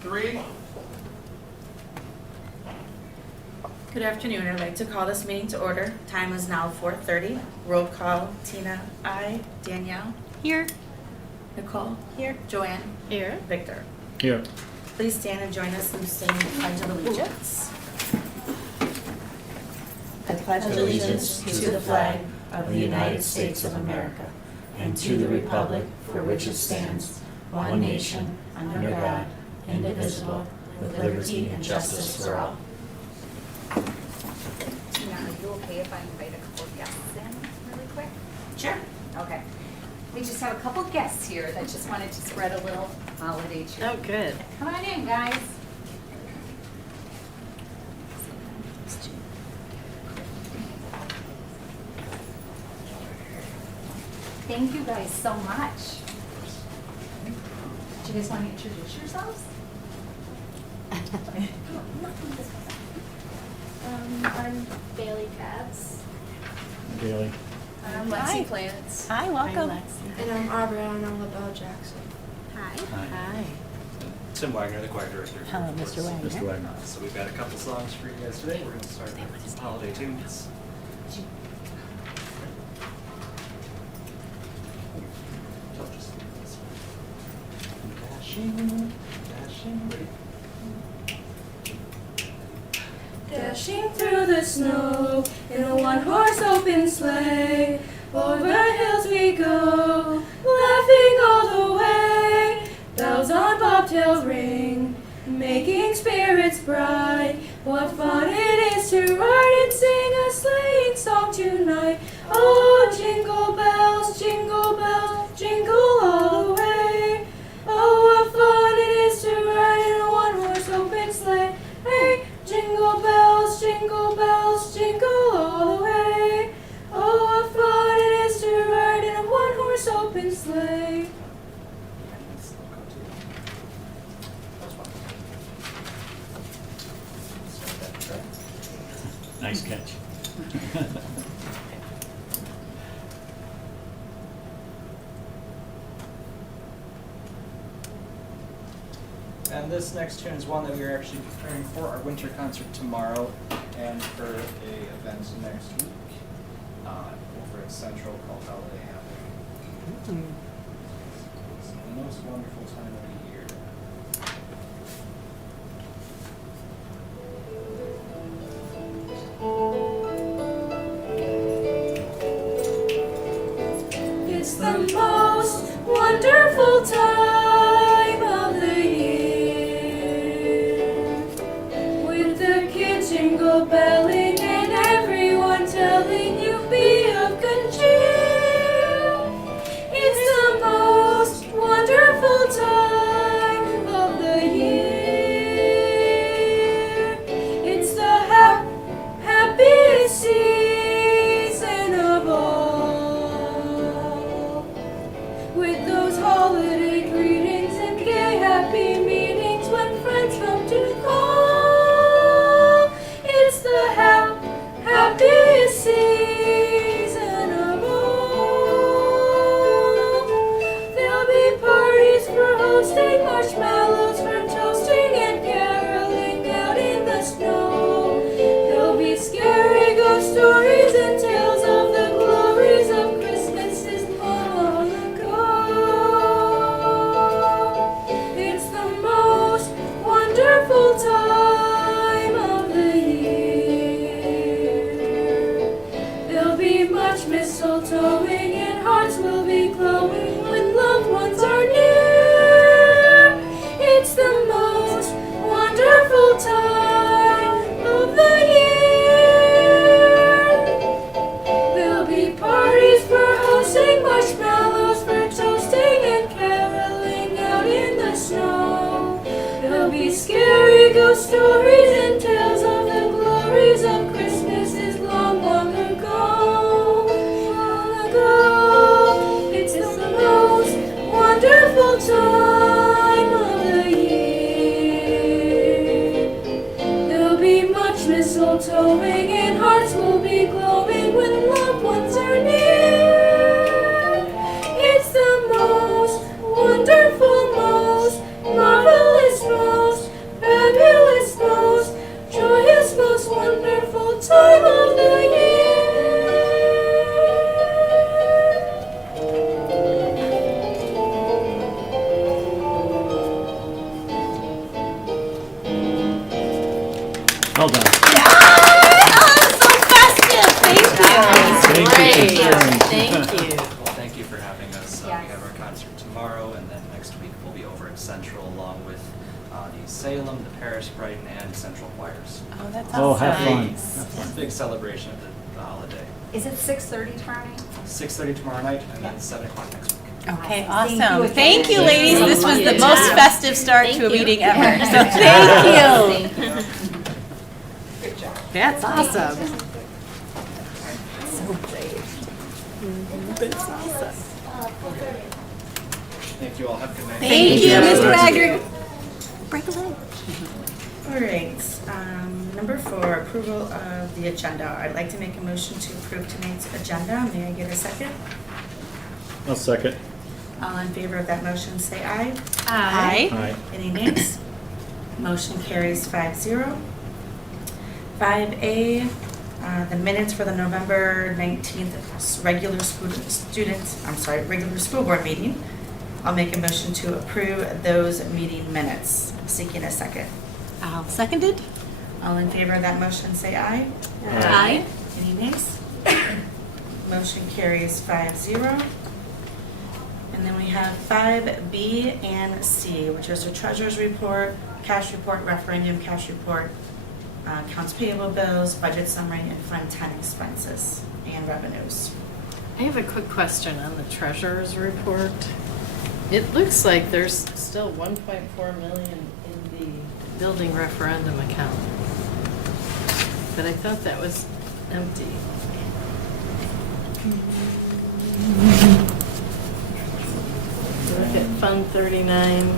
3. Good afternoon. I'd like to call this meeting to order. Time is now 4:30. Roll call. Tina, aye. Danielle? Here. Nicole? Here. Joanne? Here. Victor? Here. Please stand and join us in saying the Pledge of Allegiance. I pledge allegiance to the flag of the United States of America and to the republic for which it stands, one nation, under God, indivisible, with liberty and justice for all. Tina, are you okay if I invite a couple of guests in really quick? Sure. Okay. We just have a couple of guests here that just wanted to spread a little holiday cheer. Oh, good. Come on in, guys. Thank you guys so much. Do you guys want to introduce yourselves? I'm Bailey Katz. Daily. I'm Hi. Lexi Plants. Hi, welcome. And I'm Aubriana LaBelle Jackson. Hi. Hi. Tim Wagner, the choir director. Hello, Mr. Wagner. Mr. Wagner. So we've got a couple songs for you guys today. We're going to start with some holiday tunes. Dashing, dashing, ready? Dashing through the snow in a one-horse open sleigh. Over hills we go, laughing all the way. Bells on bobtails ring, making spirits bright. What fun it is to ride and sing a sleighing song tonight. Oh, jingle bells, jingle all the way. Oh, what fun it is to ride in a one-horse open sleigh. Hey, jingle bells, jingle all the way. Oh, what fun it is to ride in a one-horse open sleigh. Nice catch. And this next tune is one that we're actually preparing for our winter concert tomorrow and for a event next week over at Central called Holiday Happy. It's the most wonderful time of the year. It's the most wonderful time of the year, with the kids jingle belling and everyone telling you be of good cheer. It's the most wonderful time of the year. It's the happiest season of all, with those holiday greetings and gay happy meetings when friends come to call. It's the happiest season of all. There'll be parties for hosting, marshmallows for toasting, and caroling out in the snow. There'll be scary ghost stories and tales of the glories of Christmases long ago. It's the most wonderful time of the year. There'll be much mistletoeing and hearts will be glowing when loved ones are near. It's the most wonderful time of the year. There'll be parties for hosting, marshmallows for toasting, and caroling out in the snow. There'll be scary ghost stories and tales of the glories of Christmases long, long ago. Long ago. It's the most wonderful time of the year. There'll be much mistletoeing and hearts will be glowing when loved ones are near. It's the most wonderful, most marvelous, most Well done. Thank you. Thank you. Well, thank you for having us. We Yes. have our concert tomorrow, and then next week we'll be over at Central along with the Salem, the Paris Brighton, and Central choirs. Oh, that's Oh, have fun. nice. Have fun. Big celebration of the holiday. Is it 6:30 tomorrow night? 6:30 tomorrow night, and then Yeah. 7 o'clock next week. Okay, Thank you awesome. again. Thank you, Thank ladies. you. This was the Thank most you. festive start to a meeting ever. So thank you. Good job. That's awesome. Thank you all. Have a good night. Thank you, Mr. Agrig. Break a leg. All right, number 4, approval of the agenda. I'd like to make a motion to approve tonight's agenda. May I get a second? I'll second. All in favor of that motion, say aye. Aye. Aye. Any nays? Motion carries 5-0. 5A, the minutes for the November 19th regular school board meeting. I'll make a motion to approve those meeting minutes. Seeking a second. I'll second it. All in favor of that motion, say aye. Aye. Any nays? Motion carries 5-0. And then we have 5B and C, which is the treasurer's report, cash report, referendum cash report, accounts payable bills, budget summary, and Fund 10 expenses and revenues. I have a quick question on the treasurer's report. It looks like there's still 1.4 million in the building referendum account. But I thought that was empty. Look at Fund 39,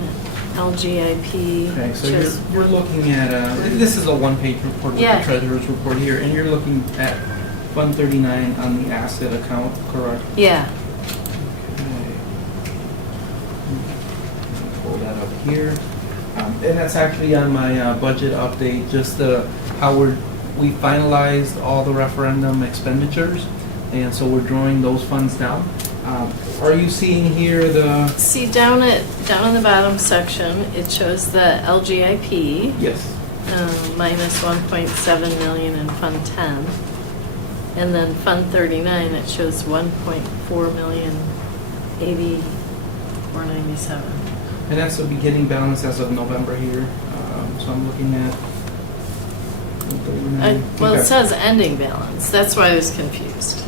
LGIP. Okay, so which is you're looking at, this is a one-page report with Yeah. the treasurer's report here, and you're looking at Fund 39 on the asset account, correct? Yeah, Okay. Pull that up here. And that's actually on my budget update, just how we finalized all the referendum expenditures, and so we're drawing those funds down. Are you seeing here the, see down in the bottom section, it shows the LGIP. yes, Minus 1.7 million in Fund 10. And then Fund 39, it shows 1.4 million, 8497. and that's the beginning balance as of November here. So I'm looking at. 39. Well, it Okay. says ending balance, that's why I was confused.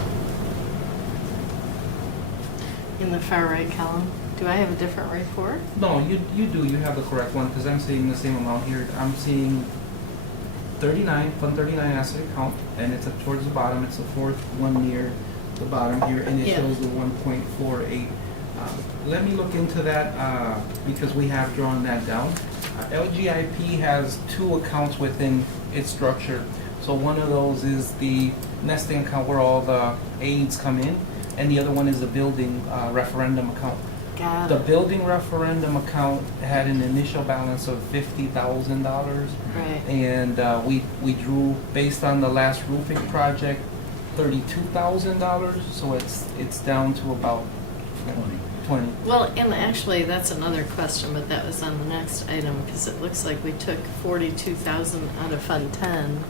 In the far right column, do I have a different report? No, you do, you have the correct one, because I'm seeing the same amount here. I'm seeing 39, Fund 39 asset account, and it's up towards the bottom, it's the fourth one near the bottom here, and it Yeah. shows the 1.48. Let me look into that, because we have drawn that down. LGIP has 2 accounts within its structure. So one of those is the nesting account where all the aids come in, and the other one is the building referendum account. Got The it. building referendum account had an initial balance of $50,000, Right. and we drew, based on the last roofing project, $32,000, so it's down to about 20. Well, and actually, that's another question, but that was on the next item, because it looks like we took 42,000 out of Fund 10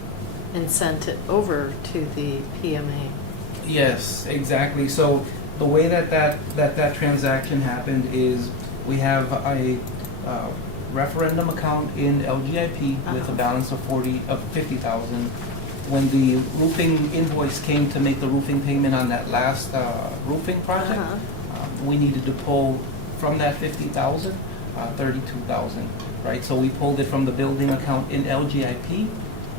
and sent it over to the PMA. Yes, exactly. So the way that transaction happened is we have a referendum account in LGIP with a Uh-huh. balance of 50,000. When the roofing invoice came to make the roofing payment on that last roofing project, Uh-huh. we needed to pull from that 50,000, 32,000, right? So we pulled it from the building account in LGIP,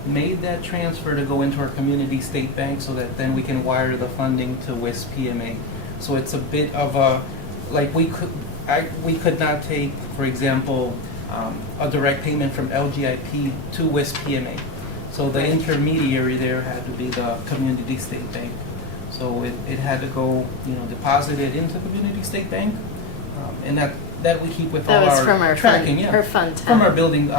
made that transfer to go into our community state bank so that then we can wire the funding to WIS PMA. So it's a bit of a, like we could not take, for example, a direct payment from LGIP to WIS PMA. So the intermediary there had to be the community state bank. So it had to go, deposited into community state bank, and that we keep with all That was from our our tracking, fund, yeah. our Fund 10. From our building,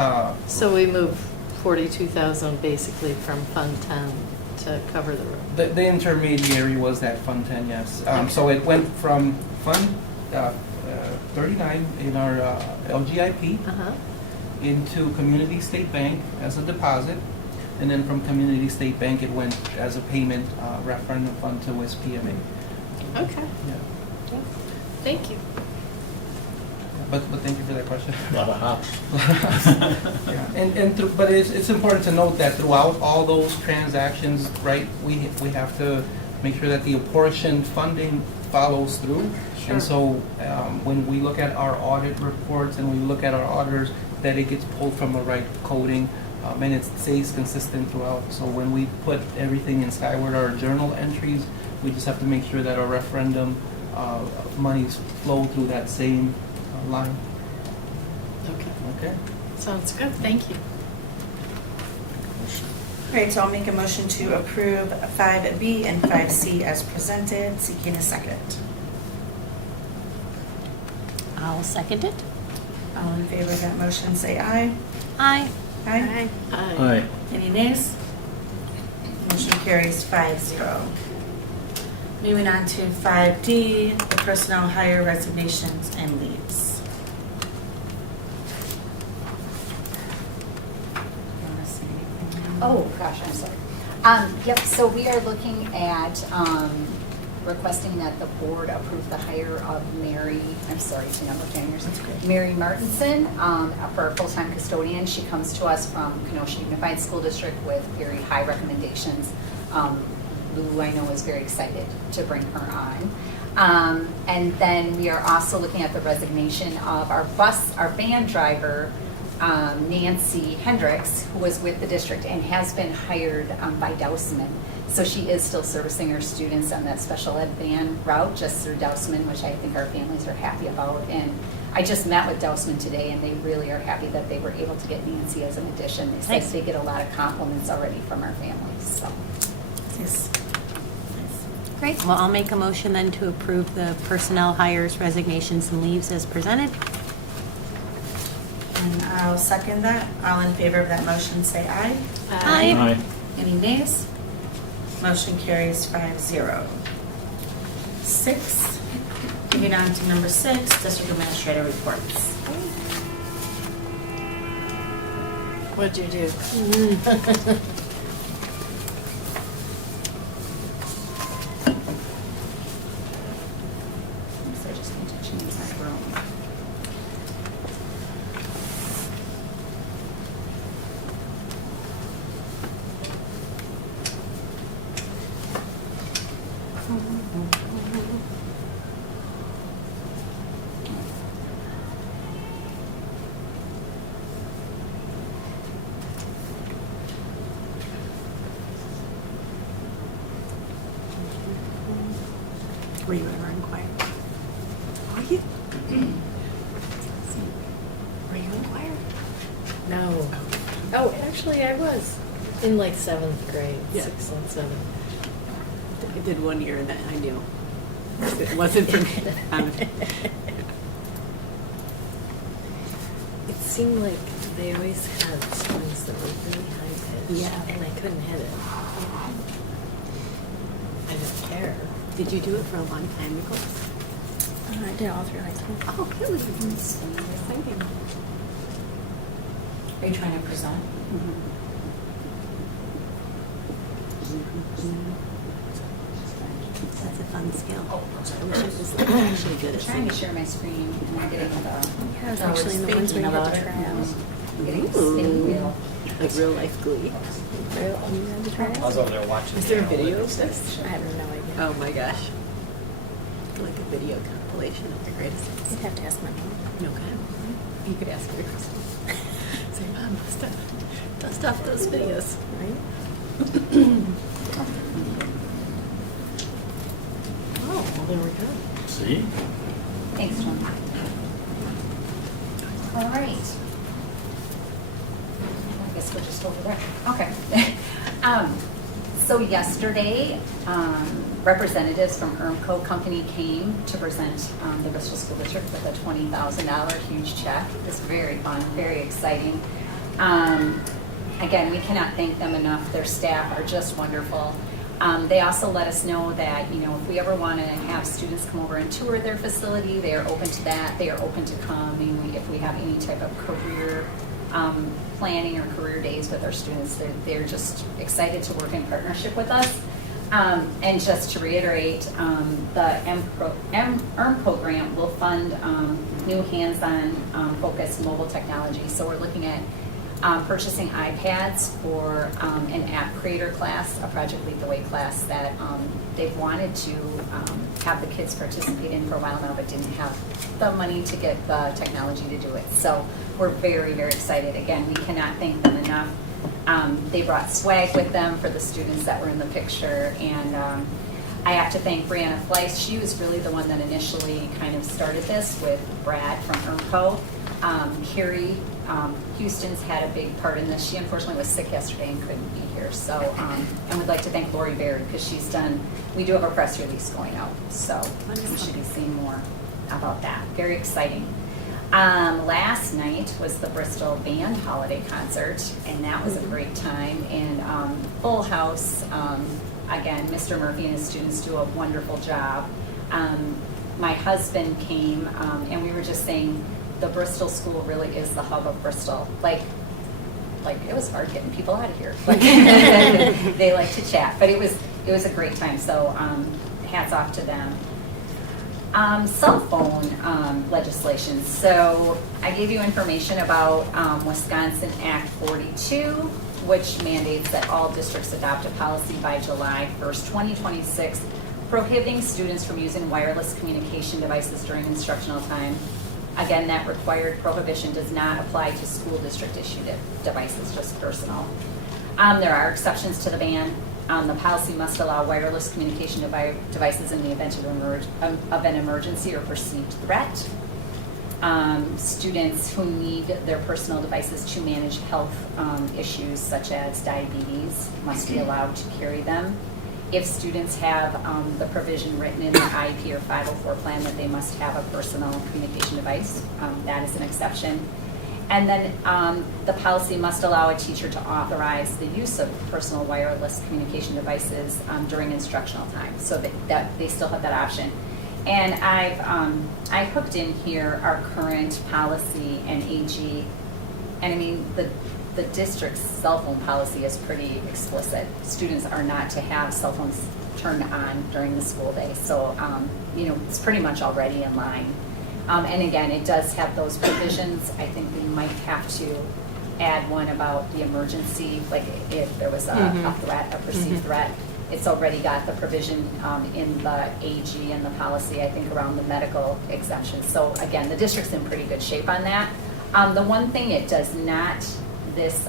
So we moved 42,000 basically from Fund 10 to cover the room. the intermediary was that Fund 10, yes. Okay. So it went from Fund 39 in our LGIP Uh-huh. into community state bank as a deposit. and then from Community State Bank, it went as a payment referendum fund to WISPMA. Okay, Yeah. thank you. But thank you for that question. A lot of hops. Yeah, but it's important to note that throughout all those transactions, right, we have to make sure that the apportioned funding follows through. Sure. And so when we look at our audit reports and we look at our auditors, that it gets pulled from the right coding, and it stays consistent throughout. So when we put everything in Skyward, our journal entries, we just have to make sure that our referendum monies flow through that same line. Okay, Okay? sounds good, thank you. Great, so I'll make a motion to approve 5B and 5C as presented, seeking a second. I'll second it. All in favor of that motion, say aye. Aye. Aye. Aye. Any nays? Motion carries 5-0. Moving on to 5D, the personnel hire resignations and leaves. You wanna say anything? Oh, gosh, I'm sorry. Yep, so we are looking at requesting that the board approve the hire of Mary, I'm sorry, to number 10 years. That's great. Mary Martinson for a full-time custodian. She comes to us from Kenosha Unified School District with very high recommendations. Lou, I know, is very excited to bring her on. And then we are also looking at the resignation of our van driver, Nancy Hendricks, who was with the district and has been hired by Dousman. So she is still servicing her students on that special ed van route just through Dousman, which I think our families are happy about. And I just met with Dousman today, and they really are happy that they were able to get Nancy as an addition. They said Nice. they get a lot of compliments already from our families, so. Yes. Great. Well, I'll make a motion then to approve the personnel hires, resignations, and leaves as presented. And I'll second that. All in favor of that motion, say aye. Aye. Aye. Any nays? Motion carries 5-0. 6, moving on to number 6, district administrator reports. What'd you do? So I just need to change my room. Were you ever in choir? Were you? Were you in choir? No. Oh, actually, I was in like 7th grade, Yeah. 6th and 7th. I did 1 year and that I knew. It wasn't for me. It seemed like they always had songs that were really high pitched. Yeah. And I couldn't hit it. I didn't care. Did you do it for a long time ago? I did all through high school. Oh, really? Singing. Are you trying to present? That's a fun skill. Oh, I wish I was like actually good I'm at trying to singing. share my screen and I'm getting the, Yeah, it's Oh, actually it's the ones where you thinking have about to it. try out. I'm getting the spin wheel. Like real life Glee. You have to try I out? was over there watching. Is there a the video analytics of this? section. I have no idea. Oh my gosh. Like a video compilation of the greatest hits. You'd have to ask my mom. Okay. You could ask her. Say, Mom, dust off those videos. Right? Oh, well, there we go. See? Thanks, John. All right. I guess we're just over there. Okay. So yesterday, representatives from ERMCO Company came to present the Bristol School District with a $20,000 huge check. It was very fun, very exciting. Again, we cannot thank them enough. Their staff are just wonderful. They also let us know that, you know, if we ever want to have students come over and tour their facility, they are open to that. They are open to coming if we have any type of career planning or career days with our students. They're just excited to work in partnership with us. And just to reiterate, the ERMCO grant will fund new hands-on focused mobile technology. So we're looking at purchasing iPads for an app creator class, a Project Lead the Way class that they've wanted to have the kids participate in for a while now, but didn't have the money to get the technology to do it. So we're very, very excited. Again, we cannot thank them enough. They brought swag with them for the students that were in the picture, and I have to thank Brianna Fleiss. She was really the one that initially kind of started this with Brad from ERMCO. Carrie Houston's had a big part in this. She unfortunately was sick yesterday and couldn't be here. So, and we'd like to thank Lori Baird because she's done, we do have a press release going out. So you should be seeing more about that. Very exciting. Last night was the Bristol Band Holiday Concert, and that was a great time, and full house. Again, Mr. Murphy and his students do a wonderful job. My husband came, and we were just saying the Bristol school really is the hub of Bristol. Like it was hard getting people out of here. Like, they like to chat, but it was a great time. So hats off to them. Cell phone legislation. So I gave you information about Wisconsin Act 42, which mandates that all districts adopt a policy by July 1st, 2026, prohibiting students from using wireless communication devices during instructional time. Again, that required prohibition does not apply to school district issued devices, just personal. There are exceptions to the ban. The policy must allow wireless communication devices in the event of an emergency or perceived threat. Students who need their personal devices to manage health issues such as diabetes must be allowed to carry them. If students have the provision written in their IEP or 504 plan that they must have a personal communication device, that is an exception. And then the policy must allow a teacher to authorize the use of personal wireless communication devices during instructional time, so that they still have that option. And I hooked in here our current policy and AG, and I mean the district's cell phone policy is pretty explicit. Students are not to have cell phones turned on during the school day, so it's pretty much already in line. And again, it does have those provisions. I think we might have to add one about the emergency, like if there was a threat, a perceived threat. It's already got the provision in the AG and the policy, I think, around the medical exemption. So again, the district's in pretty good shape on that. The one thing it does not, this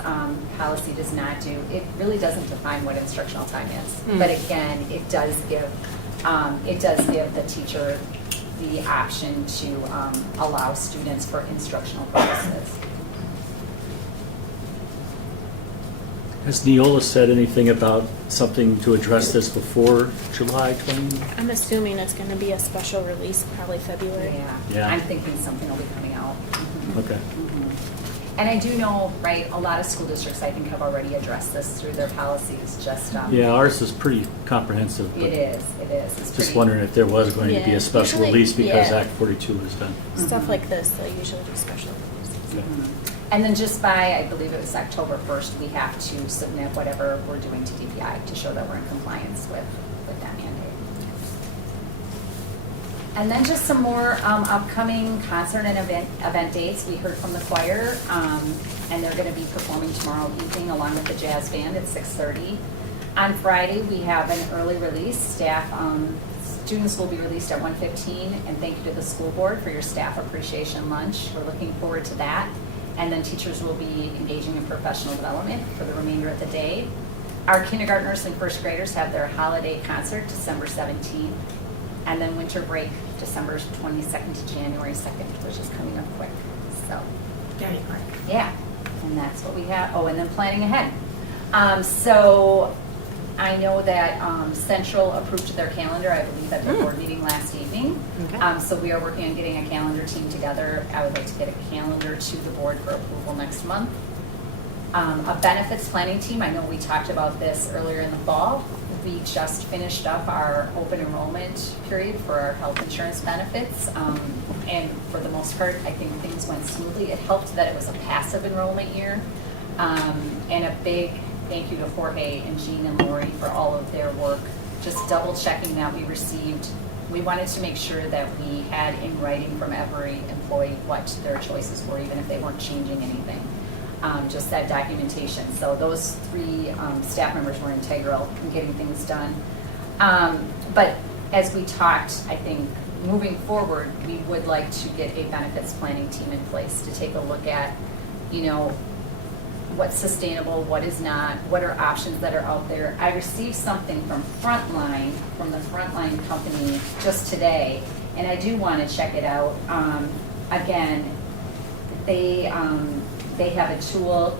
policy does not do, it really doesn't define what instructional time is. But again, it does give the teacher the option to allow students for instructional purposes. Has Neola said anything about something to address this before July 20? I'm assuming it's going to be a special release, probably February. Yeah. I'm thinking something will be coming out. Okay. And I do know, right, a lot of school districts, I think, have already addressed this through their policies, just. Yeah, ours is pretty comprehensive. But It is. It's just pretty- wondering if there was going to be Yeah, a special usually- release because yeah. Act 42 was done. Stuff like this, they usually do special releases. Okay. And then just by, I believe it was October 1st, we have to submit whatever we're doing to DPI to show that we're in compliance with that mandate. And then just some more upcoming concert and event dates. We heard from the choir, and they're going to be performing tomorrow evening along with the jazz band at 6:30. On Friday, we have an early release. Students will be released at 1:15, and thank you to the school board for your staff appreciation lunch. We're looking forward to that. And then teachers will be engaging in professional development for the remainder of the day. Our kindergartners and first graders have their holiday concert December 17th, and then winter break December 22nd to January 2nd, which is coming up quick. So, Very quick. yeah, and that's what we have. Oh, and then planning ahead. So I know that Central approved their calendar, I believe, at their board meeting last evening. Okay. So we are working on getting a calendar team together. I would like to get a calendar to the board for approval next month. A benefits planning team, I know we talked about this earlier in the fall. we just finished up our open enrollment period for our health insurance benefits. And for the most part, I think things went smoothly. It helped that it was a passive enrollment year. And a big thank you to Jorge and Jean and Lori for all of their work, just double checking that we wanted to make sure that we had in writing from every employee what their choices were, even if they weren't changing anything. Just that documentation. So those 3 staff members were integral in getting things done. But as we talked, I think moving forward, we would like to get a benefits planning team in place to take a look at, what's sustainable, what is not, what are options that are out there. I received something from Frontline, from the Frontline company just today, and I do want to check it out. Again, they have a tool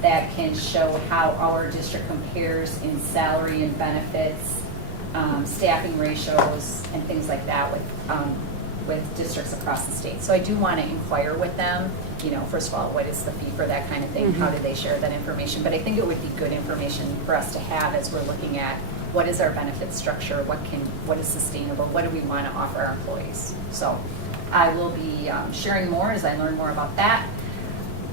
that can show how our district compares in salary and benefits, staffing ratios, and things like that with districts across the state. So I do want to inquire with them, first of all, what is the fee for that kind of thing? How do they share that information? But I think it would be good information for us to have as we're looking at what is our benefit structure, what is sustainable, what do we want to offer our employees? So I will be sharing more as I learn more about that.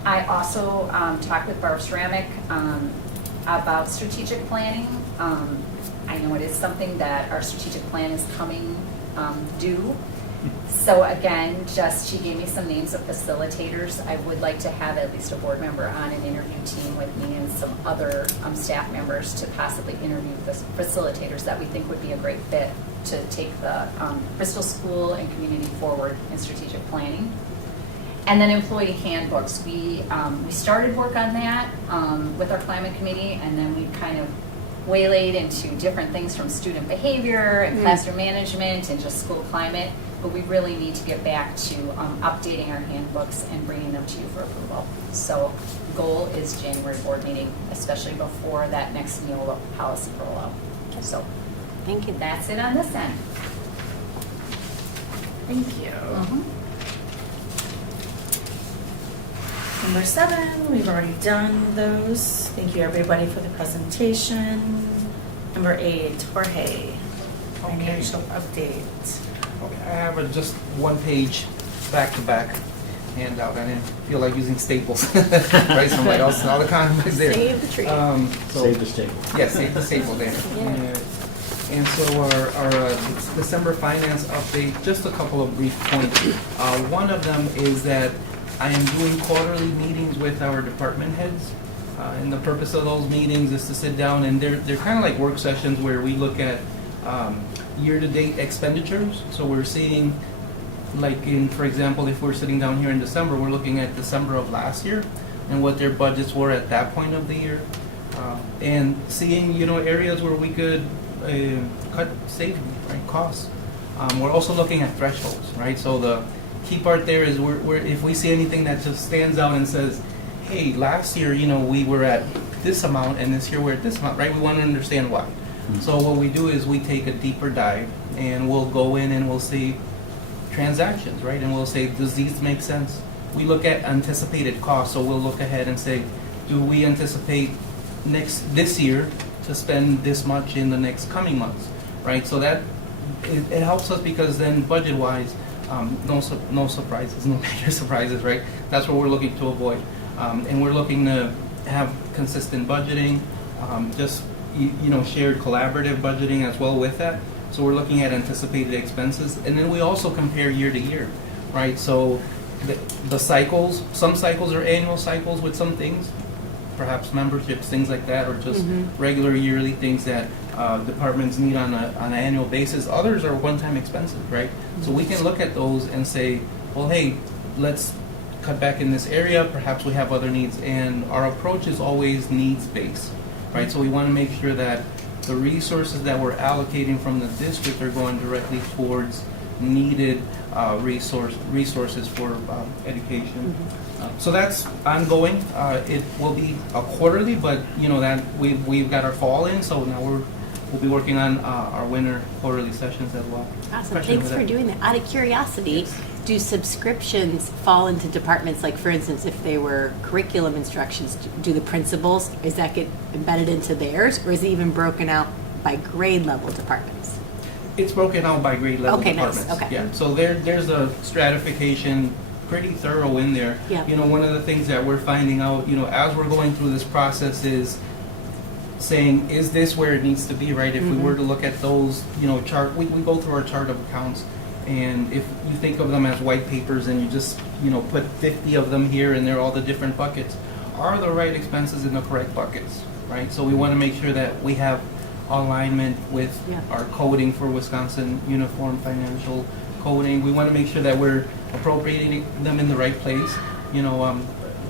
I also talked with Barb Ceramic about strategic planning. I know it is something that our strategic plan is coming due. So again, she gave me some names of facilitators. I would like to have at least a board member on an interview team with me and some other staff members to possibly interview the facilitators that we think would be a great fit to take the Bristol School and community forward in strategic planning. And then employee handbooks. We started work on that with our climate committee, and then we kind of waylaid into different things from student behavior and classroom management and just school climate. But we really need to get back to updating our handbooks and bringing them to you for approval. So goal is January board meeting, especially before that next Neola policy rollout. So Thank you. that's it on this end. Thank you. Number 7, we've already done those. Thank you, everybody, for the presentation. Number 8, Jorge, financial update. Okay, I have just 1 page back-to-back handout. I didn't feel like using staples, right? So I'm like, all the content is there. Save the tree. Save the staple. Yeah, save the staple there. Yeah. And so our December finance update, just a couple of brief points. One of them is that I am doing quarterly meetings with our department heads. And the purpose of those meetings is to sit down, and they're kind of like work sessions where we look at year-to-date expenditures. So we're seeing, like for example, if we're sitting down here in December, we're looking at December of last year and what their budgets were at that point of the year. And seeing, areas where we could cut savings, right, costs. We're also looking at thresholds, right? So the key part there is we're if we see anything that just stands out and says, hey, last year, we were at this amount and this year we're at this amount, right? We want to understand why. So what we do is we take a deeper dive and we'll go in and we'll see transactions, right? And we'll say, does these make sense? We look at anticipated costs, so we'll look ahead and say, do we anticipate this year to spend this much in the next coming months, right? So that it helps us because then budget-wise, no surprises, no major surprises, right? That's what we're looking to avoid. And we're looking to have consistent budgeting, shared collaborative budgeting as well with that. So we're looking at anticipated expenses. And then we also compare year to year, right? So the cycles, some cycles are annual cycles with some things, perhaps memberships, things like that, or just regular yearly things that departments need on an annual basis. Others are one-time expenses, right? So we can look at those and say, well, hey, let's cut back in this area, perhaps we have other needs, and our approach is always needs-based, right? So we want to make sure that the resources that we're allocating from the district are going directly towards needed resources for education. So that's ongoing. It will be a quarterly, but that we've got our fall in, so now we'll be working on our winter quarterly sessions as well. Awesome. Question Thanks over for there. doing that. Out of curiosity, do subscriptions fall into departments, like for instance, if they were curriculum instructions, do the principals, is that get embedded into theirs, or is it even broken out by grade level departments? It's broken out by grade level Okay, nice, departments. okay. Yeah, so there's a stratification pretty thorough in there. Yeah. You know, one of the things that we're finding out, you know, as we're going through this process is saying, is this where it needs to be, right? If we were to look at those, you know, chart, we go through our chart of accounts, and if you think of them as white papers and you just, you know, put 50 of them here and they're all the different buckets, are the right expenses in the correct buckets, right? So we want to make sure that we have alignment with Yeah. our coding for Wisconsin Uniform Financial Coding. We want to make sure that we're appropriating them in the right place. You know,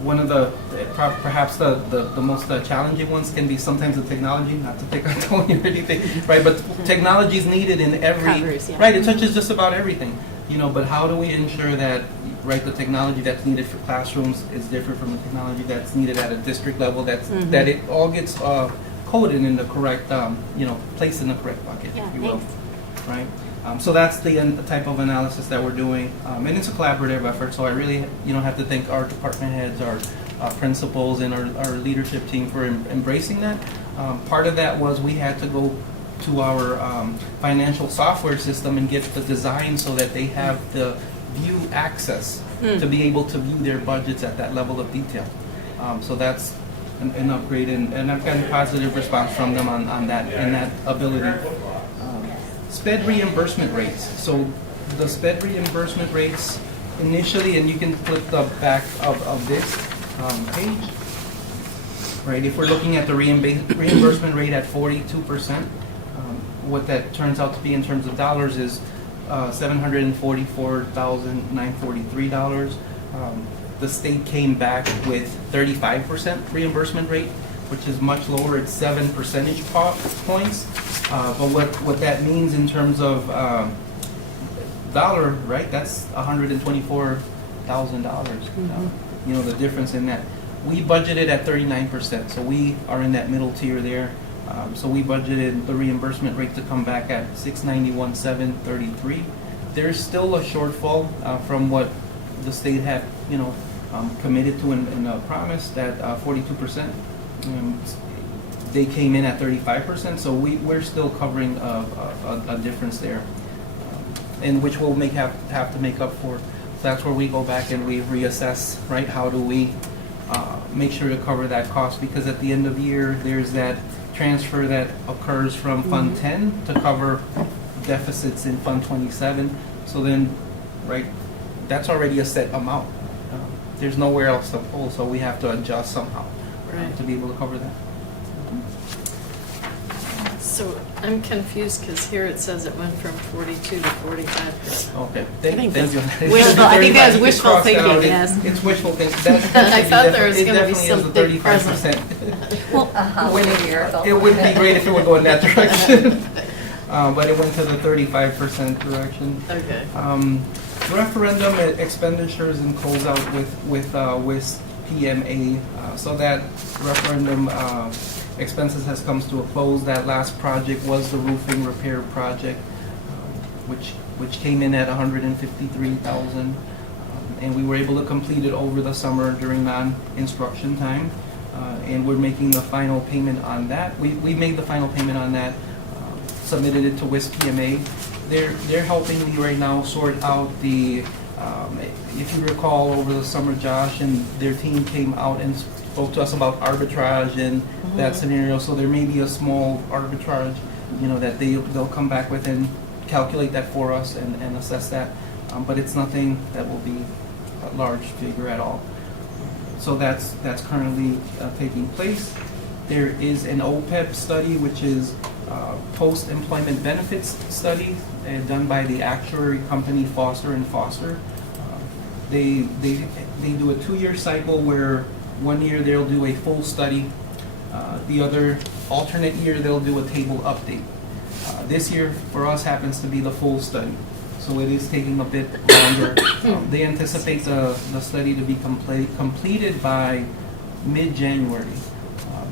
one of the, perhaps the most challenging ones can be sometimes the technology, not to pick on Tony or anything, right? But technology is needed in every, Covers, yeah. right? It touches just about everything, you know, but how do we ensure that, right, the technology that's needed for classrooms is different from the technology that's needed at a district level, that's, that it all gets coded in the correct, you know, placed in the correct bucket, Yeah, if you will, thanks. right? So that's the type of analysis that we're doing, and it's a collaborative effort. So I really, you know, have to thank our department heads, our principals, and our leadership team for embracing that. Part of that was we had to go to our financial software system and get the design so that they have the view access to be able to view their budgets at that level of detail. So that's an upgrade, and I've gotten positive response from them on that and that ability. SPED reimbursement rates. So the SPED reimbursement rates initially, and you can flip the back of this page, right? If we're looking at the reimbursement rate at 42%, what that turns out to be in terms of dollars is $744,943. The state came back with 35% reimbursement rate, which is much lower. It's 7 percentage points. But what that means in terms of dollar, right? That's $124,000. You know, the difference in that. We budgeted at 39%, so we are in that middle tier there. So we budgeted the reimbursement rate to come back at $691,733. There's still a shortfall from what the state had, you know, committed to and promised, that 42%. They came in at 35%, so we're still covering a difference there, and which we'll have to make up for. So that's where we go back and we reassess, right? How do we make sure to cover that cost? Because at the end of the year, there's that transfer that occurs from Fund 10 to cover deficits in Fund 27. So then, right, that's already a set amount. There's nowhere else to pull, so we have to adjust somehow to be able to cover that. So I'm confused because here it says it went from 42 to 45%. Okay, I thank think you. that's wishful- I think that's wishful Cross that thinking, out. yes. It's wishful thinking. I thought there was gonna be something It definitely is the 35%. Well, It wouldn't be great if it would go in that direction. But it went to the 35% direction. Okay. Referendum expenditures and closeout with WIS PMA. So that referendum expenses has come to a close. That last project was the roofing repair project, which came in at $153,000, and we were able to complete it over the summer during non-instruction time, and we're making the final payment on that. We made the final payment on that, submitted it to WIS PMA. They're helping me right now sort out the. If you recall, over the summer, Josh and their team came out and spoke to us about arbitrage and that scenario. So there may be a small arbitrage, you know, that they'll come back with and calculate that for us and assess that. But it's nothing that will be a large figure at all. So that's currently taking place. There is an OPEB study, which is post-employment benefits study done by the actuary company Foster and Foster. They do a 2-year cycle where 1 year they'll do a full study, the other alternate year they'll do a table update. This year for us happens to be the full study, so it is taking a bit longer. They anticipate the study to be completed by mid-January.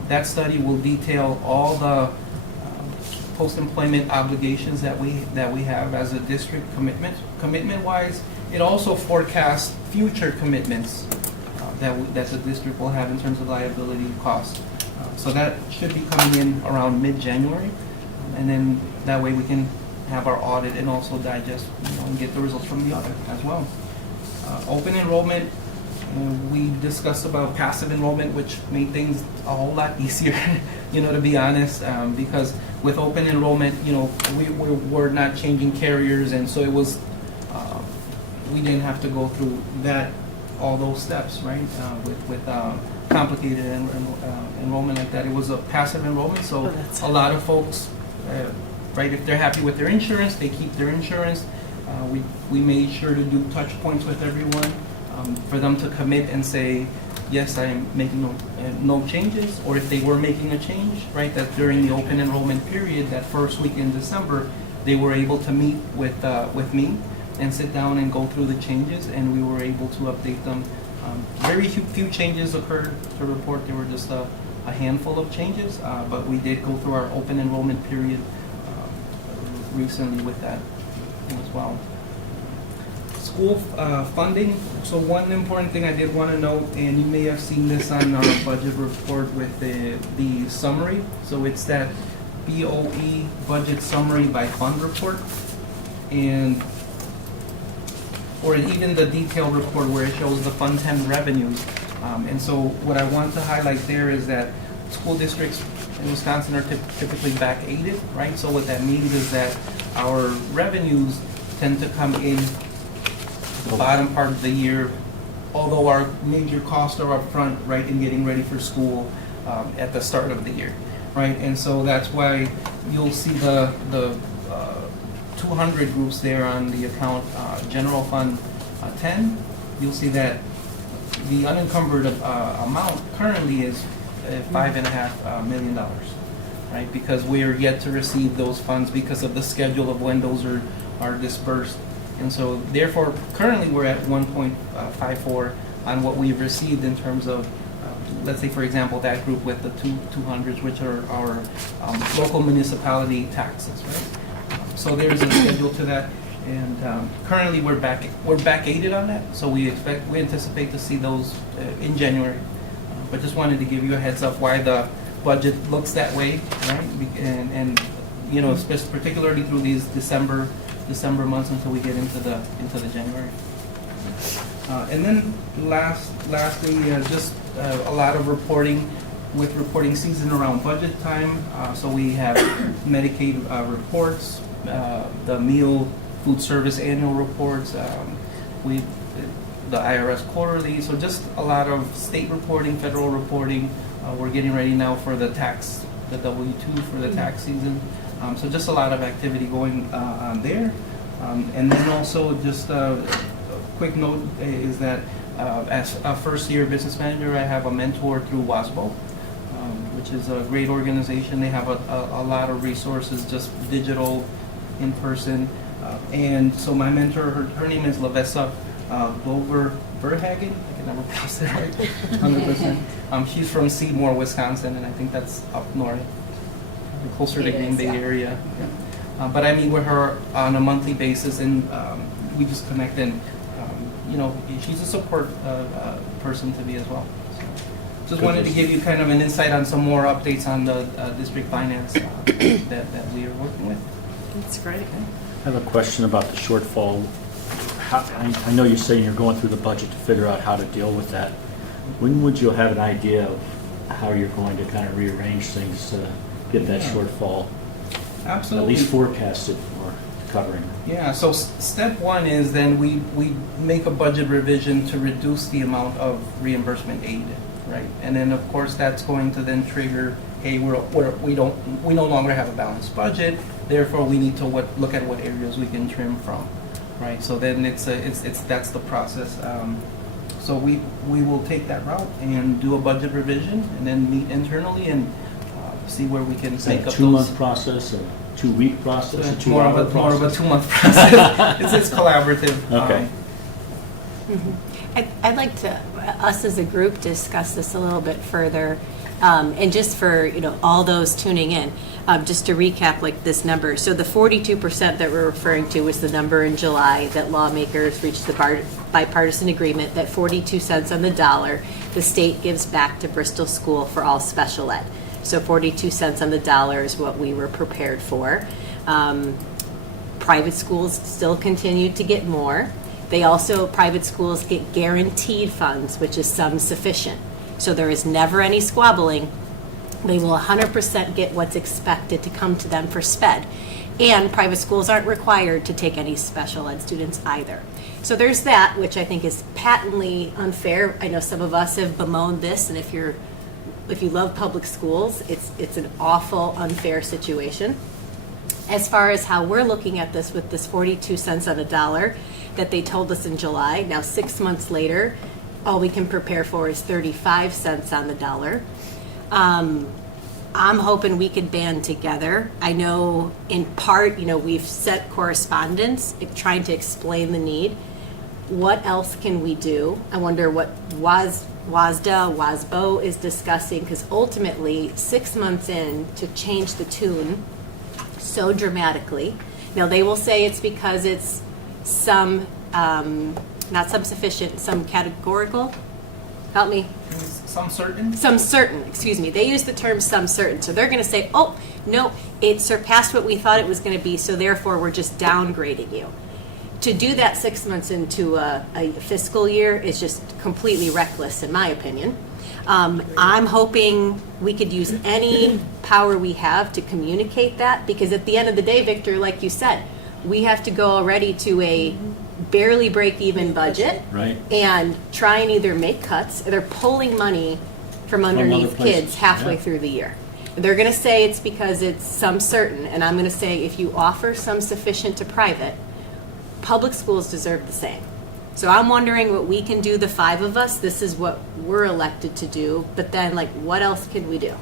That study will detail all the post-employment obligations that we have as a district commitment-wise. It also forecasts future commitments that the district will have in terms of liability costs. So that should be coming in around mid-January. And then that way we can have our audit and also digest, and get the results from the audit as well. Open enrollment, we discussed about passive enrollment, which made things a whole lot easier, to be honest, because with open enrollment, we're not changing carriers, and so it was, we didn't have to go through all those steps, right? With complicated enrollment like that. It was a passive enrollment, so Oh, that's- a lot of folks, right, if they're happy with their insurance, they keep their insurance. We made sure to do touch points with everyone, for them to commit and say, yes, I am making no changes, or if they were making a change, right, that during the open enrollment period, that first week in December, they were able to meet with me and sit down and go through the changes, and we were able to update them. Very few changes occurred to report. There were just a handful of changes, but we did go through our open enrollment period recently with that as well. School funding. So one important thing I did want to note, and you may have seen this on our budget report with the summary. So it's that BOE budget summary by fund report, or even the detailed report where it shows the Fund 10 revenues. And so what I want to highlight there is that school districts in Wisconsin are typically back-aided, right? So what that means is that our revenues tend to come in the bottom part of the year, although our major costs are up front, right, in getting ready for school at the start of the year, right? And so that's why you'll see the 200 groups there on the account General Fund 10. You'll see that the unencumbered amount currently is $5.5 million, right? Because we are yet to receive those funds because of the schedule of when those are dispersed. And so therefore, currently we're at 1.54 on what we've received in terms of, let's say for example, that group with the 200s, which are our local municipality taxes, right? So there's a schedule to that, and currently we're back-aided on that, so we anticipate to see those in January. But just wanted to give you a heads up why the budget looks that way, right? And particularly through these December months until we get into the January. And then lastly, just a lot of reporting with reporting season around budget time. So we have Medicaid reports, the meal food service annual reports, the IRS quarterly. So just a lot of state reporting, federal reporting. We're getting ready now for the W-2 for the tax season. So just a lot of activity going on there. And then also just a quick note is that as a first-year business manager, I have a mentor through WASBO, which is a great organization. They have a lot of resources, just digital, in person. And so my mentor, her name is Lavessa Glover Verhagen. I can never pronounce it right, 100%. She's from Seymour, Wisconsin, and I think that's up north, closer to Green Bay area. Yeah. But I meet with her on a monthly basis, and we just connect. And she's a support person to me as well. So just wanted to give you kind of an insight on some more updates on the district finance that we are working with. That's great. I have a question about the shortfall. I know you're saying you're going through the budget to figure out how to deal with that. When would you have an idea of how you're going to kind of rearrange things to get that shortfall Absolutely. at least forecasted or covering? Yeah, so step one is then we make a budget revision to reduce the amount of reimbursement aid, right? And then of course that's going to then trigger, hey, we no longer have a balanced budget, therefore we need to look at what areas we can trim from, right? So then that's the process. So we will take that route and do a budget revision and then meet internally and see where we can Is that make a up 2-month process, a 2-week process, a It's 2-hour more of a process? 2-month process. It's collaborative. Okay. I'd like to, us as a group, discuss this a little bit further. And just for, all those tuning in, just to recap like this number. So the 42% that we're referring to was the number in July that lawmakers reached the bipartisan agreement that 42 cents on the dollar the state gives back to Bristol School for all special ed. So 42 cents on the dollar is what we were prepared for. Private schools still continue to get more. They also, private schools get guaranteed funds, which is some sufficient. So there is never any squabbling. They will 100% get what's expected to come to them for SPED. And private schools aren't required to take any special ed students either. So there's that, which I think is patently unfair. I know some of us have bemoaned this, and if you love public schools, it's an awful, unfair situation. As far as how we're looking at this with this 42 cents on a dollar that they told us in July, now 6 months later, all we can prepare for is 35 cents on the dollar. I'm hoping we could band together. I know in part, we've set correspondence trying to explain the need. What else can we do? I wonder what WASBO is discussing, because ultimately, 6 months in, to change the tune so dramatically. Now, they will say it's because it's some, not some sufficient, some categorical. Help me. Some certain? Some certain, excuse me. They use the term some certain. So they're going to say, oh, no, it surpassed what we thought it was going to be, so therefore we're just downgrading you. To do that 6 months into a fiscal year is just completely reckless, in my opinion. I'm hoping we could use any power we have to communicate that, because at the end of the day, Victor, like you said, we have to go already to a barely break-even budget, Right. and try and either make cuts, or they're pulling money from underneath other places, kids halfway yeah. through the year. They're going to say it's because it's some certain, and I'm going to say if you offer some sufficient to private, public schools deserve the same. So I'm wondering what we can do, the 5 of us. This is what we're elected to do, but then what else can we do?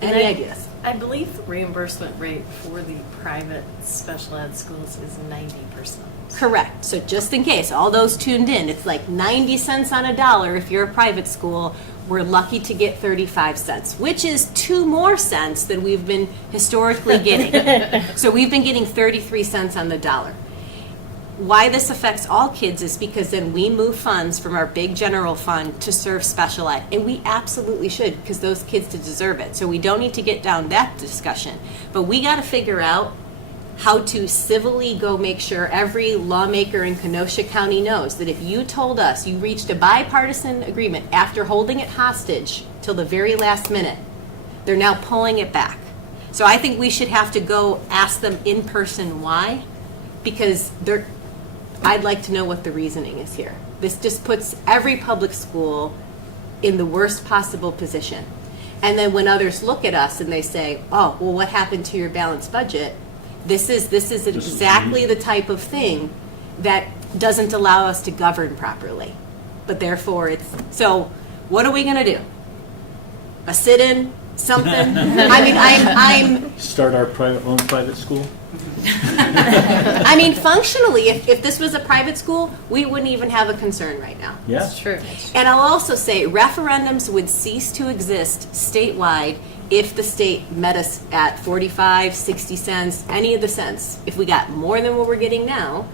Any ideas? I believe the reimbursement rate for the private special ed schools is 90%. Correct. So just in case, all those tuned in, it's like 90 cents on a dollar if you're a private school. We're lucky to get 35 cents, which is 2 more cents than we've been historically getting. So we've been getting 33 cents on the dollar. Why this affects all kids is because then we move funds from our big general fund to serve special ed. And we absolutely should, because those kids deserve it. So we don't need to get down that discussion. But we got to figure out how to civilly go make sure every lawmaker in Kenosha County knows that if you told us you reached a bipartisan agreement after holding it hostage till the very last minute, they're now pulling it back. So I think we should have to go ask them in person why, because I'd like to know what the reasoning is here. This just puts every public school in the worst possible position. And then when others look at us and they say, oh, well, what happened to your balanced budget? This is exactly the type of thing that doesn't allow us to govern properly. But therefore so what are we going to do? A sit-in? Something? I mean, I'm Start our own private school? I mean, functionally, if this was a private school, we wouldn't even have a concern right now. Yeah. That's true. And I'll also say referendums would cease to exist statewide if the state met us at 45, 60 cents, any of the cents. If we got more than what we're getting now,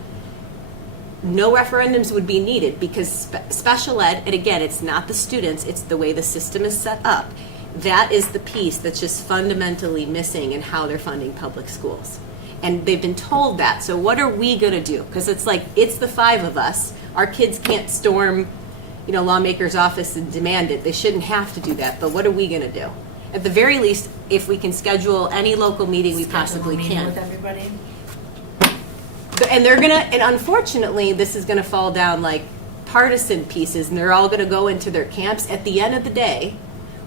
no referendums would be needed, because special ed, and again, it's not the students, it's the way the system is set up. That is the piece that's just fundamentally missing in how they're funding public schools. And they've been told that. So what are we going to do? Because it's the 5 of us. Our kids can't storm, lawmaker's office and demand it. They shouldn't have to do that. But what are we going to do? At the very least, if we can schedule any local meeting we possibly Meeting can. with everybody. And unfortunately, this is going to fall down like partisan pieces, and they're all going to go into their camps. At the end of the day,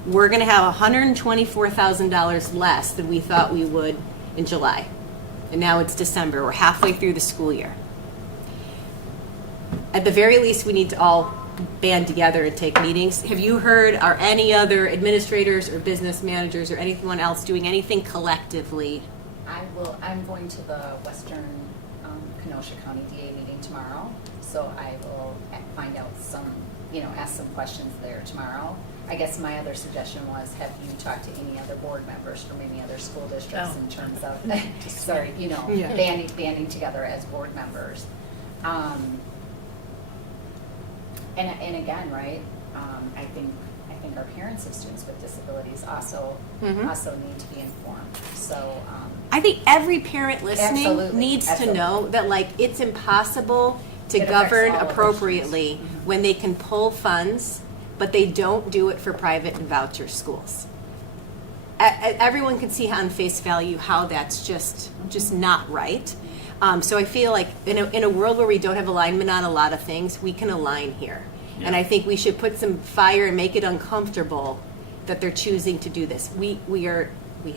we're going to have $124,000 less than we thought we would in July. And now it's December. We're halfway through the school year. At the very least, we need to all band together and take meetings. Have you heard, are any other administrators or business managers or anyone else doing anything collectively? I'm going to the Western Kenosha County DA meeting tomorrow, so I will find out ask some questions there tomorrow. I guess my other suggestion was, have you talked to any other board members from any other school districts in terms of, banding together as board members? And again, right, I think think our parents of students with disabilities also, Mhm. also need to be informed. So, I think every parent listening Absolutely, needs to absolutely. know that, like, it's impossible to It affects govern all of our appropriately when they can pull funds, but they don't do it for private and voucher schools. Everyone can see on face value how that's just not right. So I feel like in a world where we don't have alignment on a lot of things, we can align here. And I think we should put some fire and make it uncomfortable that they're choosing to do this. We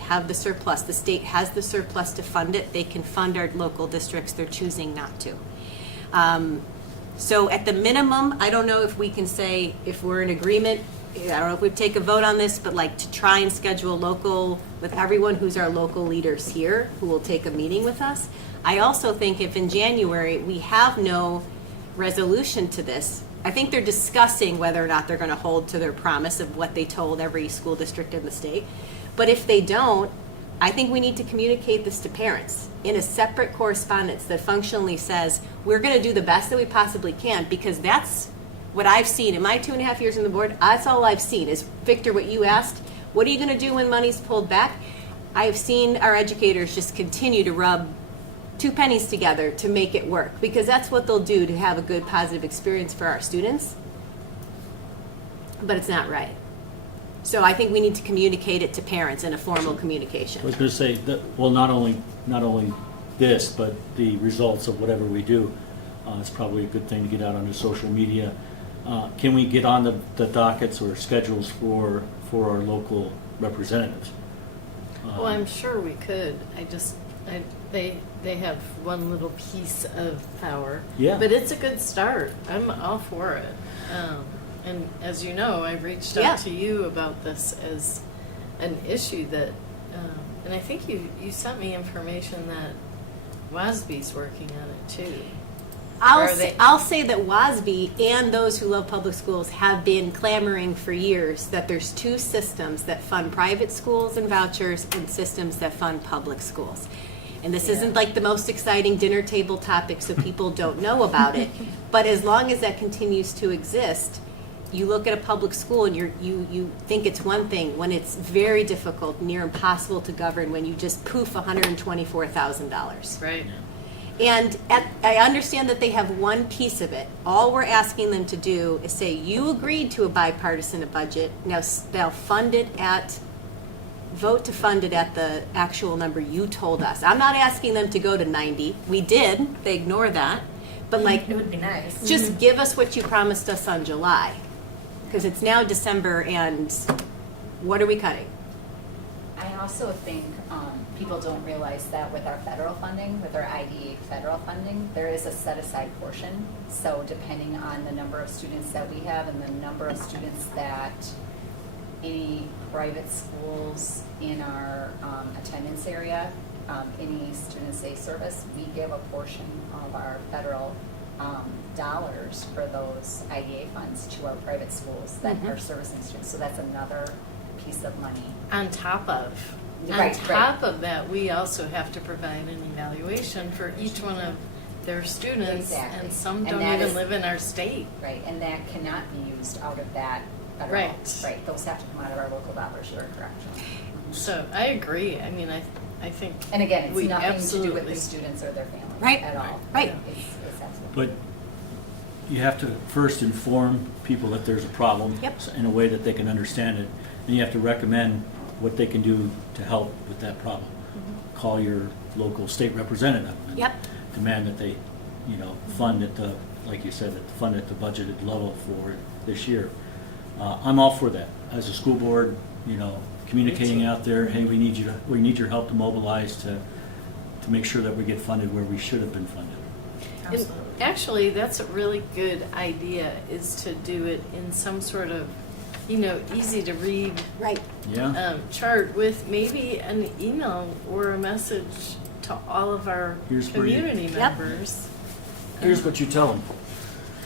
have the surplus. The state has the surplus to fund it. They can fund our local districts. They're choosing not to. So at the minimum, I don't know if we can say, if we're in agreement, I don't know if we'd take a vote on this, but like to try and schedule local, with everyone who's our local leaders here, who will take a meeting with us. I also think if in January, we have no resolution to this, I think they're discussing whether or not they're gonna hold to their promise of what they told every school district in the state. But if they don't, I think we need to communicate this to parents in a separate correspondence that functionally says, we're gonna do the best that we possibly can, because that's what I've seen in my 2.5 years on the board. That's all I've seen is, Victor, what you asked, what are you gonna do when money's pulled back? I've seen our educators just continue to rub 2 pennies together to make it work, because that's what they'll do to have a good, positive experience for our students. But it's not right. So I think we need to communicate it to parents in a formal I communication. was going to say that, well, not only this, but the results of whatever we do, it's probably a good thing to get out onto social media. Can we get on the dockets or schedules for our local representatives? Well, I'm sure we could. They have one little piece of power. Yeah. But it's a good start. I'm all for it. And as you know, I reached Yeah. out to you about this as an issue that, and I think you sent me information that WASB's working on it too. I'll say that WASB and those who love public schools have been clamoring for years that there's 2 systems that fund private schools and vouchers, and systems that fund public schools. And this isn't like the most exciting dinner table topic, so people don't know about it. But as long as that continues to exist, you look at a public school and you think it's one thing when it's very difficult, near impossible to govern, when you just poof $124,000. Right. And I understand that they have one piece of it. All we're asking them to do is say, you agreed to a bipartisan budget, now they'll fund it vote to fund it at the actual number you told us. I'm not asking them to go to 90. We did, they ignore that. But like, It would be nice. just give us what you promised us on July. Because it's now December, and what are we cutting? I also think people don't realize that with our federal funding, with our IDEA federal funding, there is a set-aside portion. So depending on the number of students that we have and the number of students that any private schools in our attendance area, any students they service, we give a portion of our federal dollars for those IDA funds to our private schools that are servicing students. So that's another piece of money. On top of. Right, On right. top of that, we also have to provide an evaluation for each one of their students. Exactly. And some And don't that even is- live in our state. Right, and that cannot be used out of that federal. Right. Right, those have to come out of our local dollars, you're correct. So I agree. I mean, I think. And again, it's we nothing to do with absolutely- the students or their families Right, at all. right. It's absolutely. But you have to first inform people that there's a problem Yep. in a way that they can understand it. And you have to recommend what they can do to help with that problem. Call your local state representative. And Yep. demand that they, fund at the, like you said, fund at the budgeted level for this year. I'm all for that. As a school board, communicating out there, hey, we need your help to mobilize to make sure that we get funded where we should have been funded. And actually, that's a really good idea, is to do it in some sort of, easy to read Right. Yeah? chart with maybe an email or a message to all of our Here's where you- community Yep. members. Here's what you tell them.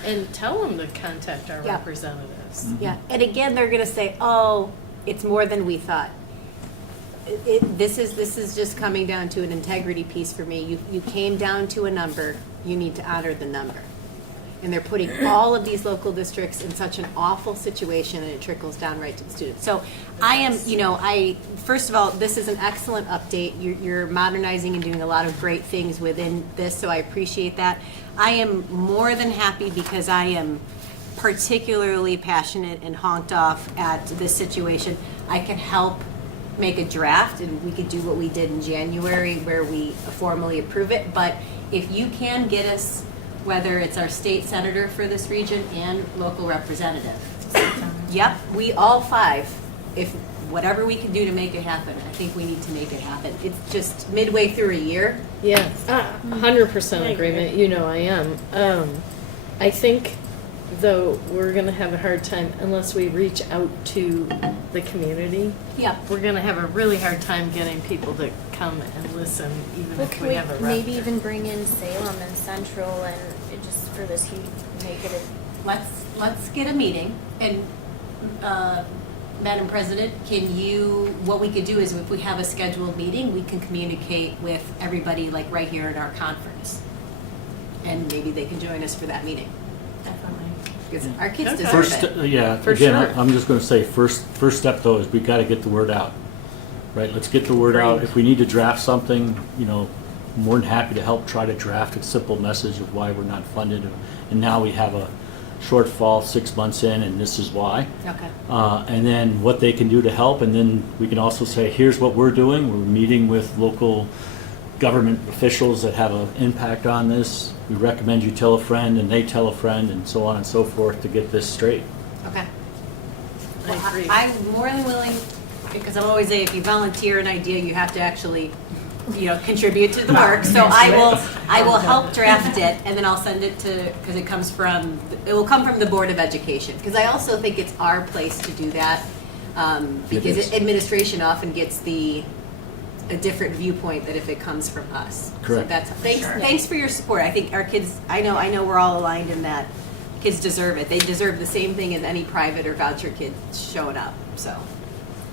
And tell them to contact our Yeah. representatives. Yeah, and again, they're gonna say, oh, it's more than we thought. This is just coming down to an integrity piece for me. You came down to a number, you need to honor the number. and they're putting all of these local districts in such an awful situation, and it trickles down right to the students. So I am, first of all, this is an excellent update. You're modernizing and doing a lot of great things within this, so I appreciate that. I am more than happy because I am particularly passionate and honked off at this situation. I can help make a draft, and we could do what we did in January where we formally approve it. But if you can get us, whether it's our state senator for this region and local representative, yep, we all five, if whatever we can do to make it happen, I think we need to make it happen. It's just midway through a year. Yeah, 100% agreement, you know I am. I think, though, we're gonna have a hard time unless we reach out to the community. Yeah. We're gonna have a really hard time getting people to come and listen, even Well, if can we we have a rep. maybe even bring in Salem and Central and just for this heat, make it Let's get a meeting, and Madam President, what we could do is if we have a scheduled meeting, we can communicate with everybody like right here in our conference. And maybe they can join us for that meeting, Definitely. because our kids Okay. deserve First, it. yeah, For again, sure. I'm just gonna say, first step though is we gotta get the word out, right? Let's get the word out. Great. If we need to draft something, more than happy to help try to draft a simple message of why we're not funded. And now we have a shortfall 6 months in, and this is why. Okay. And then what they can do to help, and then we can also say, here's what we're doing. We're meeting with local government officials that have an impact on this. We recommend you tell a friend, and they tell a friend, and so on and so forth to get this straight. Okay. I Well, agree. I'm more than willing, because I'm always say, if you volunteer an idea, you have to actually, contribute to the work. So I will help draft it, and then I'll send it to, because it will come from the Board of Education. Because I also think it's our place to do that, because is. administration often gets a different viewpoint than if it comes from us. Correct. So that's, Sure. thanks for your support. I think our kids, I know we're all aligned in that. Kids deserve it. They deserve the same thing as any private or voucher kid showing up. So,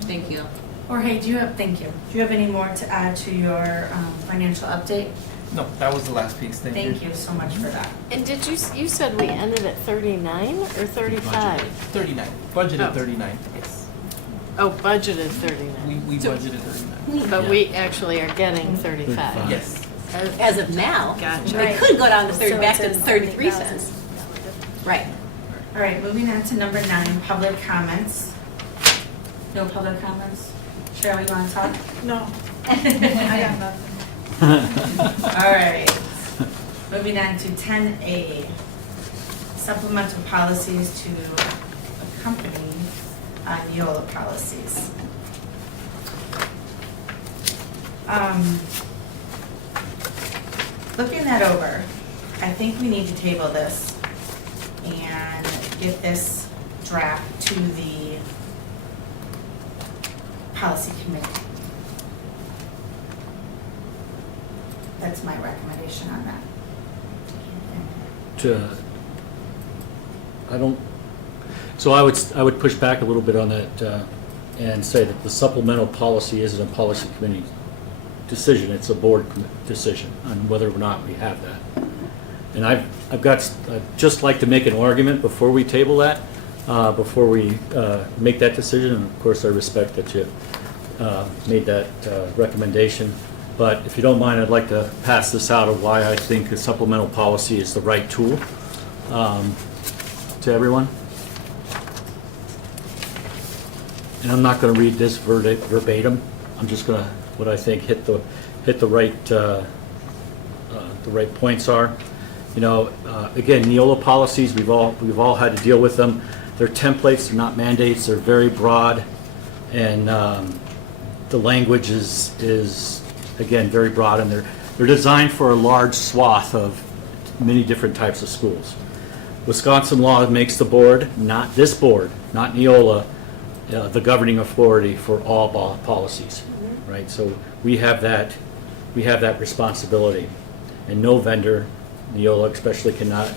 thank you. Jorge, thank you. Do you have any more to add to your financial update? No, that was the last piece, thank you. Thank you so much for that. And you said we ended at 39 or 35? 39, budgeted Oh. 39. Oh, budgeted 39. We budgeted 39. But Yeah. we actually are getting 35. Yes. As of now. Gotcha. It could go down to So back it's to at 33 70,000. cents. Right. All right, moving on to number 9, public comments. No public comments? Cheryl, you want to talk? No. I got nothing. All right. Moving on to 10A, supplemental policies to accompany Neola policies. Looking that over, I think we need to table this and get this draft to the policy committee. That's my recommendation on that. So I would push back a little bit on that and say that the supplemental policy isn't a policy committee decision, it's a board decision on whether or not we have that. And I'd just like to make an argument before we table that, before we make that decision. And of course, I respect that you made that recommendation. But if you don't mind, I'd like to pass this out of why I think a supplemental policy is the right tool to everyone. And I'm not going to read this verbatim. I'm just going to, what I think hit the right points are. Again, Neola policies, we've all had to deal with them. They're templates, they're not mandates, they're very broad, and the language is again very broad, and they're designed for a large swath of many different types of schools. Wisconsin law makes the board, not this board, not Neola, the governing authority for all policies, right? So we have that responsibility, and no vendor, Neola especially, cannot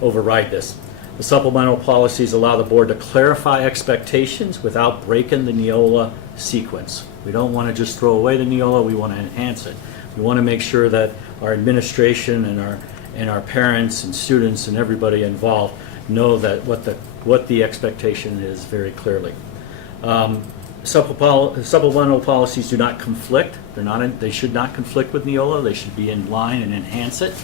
override this. The supplemental policies allow the board to clarify expectations without breaking the Neola sequence. We don't want to just throw away the Neola, we want to enhance it. We want to make sure that our administration and our parents and students and everybody involved know that what the expectation is very clearly. Supplemental policies do not conflict. They should not conflict with Neola. They should be in line and enhance it.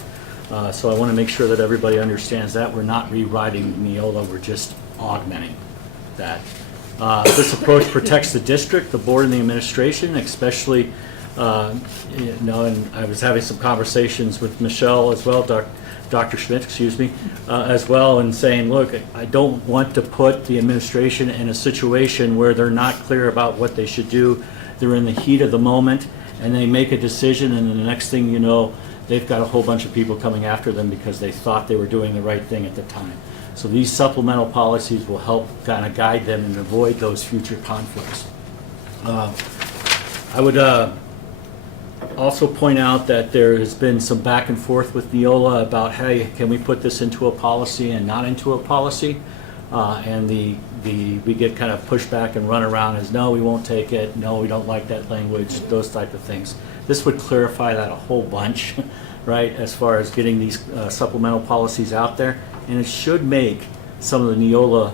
So I want to make sure that everybody understands that. We're not rewriting Neola, we're just augmenting that. This approach protects the district, the board, and the administration, especially, and I was having some conversations with Michelle as well, Dr. Schmidt, excuse me, as well, and saying, look, I don't want to put the administration in a situation where they're not clear about what they should do. They're in the heat of the moment, and they make a decision, and then the next thing you know, they've got a whole bunch of people coming after them because they thought they were doing the right thing at the time. So these supplemental policies will help kind of guide them and avoid those future conflicts. I would also point out that there has been some back and forth with Neola about, hey, can we put this into a policy and not into a policy? And we get kind of pushback and run around as, no, we won't take it, no, we don't like that language, those type of things. This would clarify that a whole bunch, right, as far as getting these supplemental policies out there. And it should make some of the Neola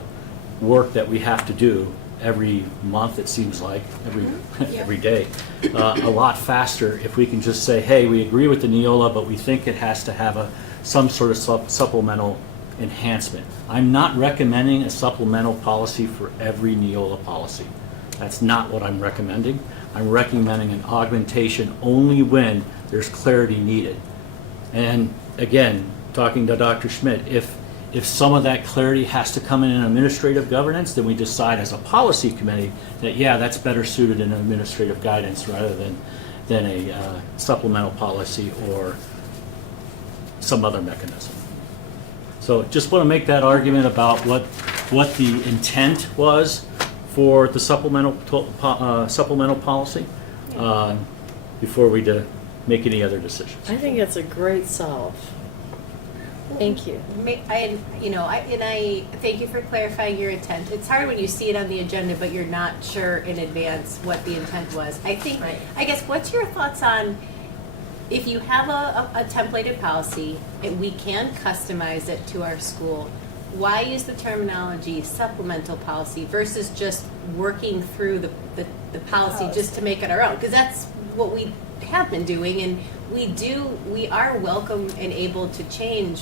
work that we have to do every month, it seems like, every day, a lot faster if we can just say, hey, we agree with the Neola, but we think it has to have some sort of supplemental enhancement. I'm not recommending a supplemental policy for every Neola policy. That's not what I'm recommending. I'm recommending an augmentation only when there's clarity needed. And again, talking to Dr. Schmidt, if some of that clarity has to come in administrative governance, then we decide as a policy committee that, yeah, that's better suited in administrative guidance rather than a supplemental policy or some other mechanism. So just want to make that argument about what the intent was for the supplemental policy before we make any other decisions. I think it's a great solve. Thank you. I thank you for clarifying your intent. It's hard when you see it on the agenda, but you're not sure in advance what the intent was. I guess, what's your thoughts on if you have a templated policy and we can customize it to our school, why use the terminology supplemental policy versus just working through the policy just to make it our own? Because that's what we have been doing, and we are welcome and able to change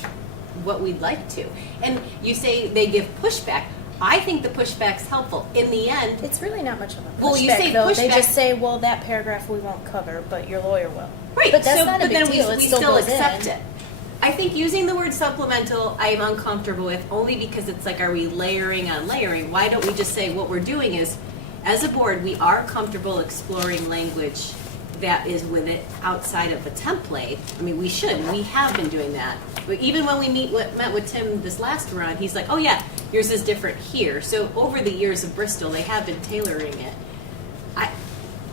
what we'd like to. And you say they give pushback. I think the pushback's helpful. In the end, It's really not much of a pushback, Well, you say though. They pushback- just say, well, that paragraph we won't cover, but your lawyer will. right, But that's so, not a but big then deal. we It still still goes accept in. it. I think using the word supplemental, I'm uncomfortable with, only because it's like, are we layering on layering? Why don't we just say what we're doing is, as a board, we are comfortable exploring language that is with it outside of the template. I mean, we should, we have been doing that. But even when we met with Tim this last run, he's like, oh yeah, yours is different here. So over the years of Bristol, they have been tailoring it.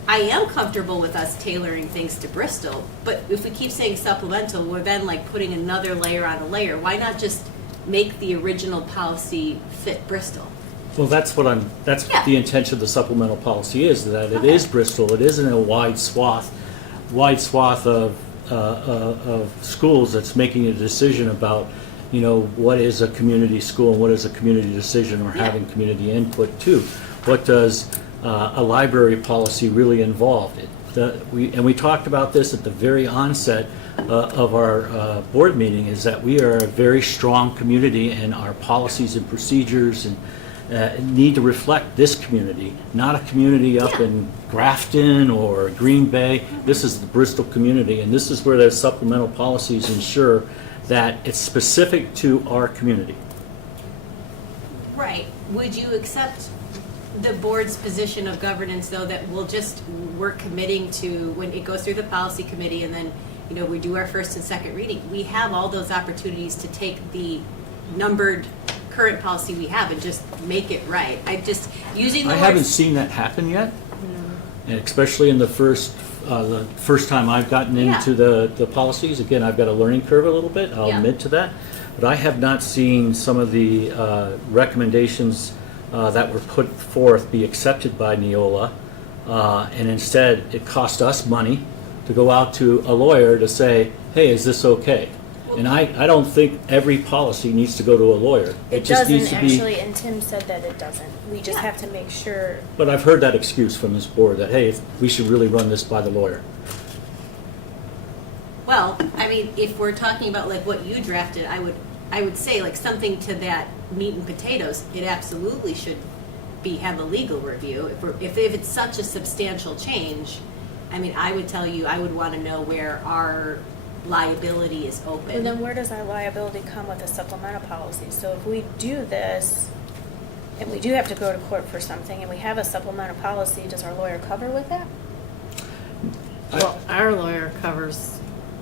I am comfortable with us tailoring things to Bristol, but if we keep saying supplemental, we're then like putting another layer on a layer. Why not just make the original policy fit Bristol? Well, that's what Yeah. the intention of the supplemental policy is, that it Okay. is Bristol. It isn't a wide swath of schools that's making a decision about, what is a community school and what is a community decision or Yeah. having community input too. What does a library policy really involve? We talked about this at the very onset of our board meeting, is that we are a very strong community, and our policies and procedures and need to reflect this community, not a community up Yeah. in Grafton or Green Bay. This is the Bristol community, and this is where those supplemental policies ensure that it's specific to our community. Right. Would you accept the board's position of governance, though, that we're committing to, when it goes through the policy committee and then, we do our first and second reading, we have all those opportunities to take the numbered current policy we have and just make it right. Using the I words. haven't seen that happen yet, and especially in the first time I've gotten into the policies. Again, I've got a learning curve a little bit, I'll Yeah. admit to that, but I have not seen some of the recommendations that were put forth be accepted by Neola, and instead it cost us money to go out to a lawyer to say, hey, is this okay? And I don't think every policy needs to go to a lawyer. It just needs doesn't to be. actually, and Tim said that it doesn't. We just have to make sure. But I've heard that excuse from this board that, hey, we should really run this by the lawyer. Well, I mean, if we're talking about like what you drafted, I would say like something to that meat and potatoes, it absolutely should have a legal review. If it's such a substantial change, I mean, I would tell you, I would want to know where our liability is open. And then where does our liability come with a supplemental policy? So if we do this, and we do have to go to court for something, and we have a supplemental policy, does our lawyer cover with that? Well, our lawyer covers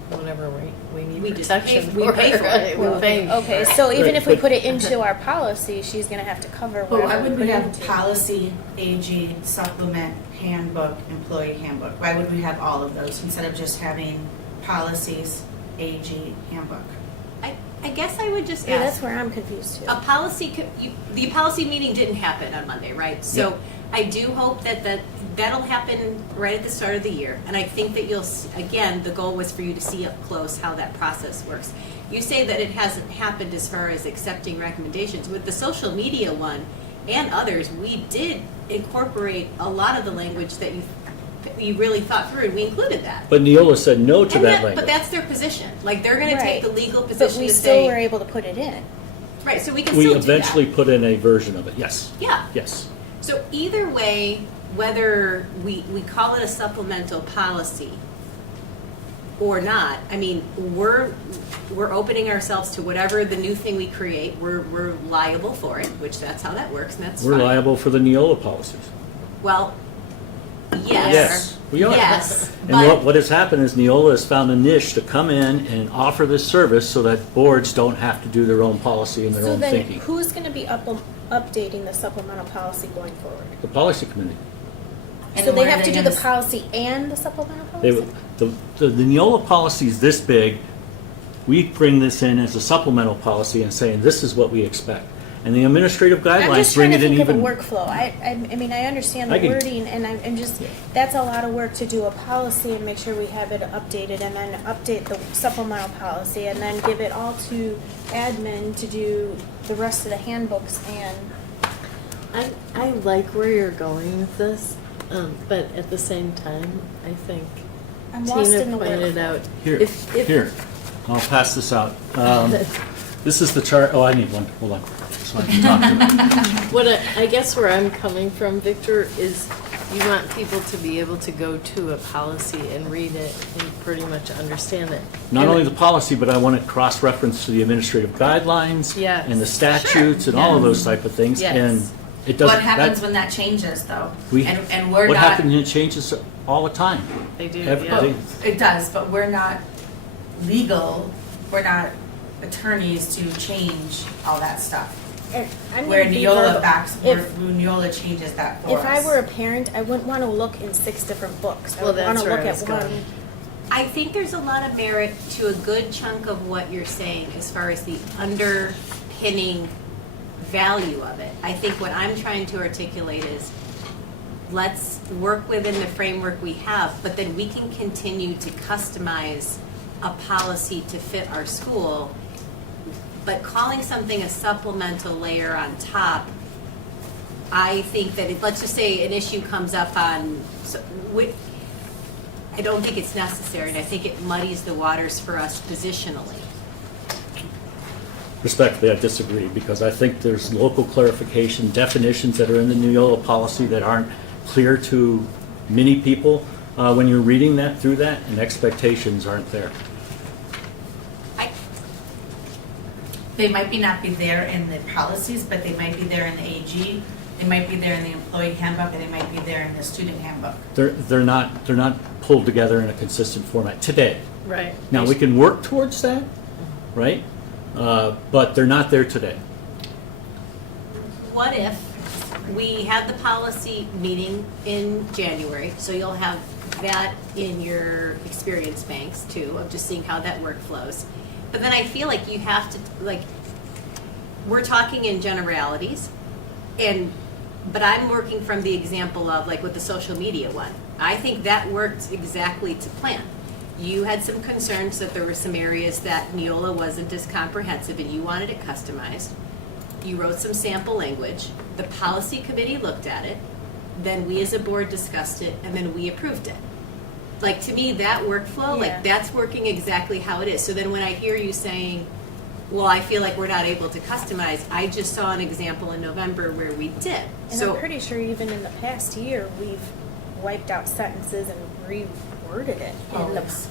whatever we need We just pay- protection we for. pay for it. Right, we pay. Okay, so even Right, if we but- put it into our policy, she's gonna have to cover But why whatever we would put we it have into. policy, AG, supplement, handbook, employee handbook? Why would we have all of those instead of just having policies, AG, handbook? I guess I would just Yeah, that's ask, where I'm confused too. a policy, the policy meeting didn't happen on Monday, right? So I do hope that'll happen right at the start of the year. And I think that again, the goal was for you to see up close how that process works. You say that it hasn't happened as far as accepting recommendations. With the social media one and others, we did incorporate a lot of the language that you really thought through, and we included that. But Neola said no to And that but language. that's their position. Like, they're gonna take Right. the legal But position we to still were say, able to put it in. right, so we can We still do that. eventually put in a version of it, yes, Yeah. yes. So either way, whether we call it a supplemental policy or not, I mean, we're opening ourselves to whatever the new thing we create. We're liable for it, which that's how that works, and that's We're fine. liable for the Neola policies. Well, yes. Yes, we are. Yes, And but what has happened is Neola has found a niche to come in and offer this service so that boards don't have to do their own policy and their So own then, thinking. who's gonna be updating the supplemental policy going forward? The policy committee. And So then they where have are to they do the gonna s- policy and the supplemental They, policy? the Neola policy is this big. We bring this in as a supplemental policy and saying, this is what we expect. And the administrative I'm guidelines just trying bring to it in think of a even. workflow. I mean, I understand I the can- wording, and I'm just, that's a lot of work to do a policy and make sure we have it updated, and then update the supplemental policy, and then give it all to admin to do the rest of the handbooks and. I like where you're going with this, but at the same time, I think I'm lost in Tina the pointed workflow. out. Here, if- here, I'll pass this out. This is the chart, oh, I need one, hold on, so I can talk to it. What I guess where I'm coming from, Victor, is you want people to be able to go to a policy and read it and pretty much understand it. Not And only the policy, but I want it cross-referenced to the administrative guidelines Yes. and the statutes and all of those type of things. Yes. And it doesn't. What happens that- when that changes though? we- And we're What not, happens, it changes all the time. They do, Every- yeah. they- it does, but we're not legal, we're not attorneys to change all that stuff. And I'm Where gonna be Neola verbal. where If- Neola changes that for us. If I were a parent, I wouldn't want to look in 6 different books. I Well, would want that's to where look I at was one. going. I think there's a lot of merit to a good chunk of what you're saying as far as the underpinning value of it. I think what I'm trying to articulate is, let's work within the framework we have, but then we can continue to customize a policy to fit our school. But calling something a supplemental layer on top, I think that let's just say an issue comes up on, I don't think it's necessary, and I think it muddies the waters for us positionally. Respectfully, I disagree, because I think there's local clarification, definitions that are in the Neola policy that aren't clear to many people when you're reading that through that, and expectations aren't there. They might not be there in the policies, but they might be there in the AG, they might be there in the employee handbook, and they might be there in the student handbook. They're not pulled together in a consistent format today. Right. Now, we can work towards that, right? But they're not there today. What if we have the policy meeting in January, so you'll have that in your experience banks too, of just seeing how that work flows. But then I feel like you have to, like, we're talking in generalities, but I'm working from the example of, like, with the social media one. I think that worked exactly to plan. you had some concerns that there were some areas that Neola wasn't as comprehensive and you wanted it customized. You wrote some sample language, the policy committee looked at it, then we as a board discussed it, and then we approved it. Like, to me, that workflow, Yeah. like, that's working exactly how it is. So then when I hear you saying, well, I feel like we're not able to customize, I just saw an example in November where we did. And So I'm pretty sure even in the past year, we've wiped out sentences and reworded it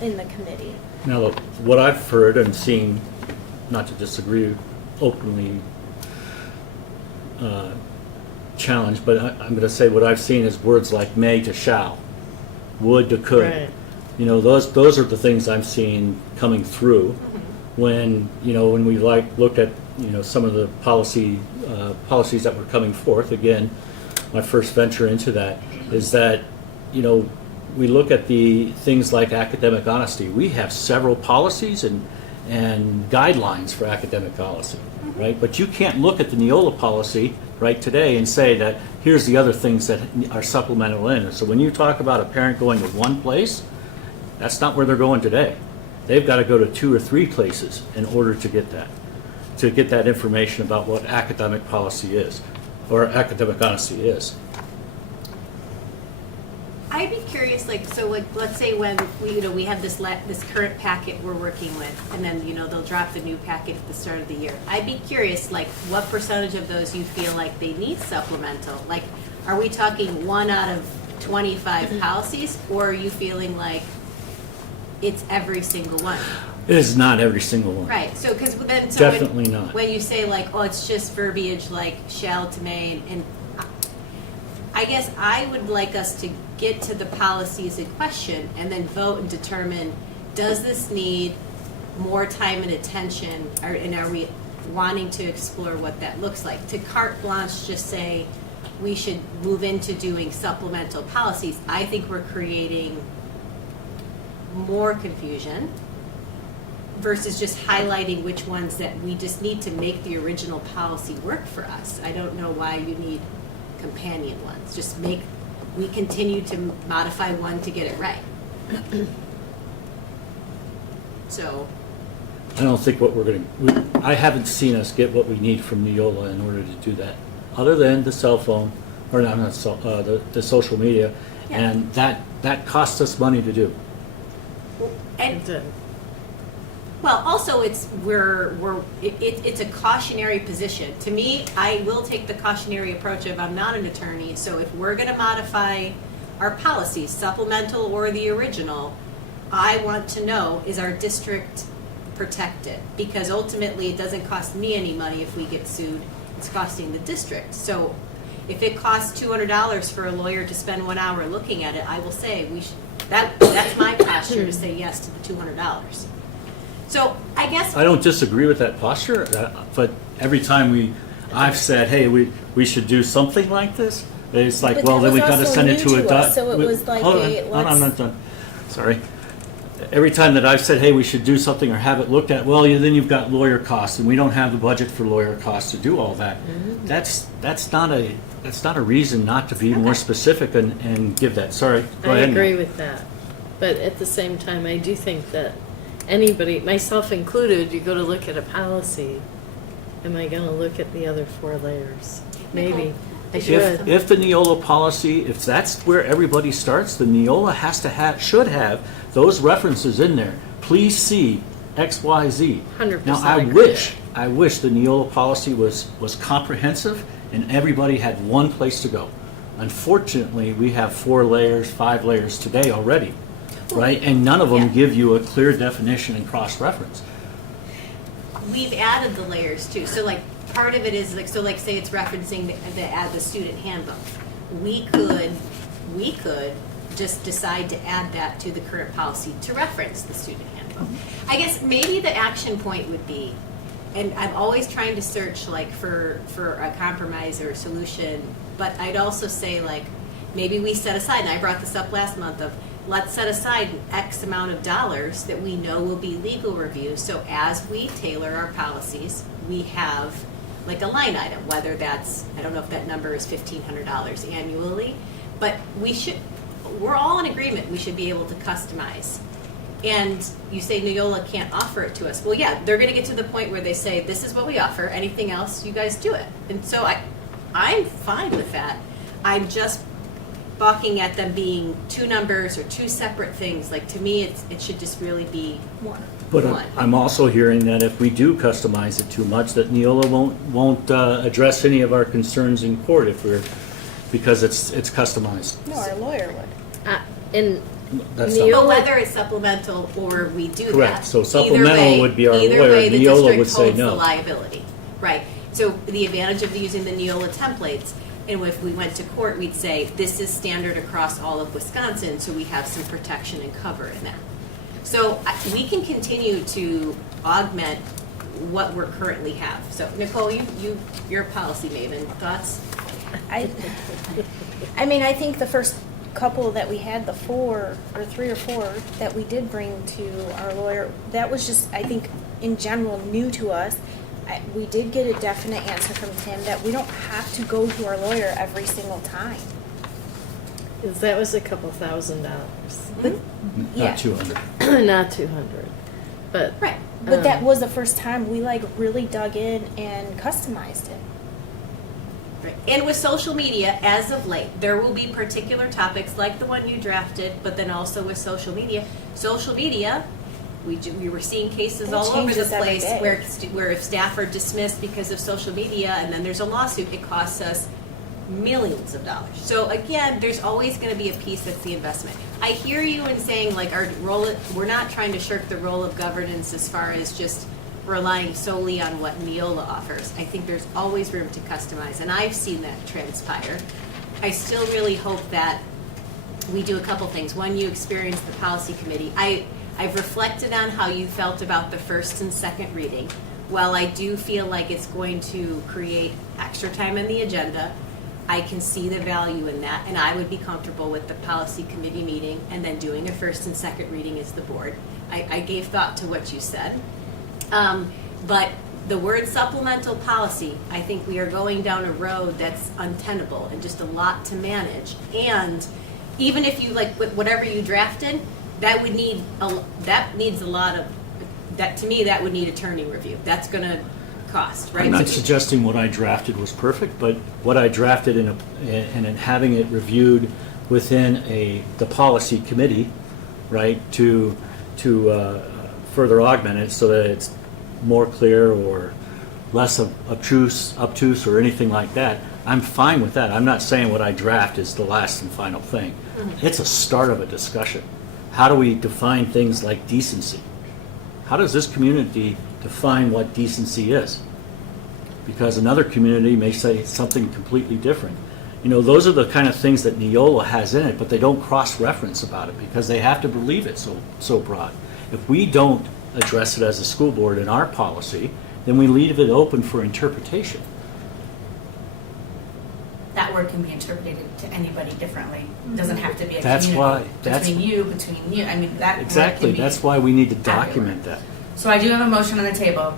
in the committee. Now, look, what I've heard and seen, not to disagree openly, challenge, but I'm going to say what I've seen is words like may to shall, would to could. Right. You know, those are the things I'm seeing coming through when, you know, when we looked at, you know, some of the policies that were coming forth. Again, my first venture into that is that, you know, we look at the things like academic honesty. We have several policies and guidelines for academic honesty, right? But you can't look at the Neola policy right today and say that here's the other things that are supplemental in it. So when you talk about a parent going to one place, that's not where they're going today. They've got to go to 2 or 3 places in order to get that information about what academic policy is, or academic honesty is. I'd be curious, like, so like, let's say when we have this current packet we're working with, and then, they'll drop the new packet at the start of the year. I'd be curious, like, what percentage of those you feel like they need supplemental? Like, are we talking 1 out of 25 policies, or are you feeling like it's every single one? It is not every single one. Right, so, because then, Definitely not. When you say like, oh, it's just verbiage like shall to may, and I guess I would like us to get to the policies in question and then vote and determine, does this need more time and attention, and are we wanting to explore what that looks like? To carte blanche just say we should move into doing supplemental policies, I think we're creating more confusion versus just highlighting which ones that we just need to make the original policy work for us. I don't know why you need companion ones. Just we continue to modify one to get it right. So, I don't think what I haven't seen us get what we need from Neola in order to do that, other than the cell phone, or not the social media, Yeah. and that costs us money to do. and well, also it's it's a cautionary position. To me, I will take the cautionary approach of I'm not an attorney, so if we're going to modify our policies, supplemental or the original, I want to know, is our district protected? Because ultimately, it doesn't cost me any money if we get sued. It's costing the district. So if it costs $200 for a lawyer to spend 1 hour looking at it, I will say that's my posture to say yes to the $200. So I guess I don't disagree with that posture, but every time I've said, hey, we should do something like this, it's like, But well, that then we was got to also send it new to a to us, so it was like Hold a, on, I'm let's- not done. Sorry. Every time that I've said, hey, we should do something or have it looked at, well, then you've got lawyer costs, and we don't have the budget for lawyer costs to do all that. That's not a reason not to be more specific and give that. Sorry, go I ahead. agree with that. But at the same time, I do think that anybody, myself included, you go to look at a policy, am I gonna look at the other 4 layers? Maybe. I should. If the Neola policy, if that's where everybody starts, the Neola should have those references in there. Please see X, Y, Z. 100% Now, I agree. wish the Neola policy was comprehensive and everybody had one place to go. Unfortunately, we have 4 layers, 5 layers today already, right? And none of them Yeah. give you a clear definition and cross-reference. we've added the layers too. So like part of it is like, so like say it's referencing the student handbook. We could just decide to add that to the current policy to reference the student handbook. I guess maybe the action point would be, and I'm always trying to search like for a compromise or a solution, but I'd also say like maybe we set aside, and I brought this up last month, of let's set aside X amount of dollars that we know will be legal review. So as we tailor our policies, we have like a line item, whether that's, I don't know if that number is $1,500 annually, but we're all in agreement we should be able to customize. and you say Neola can't offer it to us. Well, yeah, they're gonna get to the point where they say, this is what we offer, anything else, you guys do it. And so I'm fine with that. I'm just balking at them being two numbers or two separate things. Like, to me, it should just really be One. But one. I'm also hearing that if we do customize it too much, that Neola won't address any of our concerns in court because it's customized. No, our lawyer would. And That's Neola- not, But whether it's supplemental or we do that. Correct. So either supplemental way- would be our either lawyer. way, the Neola district would say holds no. the liability. Right. So the advantage of using the Neola templates, and if we went to court, we'd say, this is standard across all of Wisconsin, so we have some protection and cover in that. So we can continue to augment what we're currently have. So Nicole, you're a policy maven. Thoughts? I mean, I think the first couple that we had, the 4 or 3 or 4 that we did bring to our lawyer, that was just, I think, in general, new to us. We did get a definite answer from Tim that we don't have to go to our lawyer every single time. Because that was a couple $1,000, But yeah. Not 200. not 200. But Right. But that was the first time we like really dug in and customized it. Right. And with social media, as of late, there will be particular topics like the one you drafted, but then also with social media, we were seeing cases That all over the changes every place day. where if staff are dismissed because of social media and then there's a lawsuit, it costs us millions of dollars. So again, there's always going to be a piece that's the investment. I hear you in saying like our role, we're not trying to shirk the role of governance as far as just relying solely on what Neola offers. I think there's always room to customize, and I've seen that transpire. I still really hope that we do a couple things. One, you experience the policy committee. I've reflected on how you felt about the first and second reading. While I do feel like it's going to create extra time on the agenda, I can see the value in that, and I would be comfortable with the policy committee meeting and then doing a first and second reading as the board. I gave thought to what you said. But the word supplemental policy, I think we are going down a road that's untenable and just a lot to manage. And even if you like whatever you drafted, that would need needs a lot of that. To me, that would need attorney review. That's going to cost, right? I'm not So- suggesting what I drafted was perfect, but what I drafted and in having it reviewed within the policy committee, right, to further augment it so that it's more clear or less obtuse or anything like that, I'm fine with that. I'm not saying what I draft is the last and final thing. It's a start of a discussion. How do we define things like decency? How does this community define what decency is? Because another community may say something completely different. You know, those are the kind of things that Neola has in it, but they don't cross-reference about it because they have to believe it so broad. If we don't address it as a school board in our policy, then we leave it open for interpretation. That word can be interpreted to anybody differently. It doesn't have to be a That's community. why- Between you. I mean, that word Exactly, can be that's why we need to everywhere. document that. So I do have a motion on the table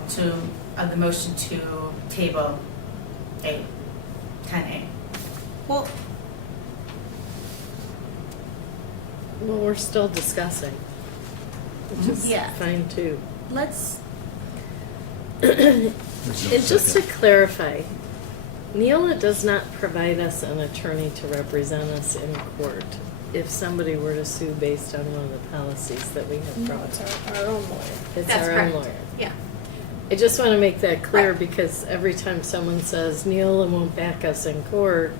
the motion to table 10A. Well, well, we're still discussing, which is Yeah. fine too. let's. There's no And just to second. clarify, Neola does not provide us an attorney to represent us in court if somebody were to sue based on one of the policies that we have No, brought. it's our own lawyer. It's That's our correct. own lawyer. Yeah. I just want to make that clear Right. because every time someone says Neola won't back us in court,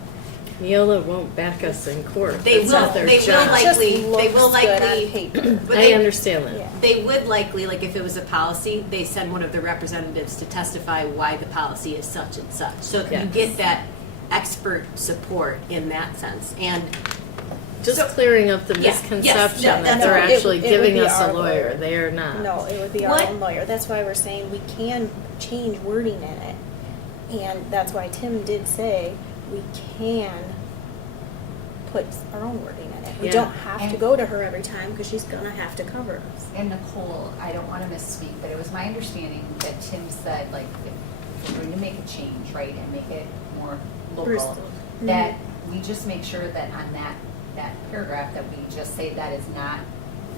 Neola won't back us in court. They That's will- not their they will job. like- likely- Just they will looks good likely- on paper. But I they- understand that. Yeah. They would likely, like if it was a policy, they send one of the representatives to testify why the policy is such and such. So you Yes. get that expert support in that sense. And Just So- clearing up the Yeah, yes, misconception no, that that's they're right. actually It would giving be us a our lawyer. lawyer. They are not. No, it would be our What? own lawyer. That's why we're saying we can change wording in it. And that's why Tim did say we can put our own wording in it. We Yeah. don't have to And- go to her every time because she's gonna have to cover us. And Nicole, I don't want to misspeak, but it was my understanding that Tim said, like, if we're going to make a change, right, and make it more local, Bristol. that we just make sure that on that paragraph, that we just say that is not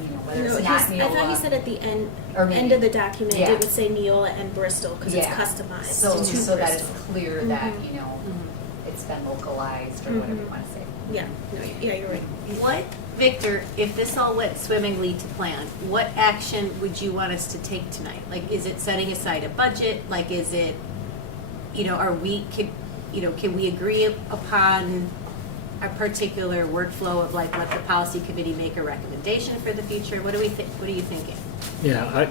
whether No, it's not I thought he Neola. said at the end, Or maybe- end of the document, Yeah. it would say Neola and Bristol, because it's Yeah. customized So, to so that it's Bristol. clear that, Mhm. it's been localized or whatever you Mhm. want to say. Yeah, no, yeah, you're right. What, Victor, if this all went swimmingly to plan, what action would you want us to take tonight? Like, is it setting aside a budget? Like, is it, are we, can we agree upon a particular workflow of like, let the policy committee make a recommendation for the future? What do we think, what are you thinking? Yeah,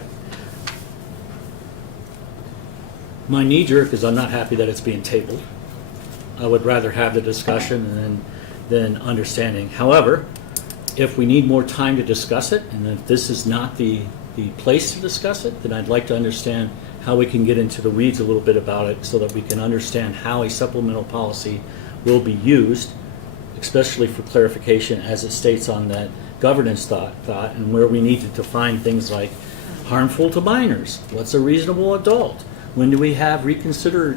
my knee jerk is I'm not happy that it's being tabled. I would rather have the discussion than understanding. However, if we need more time to discuss it, and if this is not the place to discuss it, then I'd like to understand how we can get into the weeds a little bit about it so that we can understand how a supplemental policy will be used, especially for clarification as it states on that governance thought, and where we need to define things like harmful to minors, what's a reasonable adult, when do we have reconsider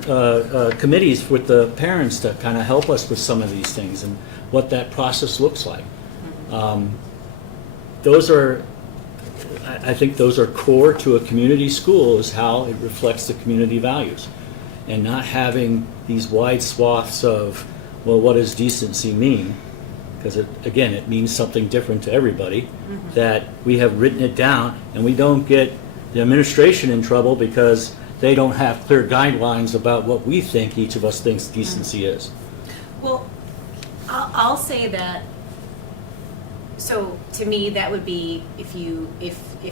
committees with the parents to kind of help us with some of these things and what that process looks like. I think those are core to a community school, is how it reflects the community values. And not having these wide swaths of, well, what does decency mean? Because it means something different to everybody, that we have written it down and we don't get the administration in trouble because they don't have clear guidelines about what we think each of us thinks decency is. Well, I'll say that, so to me, that would be if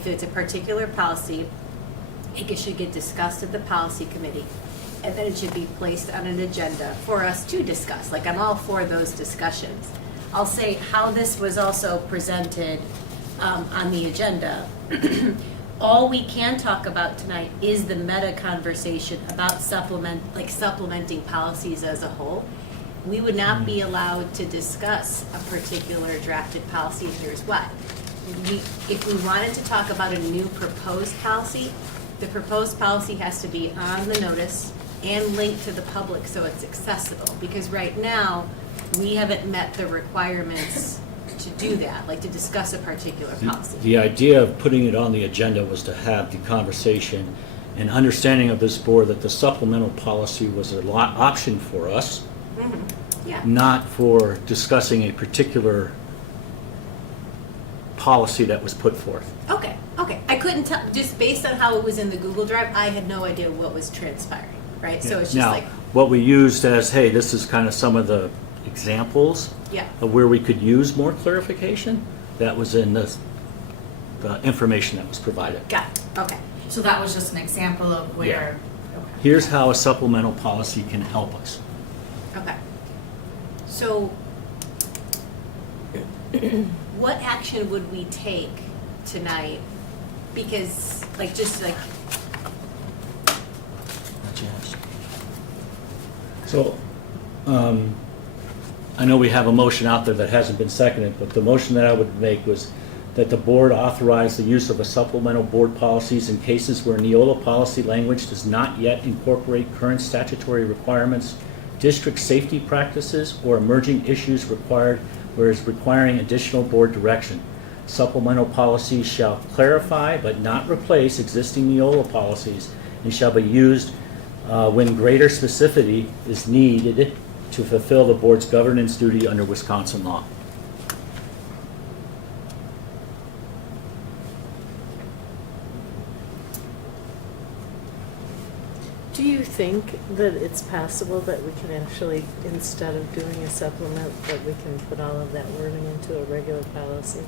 it's a particular policy, it should get discussed at the policy committee, and then it should be placed on an agenda for us to discuss. Like, I'm all for those discussions. I'll say how this was also presented on the agenda. All we can talk about tonight is the meta conversation about supplementing policies as a whole. We would not be allowed to discuss a particular drafted policy, and here's why. If we wanted to talk about a new proposed policy, the proposed policy has to be on the notice and linked to the public so it's accessible. Because right now, we haven't met the requirements to do that, like to discuss a particular policy. The idea of putting it on the agenda was to have the conversation and understanding of this board that the supplemental policy was an option for us, Yeah. not for discussing a particular policy that was put forth. Okay. I couldn't tell, just based on how it was in the Google Drive, I had no idea what was transpiring, right? So it's just Now, like, what we used as, hey, this is kind of some of the examples yeah. of where we could use more clarification, that was in the information that was provided. Got it. Okay. So that was just an example of where. Okay. Here's how a supplemental policy can help us. Okay. So, what action would we take tonight? Because, So, I know we have a motion out there that hasn't been seconded, but the motion that I would make was that the board authorize the use of a supplemental board policies in cases where Neola policy language does not yet incorporate current statutory requirements, district safety practices, or emerging issues required, whereas requiring additional board direction. Supplemental policies shall clarify but not replace existing Neola policies and shall be used when greater specificity is needed to fulfill the board's governance duty under Wisconsin law. Do you think that it's possible that we can actually, instead of doing a supplement, that we can put all of that wording into a regular policy?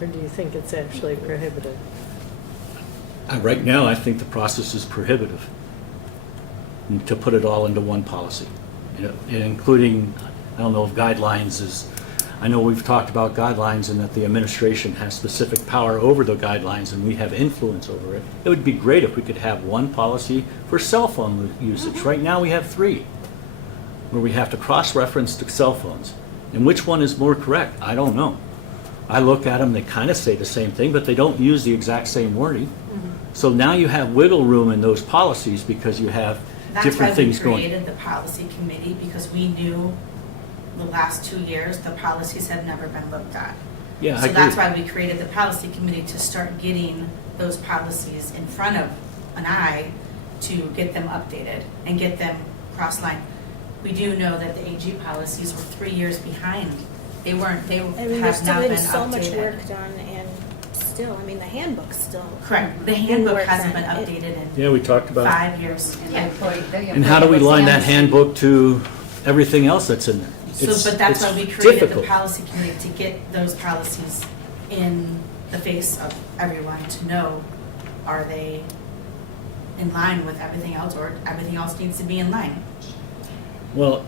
Or do you think it's actually prohibitive? Right now, I think the process is prohibitive to put it all into one policy, including, I don't know if guidelines is, I know we've talked about guidelines and that the administration has specific power over the guidelines and we have influence over it. It would be great if we could have one policy for cell phone usage. Right now, we have 3, where we have to cross-reference to cell phones. And which one is more correct? I don't know. I look at them, they kind of say the same thing, but they don't use the exact same wording. So now you have wiggle room in those policies because you have different things going. That's why we created the policy committee, because we knew the last 2 years, the policies had never been looked at. Yeah, I So that's agree. why we created the policy committee, to start getting those policies in front of an eye to get them updated and get them cross-lined. We do know that the AG policies were 3 years behind. They weren't, they I mean, there's have still not been been so much updated. work done, and still, I mean, the handbook's still. Correct, the in handbook work hasn't been then. updated in Yeah, we talked about, 5 years. And the Yeah. employee. and how do we line that handbook to everything else that's in there? So, but that's why we it's created the difficult. policy committee, to get those policies in the face of everyone, to know, are they in line with everything else, or everything else needs to be in line? Well,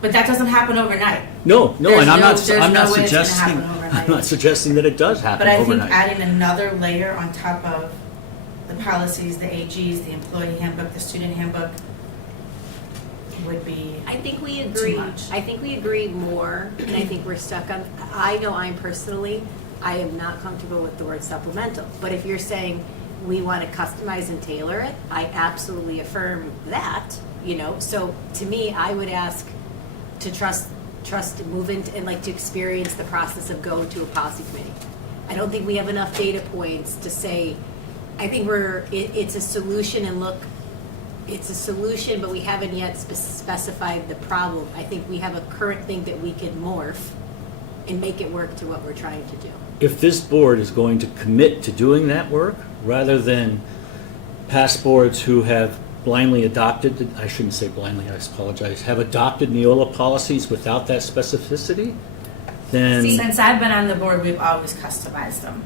But that doesn't happen overnight. no, There's and I'm no- not, there's I'm not no way it's gonna suggesting, happen overnight. I'm not suggesting that it does happen But I think overnight. adding another layer on top of the policies, the AGs, the employee handbook, the student handbook, would be, I think we agree. much. I think we agree more, and I think we're stuck on, I know I'm personally, I am not comfortable with the word supplemental. But if you're saying we want to customize and tailor it, I absolutely affirm that, you know. So to me, I would ask to trust, move into, and like to experience the process of going to a policy committee. I don't think we have enough data points to say, I think it's a solution, and look, it's a solution, but we haven't yet specified the problem. I think we have a current thing that we can morph and make it work to what we're trying to do. If this board is going to commit to doing that work, rather than past boards who have blindly adopted, I shouldn't say blindly, I apologize, have adopted Neola policies without that specificity, then, since I've been on the board, we've always customized them.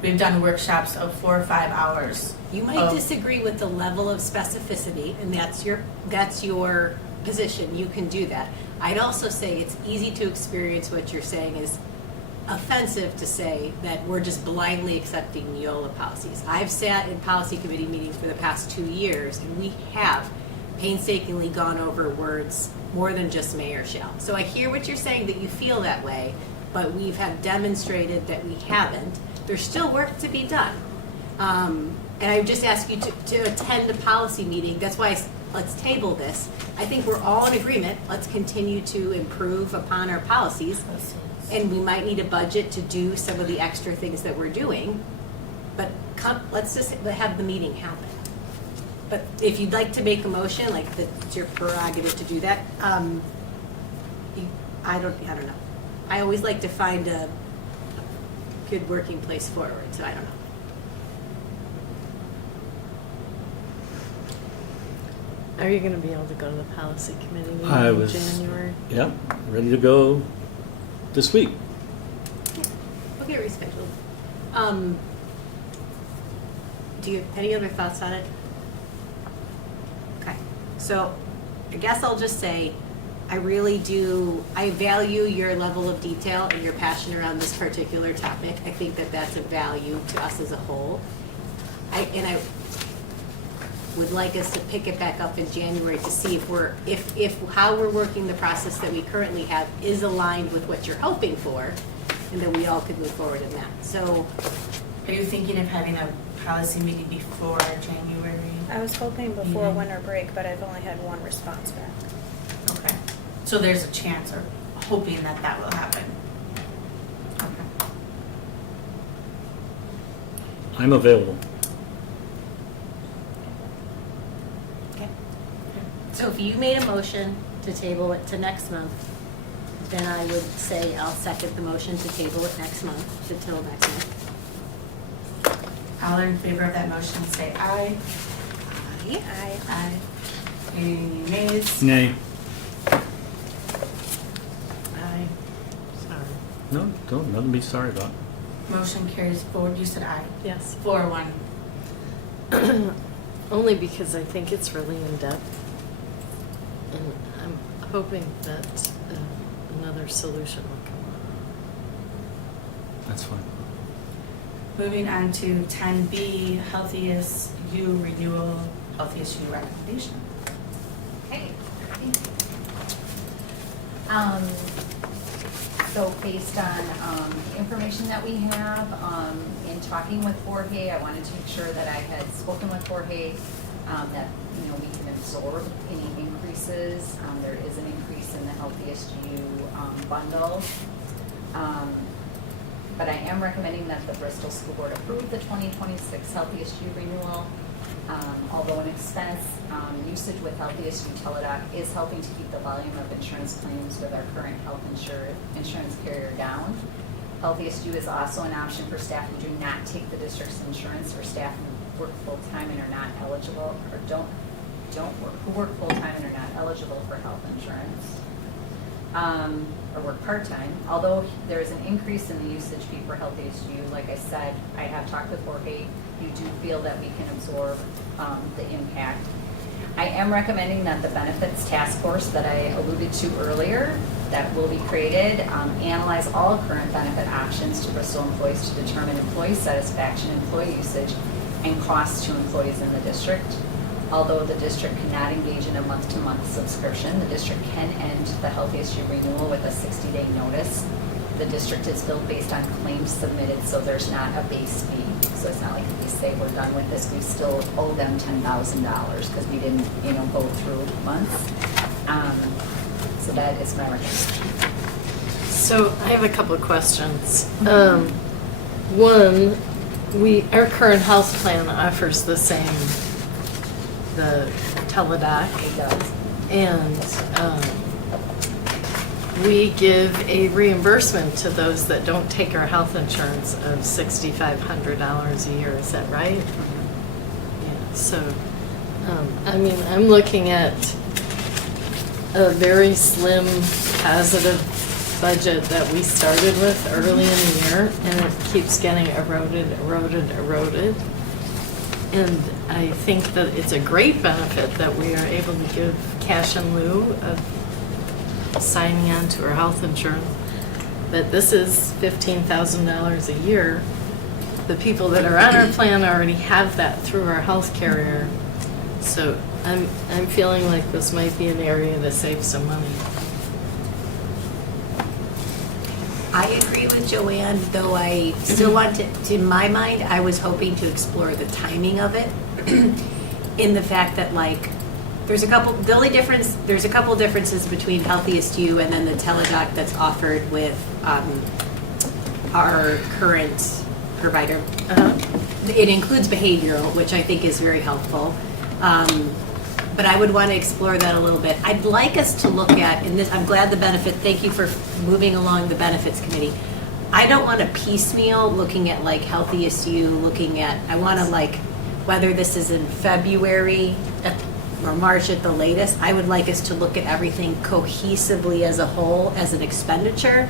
We've done workshops of 4 or 5 hours. You might of- disagree with the level of specificity, and that's your position. You can do that. I'd also say it's easy to experience what you're saying is offensive to say that we're just blindly accepting Neola policies. I've sat in policy committee meetings for the past 2 years, and we have painstakingly gone over words more than just may or shall. So I hear what you're saying, that you feel that way, but we have demonstrated that we haven't. There's still work to be done. And I would just ask you to attend a policy meeting. That's why let's table this. I think we're all in agreement. Let's continue to improve upon our policies. And we might need a budget to do some of the extra things that we're doing. But let's just have the meeting happen. But if you'd like to make a motion, like it's your prerogative to do that, I don't know. I always like to find a good working place forward, so I don't know. Are you gonna be able to go to the policy committee meeting I in was- January? yeah, ready to go this week. We'll get rescheduled. Do you have any other thoughts on it? Okay, so I guess I'll just say, I value your level of detail and your passion around this particular topic. I think that that's a value to us as a whole. I would like us to pick it back up in January to see if how we're working the process that we currently have is aligned with what you're hoping for, and then we all could move forward in that. So, Are you thinking of having a policy meeting before January? I was hoping before Mhm. winter break, but I've only had one response back. Okay. So there's a chance, or hoping that that will happen. Okay. I'm available. okay. So if you made a motion to table it to next month, then I would say I'll second the motion to table it next month, until next month. All in favor of that motion, say aye. I Aye. Any nays? Nay. Aye. Sorry. No, don't, nothing to be sorry about. Motion carries forward. You said aye. Yes. 4-1. Only because I think it's really in-depth. And I'm hoping that another solution will come up. That's fine. Moving on to 10B, Healthiest You renewal, Healthiest You recommendation. Okay, thank you. So based on the information that we have, in talking with Jorge, I wanted to make sure that I had spoken with Jorge, that, you know, we can absorb any increases. There is an increase in the Healthiest You bundle. But I am recommending that the Bristol School Board approve the 2026 Healthiest You renewal. Although an expense, usage with Healthiest You Teladoc is helping to keep the volume of insurance claims with our current health insurance carrier down. Healthiest You is also an option for staff who do not take the district's insurance, or staff who work full-time and are not eligible, or who work full-time and are not eligible for health insurance. Or work part-time. Although there is an increase in the usage fee for Healthiest You, like I said, I have talked with Jorge, you do feel that we can absorb the impact. I am recommending that the benefits task force that I alluded to earlier, that will be created, analyze all current benefit options to Bristol employees to determine employee satisfaction, employee usage, and costs to employees in the district. Although the district cannot engage in a month-to-month subscription, the district can end the Healthiest You renewal with a 60-day notice. The district is billed based on claims submitted, so there's not a base fee. So it's not like if we say we're done with this, we still owe them $10,000 because we didn't, go through months. So that is my recommendation. So I have a couple of questions. One, our current health plan offers the Teladoc. It does. And we give a reimbursement to those that don't take our health insurance of $6,500 a year. Is that right? Yeah. So, I'm looking at a very slim, positive budget that we started with early in the year, and it keeps getting eroded. And I think that it's a great benefit that we are able to give cash in lieu of signing on to our health insurance. But this is $15,000 a year. The people that are on our plan already have that through our health carrier. So I'm feeling like this might be an area to save some money. I agree with Joanne, though I still want to, in my mind, I was hoping to explore the timing of it in the fact that there's a couple differences between Healthiest You and then the Teladoc that's offered with our current provider. It includes behavioral, which I think is very helpful. But I would want to explore that a little bit. I'd like us to look at, and this, I'm glad thank you for moving along the benefits committee. I don't want to piecemeal looking at Healthiest You, I want to whether this is in February or March at the latest, I would like us to look at everything cohesively as a whole, as an expenditure,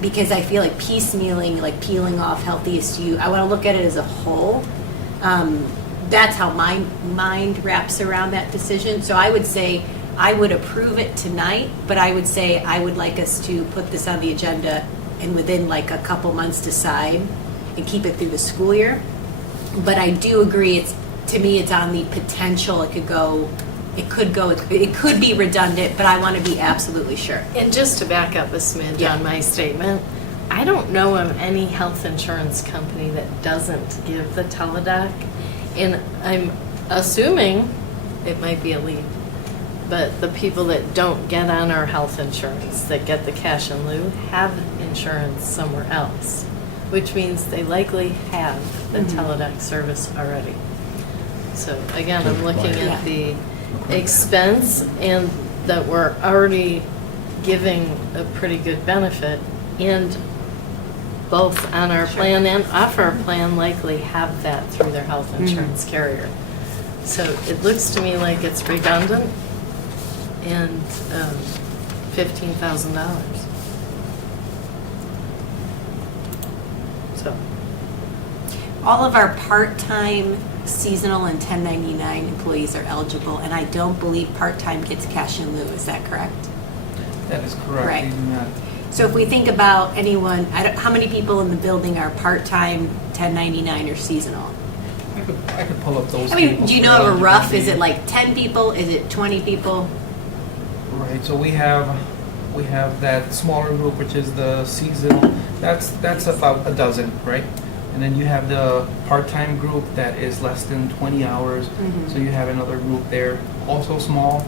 because I feel like piecemealing, peeling off Healthiest You, I want to look at it as a whole. That's how my mind wraps around that decision. So I would say I would approve it tonight, but I would say I would like us to put this on the agenda and within a couple months decide and keep it through the school year. But I do agree, to me it's on the potential it could be redundant, but I want to be absolutely sure. And just to back up a smidge on my statement, I don't know of any health insurance company that doesn't give the Teladoc. And I'm assuming it might be a leap, but the people that don't get on our health insurance, that get the cash in lieu, have insurance somewhere else, which means they likely have the Teladoc service already. So again, I'm looking at the expense and that we're already giving a pretty good benefit, and both on our plan and off our plan likely have that through their health insurance carrier. So it looks to me like it's redundant and $15,000. So All of our part-time, seasonal, and 1099 employees are eligible, and I don't believe part-time gets cash in lieu. Is that correct? That is correct. Right. They do not. So if we think about anyone, how many people in the building are part-time, 1099, or seasonal? I could pull up those. I mean, tables do you for know of a rough, is eligibility. it 10 people, is it 20 people? Right, so we have that smaller group, which is the seasonal, that's about a dozen, right? And then you have the part-time group that is less than 20 hours. So you have another group there, also small,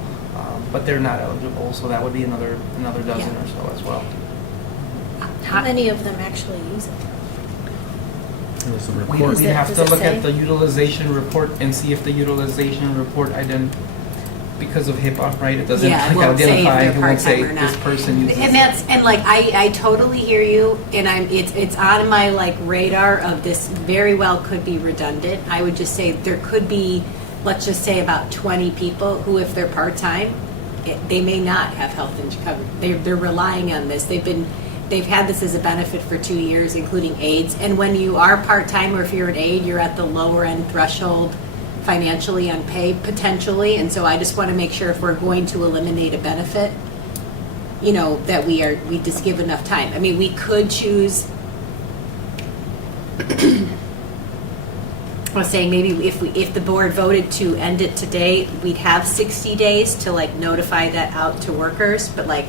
but they're not eligible, so that would be another dozen or so as well. How many of them actually use it? There's a We report. Does have it to look say? at the utilization report and see if the utilization report because of HIPAA, right? It doesn't Yeah, it like won't say if identify, they're it won't say part-time or this not. person uses And that's, and like, I totally hear you, and it's on my like radar of this very well could be redundant. I would just say there could be, let's just say about 20 people who, if they're part-time, they may not have health insurance. They're relying on this. They've had this as a benefit for 2 years, including aides. And when you are part-time, or if you're an aide, you're at the lower end threshold financially on pay potentially. And so I just want to make sure if we're going to eliminate a benefit, you know, that we just give enough time. I mean, we could choose, I was saying maybe if the board voted to end it today, we'd have 60 days to like notify that out to workers, but like,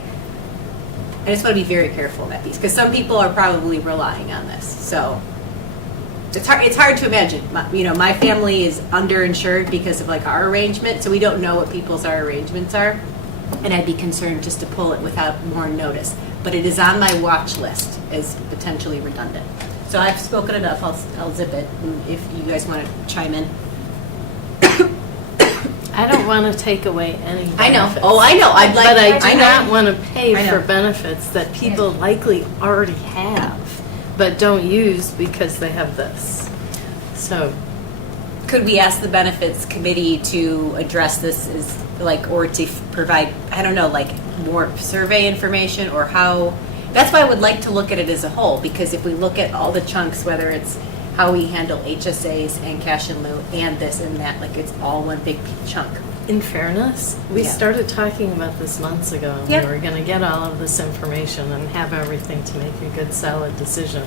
I just want to be very careful about these, because some people are probably relying on this, so. It's hard to imagine. My family is underinsured because of like our arrangement, so we don't know what people's our arrangements are. And I'd be concerned just to pull it without more notice. But it is on my watch list as potentially redundant. So I've spoken enough, I'll zip it, and if you guys want to chime in. I don't want to take away any benefits. I know, I'd like. But I do know. not want to I pay know. for benefits that people likely already have, but don't use because they have this. So, Could we ask the benefits committee to address this as like, or to provide, I don't know, like more survey information, or how? That's why I would like to look at it as a whole, because if we look at all the chunks, whether it's how we handle HSAs and cash in lieu and this and that, like it's all one big chunk. in fairness, we Yeah. started talking about this months ago. And Yep. we were going to get all of this information and have everything to make a good, solid decision.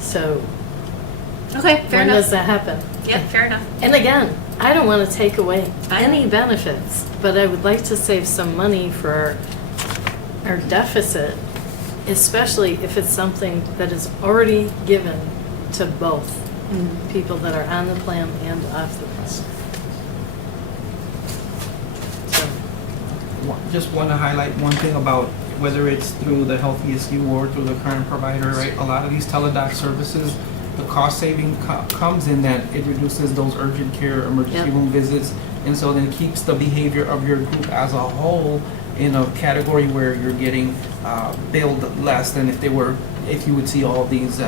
So, Okay, fair when enough. does that happen? Yeah, fair enough. And again, I don't want to take away any benefits, but I would like to save some money for our deficit, especially if it's something that is already given to both people that are on the plan and off the plan. So, Just want to highlight one thing about whether it's through the Health ESU or through the current provider, right? A lot of these teledoc services, the cost saving comes in that it reduces those urgent care emergency Yep. room visits. And so then it keeps the behavior of your group as a whole in a category where you're getting billed less than if you would see all these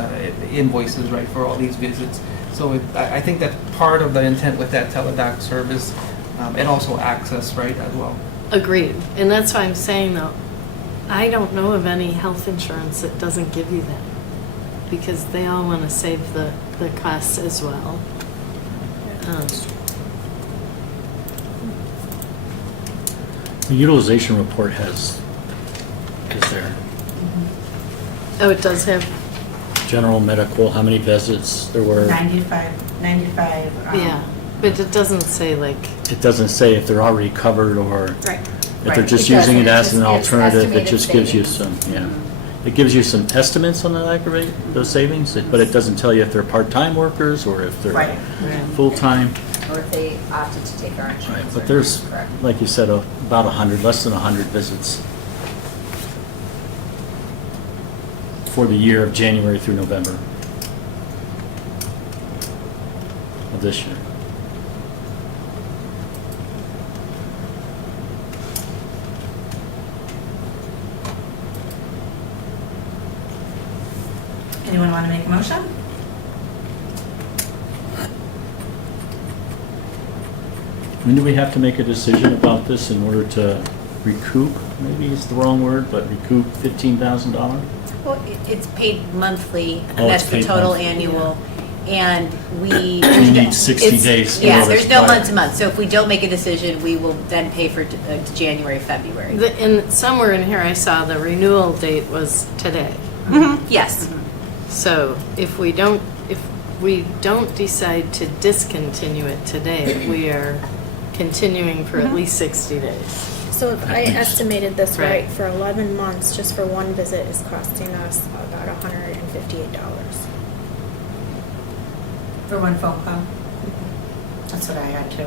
invoices, right, for all these visits. So I think that's part of the intent with that teledoc service, and also access, right, as well. agreed. And that's why I'm saying though, I don't know of any health insurance that doesn't give you that. Because they all want to save the costs as well. The utilization report is there Oh, it does have, general medical, how many visits there were? 95. yeah, but it doesn't say like, It doesn't say if they're already covered or Right. if they're Right. just It using it doesn't. as an It's alternative. It estimated just gives you some, savings. yeah. It gives you some estimates on those savings, but it doesn't tell you if they're part-time workers or if they're Right. full-time. Or if they opted to take our Right, insurance. but or- there's, Correct. like you said, about 100, less than 100 visits for the year of January through November of this year. Anyone want to make a motion? When do we have to make a decision about this in order to recoup, maybe it's the wrong word, but recoup $15,000? Well, it's paid monthly, and Oh, that's it's the paid total monthly. annual. And we. You need 60 it's- days. Yeah, notice there's no prior. month to month. So if we don't make a decision, we will then pay for January, February. and somewhere in here I saw the renewal date was today. Yes. So if we don't decide to discontinue it today, we are continuing for at least 60 days. So if I estimated this Right. right, for 11 months, just for one visit is costing us about $158. For one phone call? That's what I had too.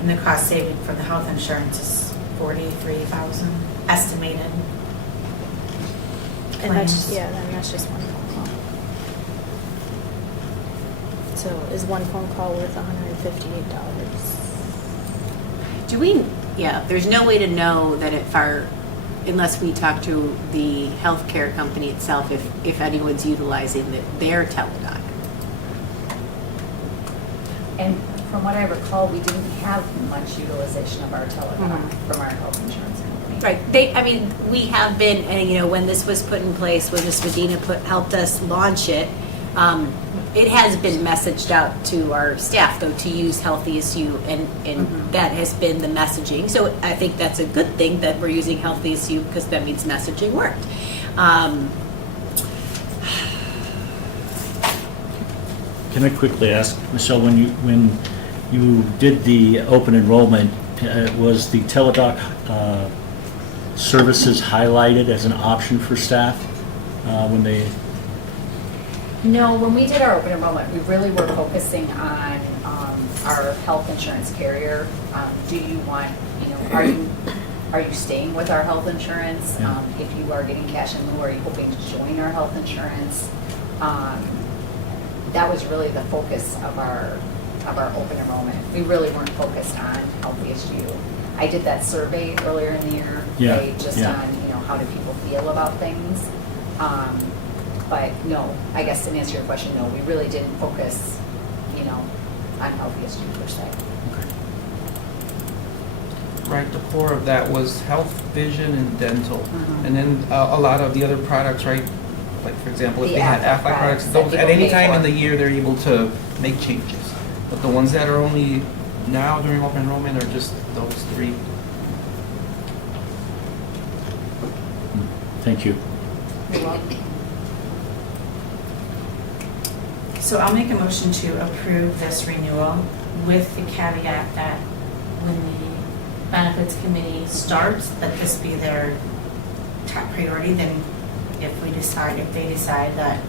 And the cost saving for the health insurance is 43,000 estimated. And that's, claims. yeah, and that's just one phone call. So is one phone call worth $158? Do we, yeah, there's no way to know that if our, unless we talk to the healthcare company itself, if anyone's utilizing their Teladoc. And from what I recall, we didn't have much utilization of our Teladoc from our health insurance company. Right, we have been, and when this was put in place, when Ms. Medina helped us launch it, it has been messaged out to our staff, though, to use HealthySU, and that has been the messaging. So I think that's a good thing that we're using HealthySU, because that means messaging worked. Can I quickly ask, Michelle, when you did the open enrollment, was the Teladoc services highlighted as an option for staff when they? No, when we did our open enrollment, we really were focusing on our health insurance carrier. Do you want, are you staying with our health insurance? Yeah. If you are getting cash in lieu, are you hoping to join our health insurance? That was really the focus of our open enrollment. We really weren't focused on HealthySU. I did that survey earlier in the year, Yeah, right, just yeah. on, how do people feel about things. But no, I guess to answer your question, no, we really didn't focus, on HealthySU per se. Right, the core of that was health, vision, and dental. Mhm. And then a lot of the other products, right? Like, for example, if The they had Aflac Aflac products, that those, at people any pay time in for. the year, they're able to make changes. But the ones that are only now during open enrollment are just those three. Thank you. You're welcome. So I'll make a motion to approve this renewal with the caveat that when the benefits committee starts, that this be their top priority. Then if they decide that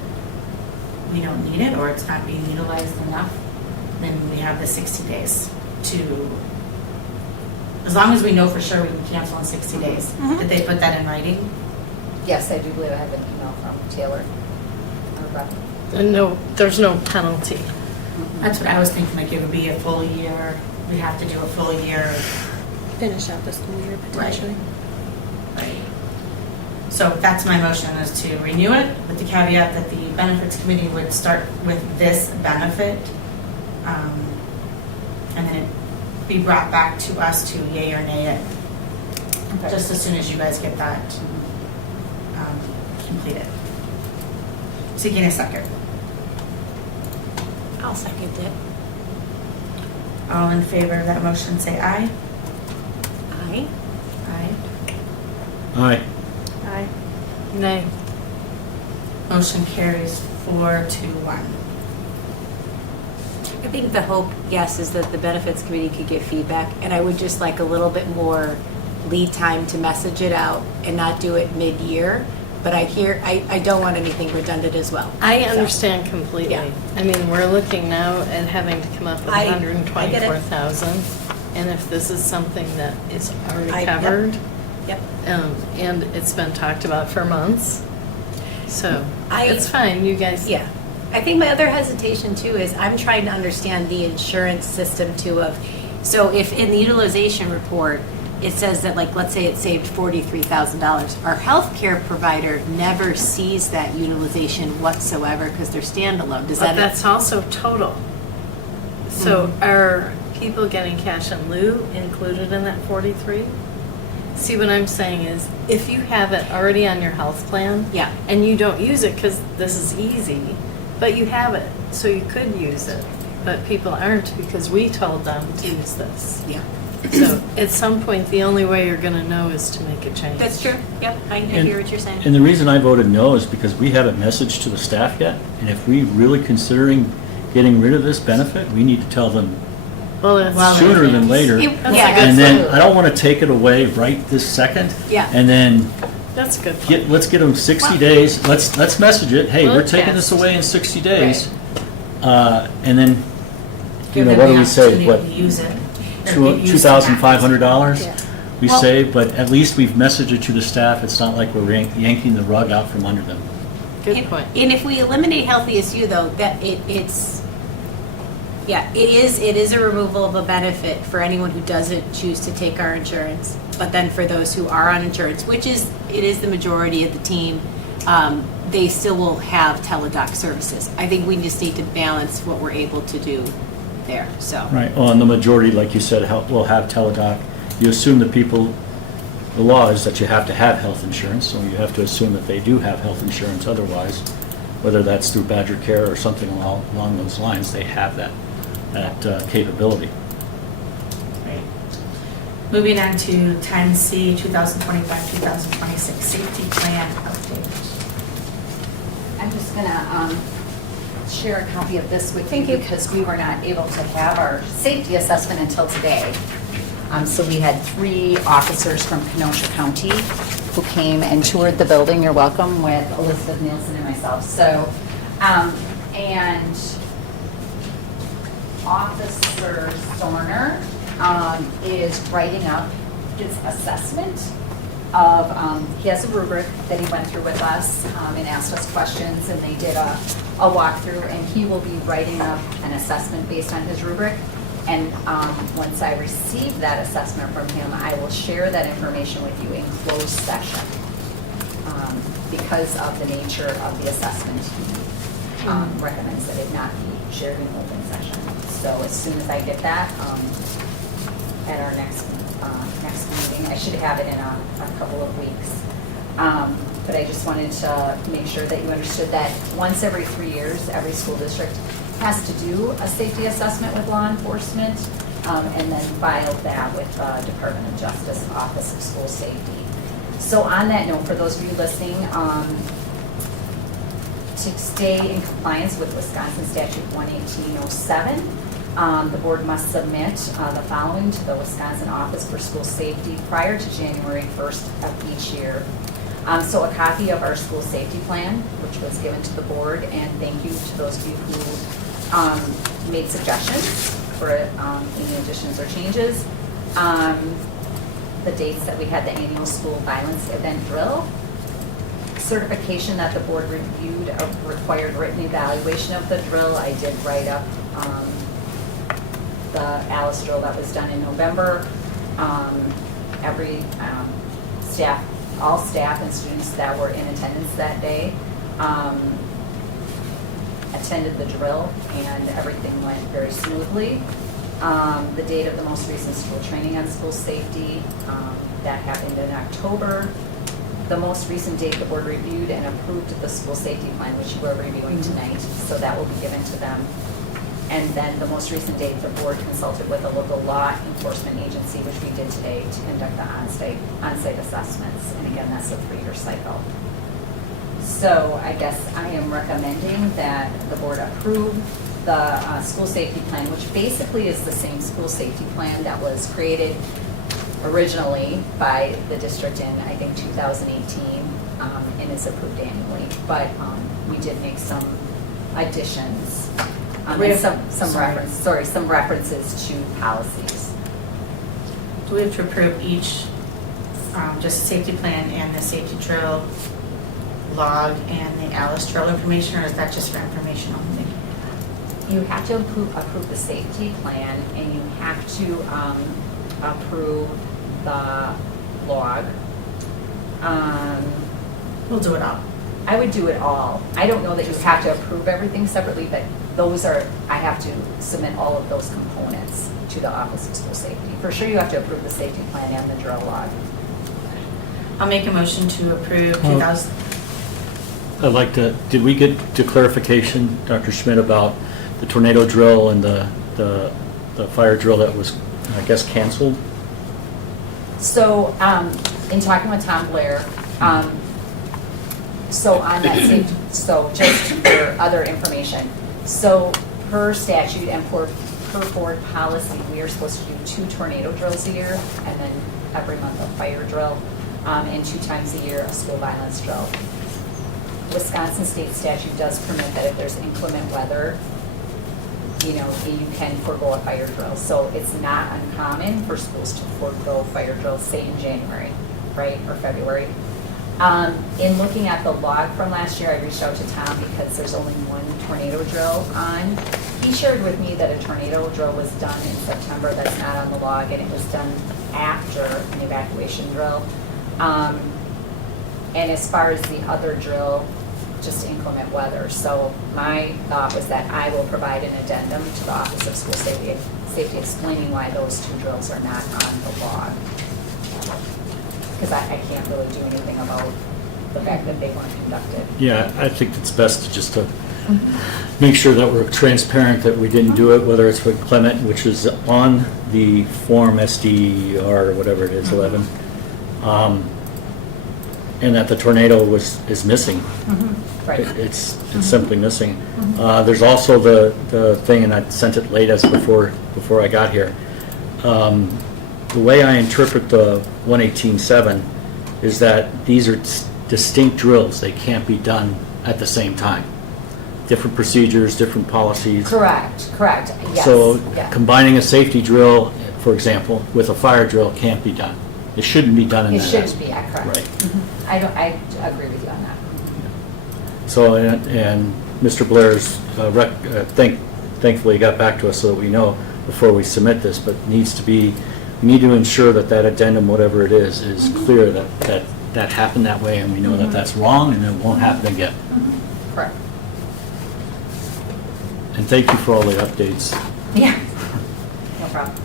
we don't need it or it's not being utilized enough, then we have the 60 days to, as long as we know for sure we can cancel in 60 days. Did they put that in writing? Yes, I do believe I have an email from Taylor. Or Beth. And no, there's no penalty. That's what I was thinking, like it would be a full year, we have to do a full year. Finish out the school year potentially. Right. So that's my motion, is to renew it with the caveat that the benefits committee would start with this benefit. And then it be brought back to us to yay or nay it, Okay. just as soon as you guys get that completed. Seeking a second. I'll second it. All in favor of that motion, say aye. Aye. Aye. Aye. Aye. Nay. Motion carries 4-1. I think the hope, yes, is that the benefits committee could get feedback, and I would just like a little bit more lead time to message it out and not do it mid-year. But I don't want anything redundant as well. I So, understand completely. Yeah. I mean, we're looking now at having to come up with I get it. 124,000. And if this is something that is already Yep. covered, Yep. and it's been talked about for months, so I- it's fine, you guys. Yeah. I think my other hesitation too is I'm trying to understand the insurance system too so if in the utilization report, it says that, like, let's say it saved $43,000. Our healthcare provider never sees that utilization whatsoever because they're standalone. Does But that? that's also total. So are people getting cash in lieu included in that 43? See, what I'm saying is, if you have it already on your health plan. Yeah. And you don't use it because this is easy, but you have it, so you could use it. But people aren't because we told them to use this. Yeah. So at some point, the only way you're gonna know is to make a change. That's true. Yep. I hear what you're saying. And the reason I voted no is because we haven't messaged to the staff yet. And if we really considering getting rid of this benefit, we need to tell them Well, it's. Well, sooner than later. Yeah. And then absolutely. I don't want to take it away right this second. Yeah. And then That's a good point. let's get them 60 days. Let's message it. Hey, Well, we're taking this test. away in 60 days. And then, Give them what the do we say? opportunity What, to use it. or get used to $2,500? Yeah. we Well- say, but at least we've messaged it to the staff. It's not like we're yanking the rug out from under them. Good point. And if we eliminate Healthiest You, though, that it is a removal of a benefit for anyone who doesn't choose to take our insurance. But then for those who are on insurance, it is the majority of the team, they still will have teledoc services. I think we just need to balance what we're able to do there, so. Right, well, and the majority, like you said, will have teledoc. You assume the law is that you have to have health insurance, so you have to assume that they do have health insurance otherwise, whether that's through Badger Care or something along those lines, they have that capability. Right. Moving on to 10C, 2025-2026 safety plan update. I'm just gonna share a copy of this with you because we were not able to have our safety assessment until today. So we had 3 officers from Kenosha County who came and toured the building. You're welcome, with Elizabeth Nielsen and myself. So, and Officer Storner is writing up his assessment of, he has a rubric that he went through with us and asked us questions, and they did a walkthrough, and he will be writing up an assessment based on his rubric. And once I receive that assessment from him, I will share that information with you in closed session because of the nature of the assessment. He recommends that it not be shared in open session. So as soon as I get that at our next meeting, I should have it in a couple of weeks. But I just wanted to make sure that you understood that once every 3 years, every school district has to do a safety assessment with law enforcement and then file that with the Department of Justice Office of School Safety. So on that note, for those of you listening, to stay in compliance with Wisconsin Statute 11807, the board must submit the following to the Wisconsin Office for School Safety prior to January 1st of each year. So a copy of our school safety plan, which was given to the board, and thank you to those of you who made suggestions for any additions or changes. The dates that we had the annual school violence event drill. Certification that the board reviewed a required written evaluation of the drill. I did write up the Alice drill that was done in November. Every staff, all staff and students that were in attendance that day attended the drill, and everything went very smoothly. The date of the most recent school training on school safety, that happened in October. The most recent date the board reviewed and approved the school safety plan, which you are reviewing tonight, so that will be given to them. And then the most recent date, the board consulted with a local law enforcement agency, which we did today, to conduct the on-site assessments. And again, that's a 3-year cycle. So I guess I am recommending that the board approve the school safety plan, which basically is the same school safety plan that was created originally by the district in, I think, 2018, and is approved annually. But we did make some additions, and some references to policies. Do we have to approve each, just safety plan and the safety drill log and the Alice drill information, or is that just for information only? You have to approve the safety plan, and you have to approve the log. We'll do it all. I would do it all. I don't know that you have to approve everything separately, but I have to submit all of those components to the Office of School Safety. For sure, you have to approve the safety plan and the drill log. I'll make a motion to approve Well- 2000. I'd like to, did we get to clarification, Dr. Schmidt, about the tornado drill and the fire drill that was, I guess, canceled? So, in talking with Tom Blair, so on that safety, so just for other information, so per statute and per board policy, we are supposed to do 2 tornado drills a year, and then every month a fire drill, and 2 times a year a school violence drill. Wisconsin state statute does permit that if there's inclement weather, you know, you can forego a fire drill. So it's not uncommon for schools to forego fire drills, say in January, right, or February. In looking at the log from last year, I reached out to Tom because there's only one tornado drill on. He shared with me that a tornado drill was done in September, that's not on the log, and it was done after an evacuation drill. And as far as the other drill, just inclement weather. So my thought was that I will provide an addendum to the Office of School Safety explaining why those two drills are not on the log. Because I can't really do anything about the fact that they weren't conducted. Yeah, I think it's best just to make sure that we're transparent that we didn't do it, whether it's with Clement, which is on the form SDR or whatever it is, 11. And that the tornado is missing. Right. It's simply missing. There's also the thing, and I sent it late as before I got here. The way I interpret the 118.7 is that these are distinct drills. They can't be done at the same time. Different procedures, different policies. Correct, yes. So yeah. combining a safety drill, for example, with a fire drill can't be done. It shouldn't be done in It that. shouldn't be, correct. Right. I agree with you on that. So, and Mr. Blair's, thankfully got back to us so that we know before we submit this, but we need to ensure that that addendum, whatever it is clear that happened that way, and we know that that's wrong, and it won't happen again. Correct. And thank you for all the updates. Yeah, no problem.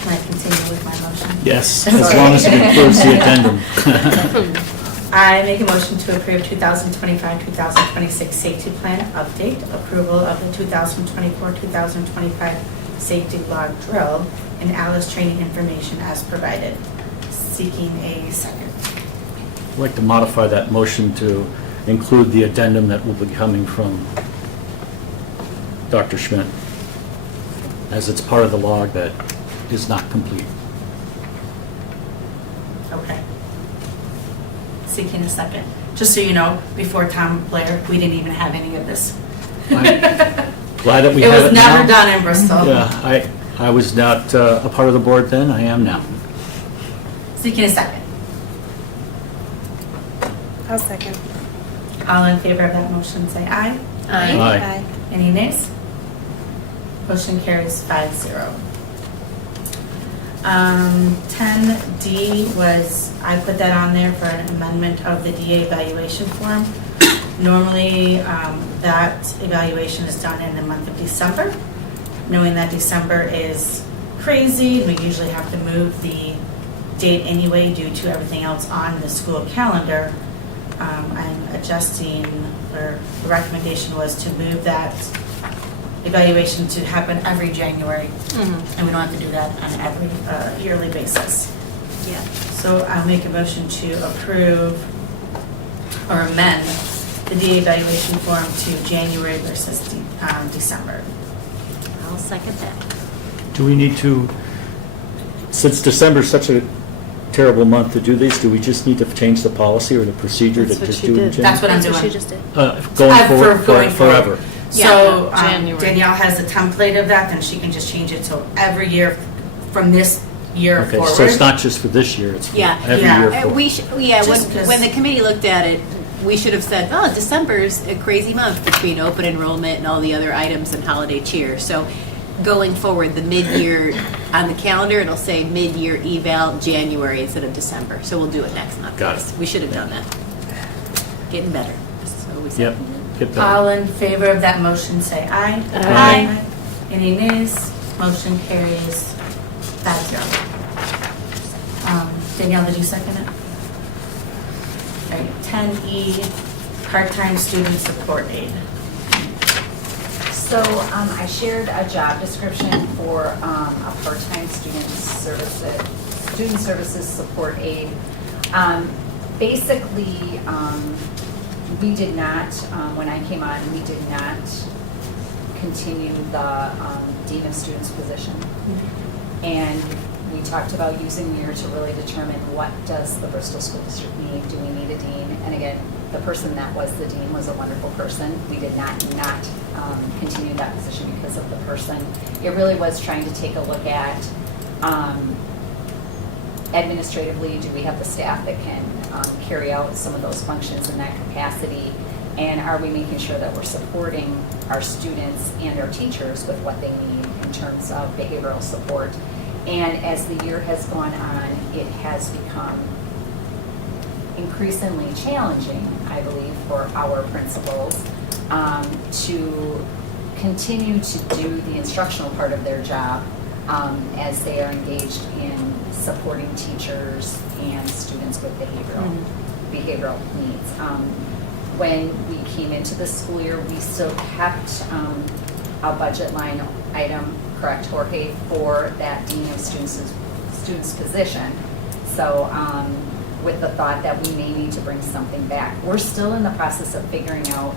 Can I continue with my motion? Yes, as long as it includes the addendum. I make a motion to approve 2025-2026 safety plan update, approval of the 2024-2025 safety log drill, and Alice training information as provided. Seeking a second. I'd like to modify that motion to include the addendum that will be coming from Dr. Schmidt, as it's part of the log that is not complete. Okay. Seeking a second. Just so you know, before Tom Blair, we didn't even have any of this. Glad that we It have was it now. never done in Bristol. Yeah, I was not a part of the board then, I am now. Seeking a second. I'll second. All in favor of that motion, say aye. Aye. Any nays? Motion carries 5-0. 10D was, I put that on there for an amendment of the DA evaluation form. Normally, that evaluation is done in the month of December. Knowing that December is crazy, we usually have to move the date anyway due to everything else on the school calendar. I'm adjusting, or the recommendation was to move that evaluation to happen every January. And we don't have to do that on every yearly basis. Yeah. So I'll make a motion to approve or amend the DA evaluation form to January versus December. I'll second that. Do we need to, since December's such a terrible month to do these, do we just need to change the policy or the procedure to That's what just she do it in did. January? That's what I'm That's what she doing. just did. Going forward, going forever. So Yeah, January. Danielle has the template of that, then she can just change it so every year from this year Okay, forward. so it's not just for this year, it's for Yeah. every Yeah. year And forward. Just 'cause- when the committee looked at it, we should have said, oh, December's a crazy month between open enrollment and all the other items and holiday cheer. So going forward, the mid-year, on the calendar, it'll say mid-year eval January instead of December. So we'll do it next month. Got it. We should have done that. Getting better. That's what we said. Yep, get that. All in favor of that motion, say aye. Aye. Any nays? Motion carries 5-0. Danielle, did you second it? All right, 10E, part-time student support aid. So I shared a job description for a part-time student services support aide. Basically, we did not, when I came on, we did not continue the Dean of Students position. And we talked about using the year to really determine what does the Bristol School District need? Do we need a dean? And again, the person that was the dean was a wonderful person. We did not continue that position because of the person. It really was trying to take a look at administratively, do we have the staff that can carry out some of those functions in that capacity? And are we making sure that we're supporting our students and our teachers with what they need in terms of behavioral support? And as the year has gone on, it has become increasingly challenging, I believe, for our principals to continue to do the instructional part of their job as they are engaged in supporting teachers and students with behavioral needs. When we came into the school year, we still kept a budget line item, correct, Jorge, for that Dean of Students position. So with the thought that we may need to bring something back. We're still in the process of figuring out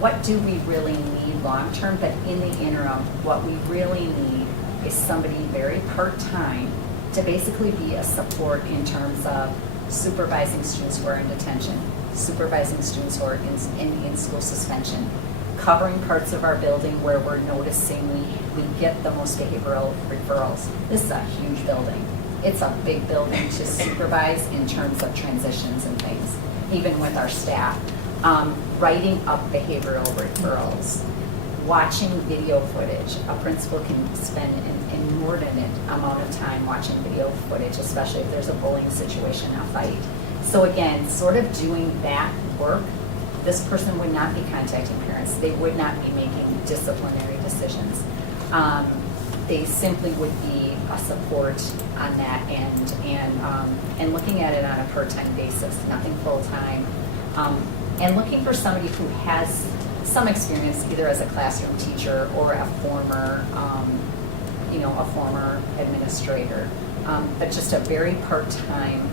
what do we really need long-term, but in the interim, what we really need is somebody very part-time to basically be a support in terms of supervising students who are in detention, supervising students who are in school suspension, covering parts of our building where we're noticing we get the most behavioral referrals. This is a huge building. It's a big building to supervise in terms of transitions and things, even with our staff. Writing up behavioral referrals, watching video footage. A principal can spend an inordinate amount of time watching video footage, especially if there's a bullying situation, a fight. So again, sort of doing that work, this person would not be contacting parents. They would not be making disciplinary decisions. They simply would be a support on that end and looking at it on a per-time basis, nothing full-time. And looking for somebody who has some experience either as a classroom teacher or a former, a former administrator, but just a very part-time,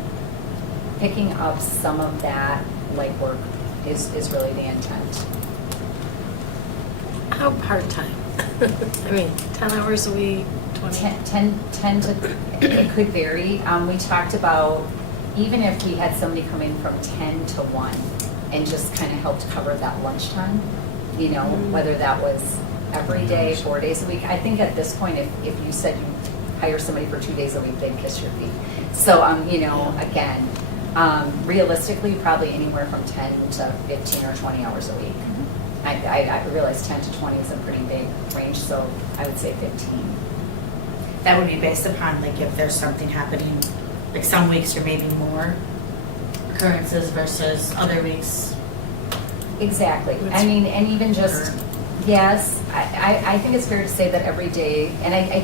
picking up some of that legwork is really the intent. How part-time? I mean, 10 hours a week, 20? 10 to, it could vary. We talked about even if we had somebody come in from 10 to 1 and just kind of helped cover that lunchtime, whether that was every day, 4 days a week. I think at this point, if you said you hire somebody for 2 days a week, they'd kiss your feet. So, again, realistically, probably anywhere from 10 to 15 or 20 hours a week. I realize 10 to 20 is a pretty big range, so I would say 15. That would be based upon like if there's something happening, like some weeks there may be more occurrences versus other weeks. Exactly. I mean, and even just, yes, I think it's fair to say that every day, and I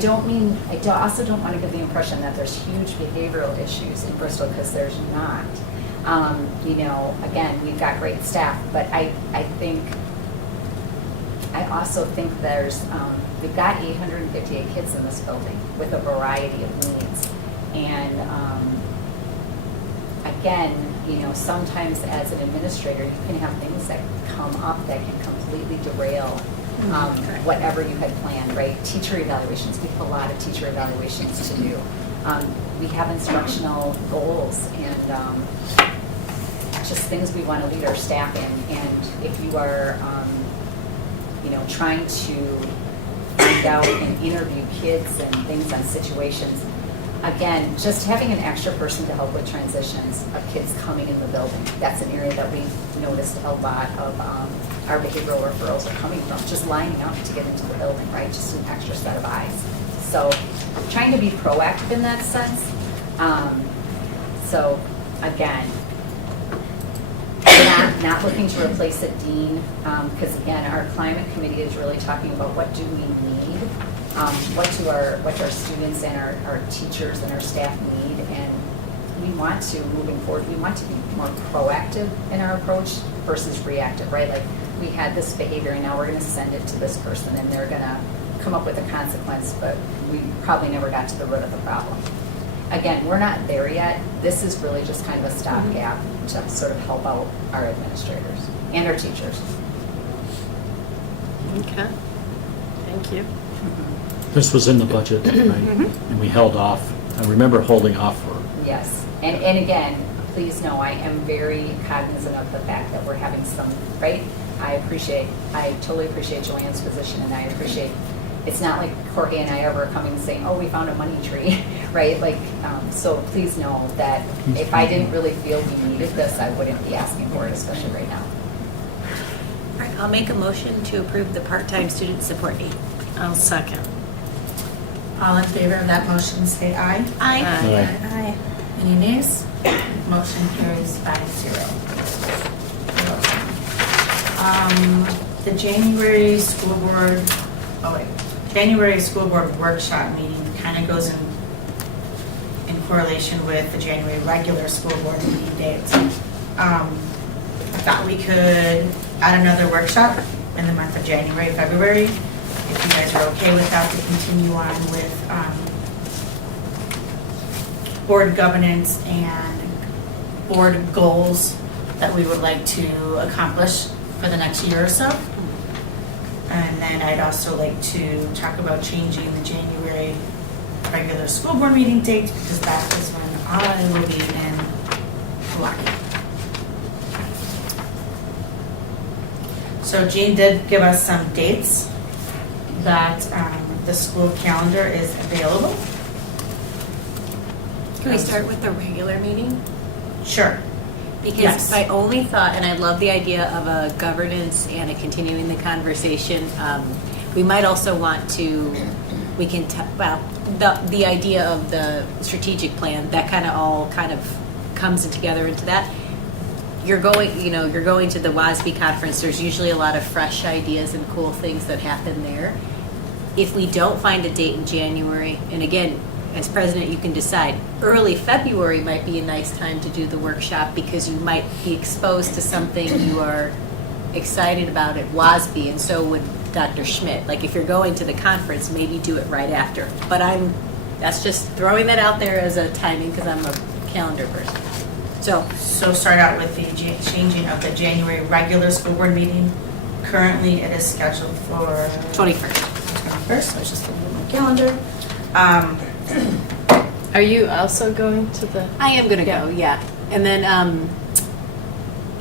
also don't want to give the impression that there's huge behavioral issues in Bristol, because there's not. Again, we've got great staff, but I also think we've got 858 kids in this building with a variety of needs. And again, sometimes as an administrator, you can have things that come up that can completely derail whatever you had planned, right? Teacher evaluations, we have a lot of teacher evaluations to do. We have instructional goals and just things we want to lead our staff in. And if you are, trying to find out and interview kids and things on situations, again, just having an extra person to help with transitions of kids coming in the building. That's an area that we've noticed a lot of our behavioral referrals are coming from, just lining up to get into the building, right? Just an extra set of eyes. So trying to be proactive in that sense. So again, not looking to replace a dean, because again, our climate committee is really talking about what do we need, what do our students and our teachers and our staff need, and we want to, moving forward, we want to be more proactive in our approach versus reactive, right? Like, we had this behavior and now we're going to send it to this person and they're going to come up with a consequence, but we probably never got to the root of the problem. Again, we're not there yet. This is really just kind of a stopgap to sort of help out our administrators and our teachers. Okay, thank you. This was in the budget, right? And we held off I remember holding off for, Yes, and again, please know, I am very cognizant of the fact that we're having some, right? I totally appreciate Joanne's position, and I appreciate, it's not like Jorge and I ever coming and saying, oh, we found a money tree, right? Like, so please know that if I didn't really feel we needed this, I wouldn't be asking for it, especially right now. All right, I'll make a motion to approve the part-time student support aide. I'll second. All in favor of that motion, say aye. Aye. Aye. Aye. Any nays? Motion carries 5-0. The January school board, January school board workshop meeting kind of goes in correlation with the January regular school board meeting dates. I thought we could add another workshop in the month of January, February, if you guys are okay with that, to continue on with board governance and board goals that we would like to accomplish for the next year or so. And then I'd also like to talk about changing the January regular school board meeting date, because that is when I will be in Hawaii. So Jean did give us some dates that the school calendar is available. Can we start with the regular meeting? Sure. Because Yes. my only thought, and I love the idea of a governance and a continuing the conversation, we might also want to, the idea of the strategic plan, that kind of all kind of comes together into that. You're going to the WASB conference, there's usually a lot of fresh ideas and cool things that happen there. If we don't find a date in January, and again, as president, you can decide. Early February might be a nice time to do the workshop, because you might be exposed to something you are excited about at WASB, and so would Dr. Schmidt. Like, if you're going to the conference, maybe do it right after. But that's just throwing that out there as a timing, because I'm a calendar person. So, Start out with the changing of the January regular school board meeting. Currently, it is scheduled for 21st. 21st, so I was just looking at my calendar. Are you also going to the? I am going to go, yeah. And then,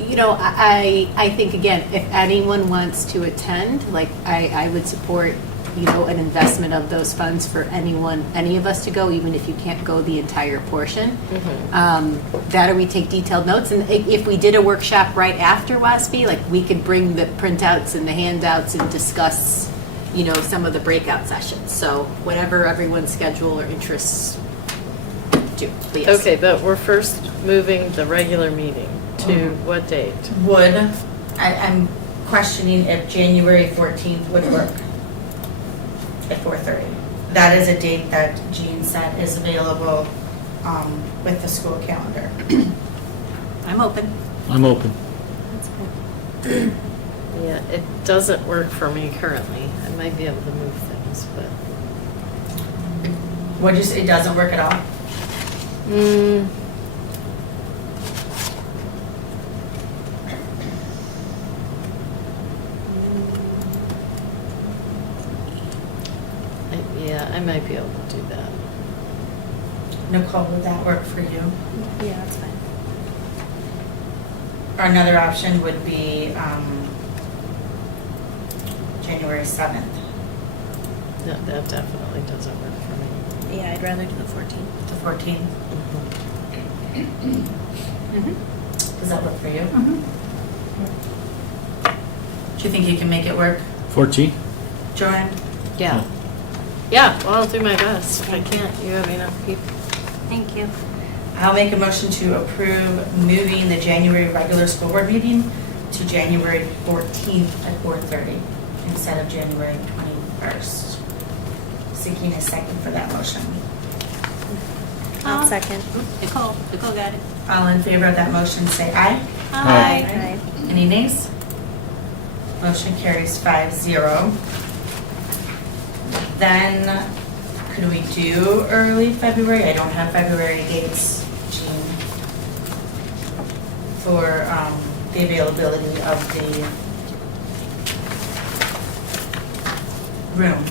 I think, again, if anyone wants to attend, like, I would support, an investment of those funds for any of us to go, even if you can't go the entire portion. That, or we take detailed notes. And if we did a workshop right after WASB, like, we could bring the printouts and the handouts and discuss, some of the breakout sessions. So whatever everyone's schedule or interests do. But yes. Okay, but we're first moving the regular meeting to what date? I'm questioning if January 14th would work at 4:30. That is a date that Jean said is available with the school calendar. I'm open. I'm open. Yeah, it doesn't work for me currently. I might be able to move things, but. What'd you say, it doesn't work at all? Yeah, I might be able to do that. Nicole, would that work for you? Yeah, that's fine. Or another option would be January 7th. No, that definitely doesn't work for me. Yeah, I'd rather do the 14th. The 14th. Does that work for you? Do you think you can make it work, 14? Joanne? Yeah. Yeah, well, I'll do my best. If I can't, you have enough people. Thank you. I'll make a motion to approve moving the January regular school board meeting to January 14th at 4:30 instead of January 21st. Seeking a second for that motion. I'll second. Nicole got it. All in favor of that motion, say aye. Aye. Any nays? Motion carries 5-0. Then, could we do early February? I don't have February dates, Jean, for the availability of the room.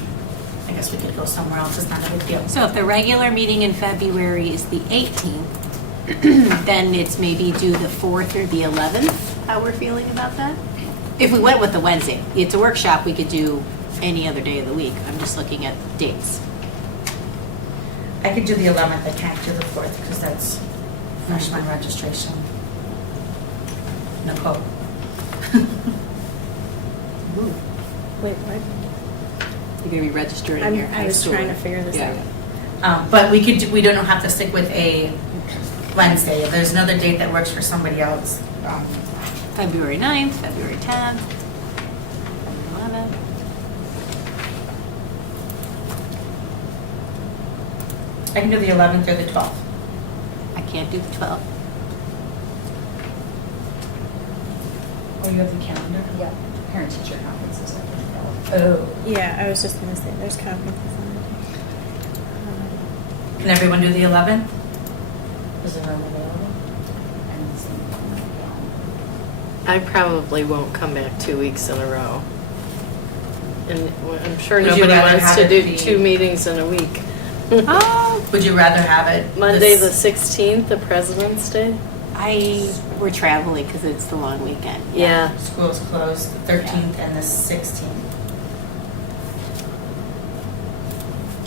I guess we could go somewhere else, it's not a big deal. So if the regular meeting in February is the 18th, then it's maybe due the 4th or the 11th, how we're feeling about that? If we went with the Wednesday, it's a workshop, we could do any other day of the week. I'm just looking at dates. I could do the 11th, I can't do the 4th because that's freshman registration. Nicole. Wait, what? You're gonna be registering your high I was school. trying to figure this Yeah. out. But we could, we don't have to stick with a Wednesday. If there's another date that works for somebody else, February 9th, February 10th, 11th. I can do the 11th or the 12th. I can't do the 12th. Oh, you have the calendar? Yeah, parent-teacher conferences. Oh. Yeah, I was just gonna say, there's conferences on the day. Can everyone do the 11th? Is the room available? I probably won't come back 2 weeks in a row. And I'm sure Would you nobody rather wants have to it do be- 2 meetings in a week. Would you rather have it? Monday, the this- 16th, the President's Day? We're traveling because it's the long weekend. Yeah. School's closed, the 13th and the 16th.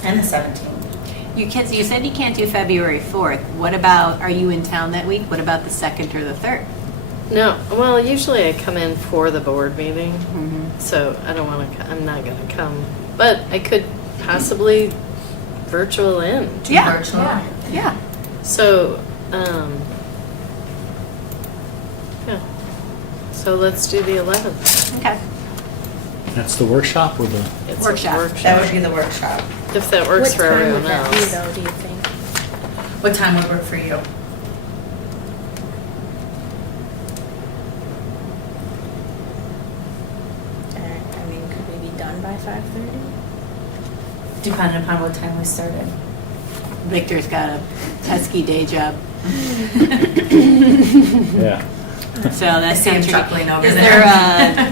And the 17th. You said you can't do February 4th. What about, are you in town that week? What about the 2nd or the 3rd? No, well, usually I come in for the board meeting, Mm-hmm. so I don't want to, I'm not going to come. But I could possibly virtual in. Do Yeah. virtual. Yeah. So, yeah. So let's do the 11th. Okay. That's the workshop or the, It's a Workshop. That would be the workshop. If that works for What time everyone would that be, else. though, do you think? What time would work for you? I mean, could we be done by 5:30? Depending upon what time we started. Victor's got a pesky day job. yeah. So I that's see him tricky. chuckling over Is there.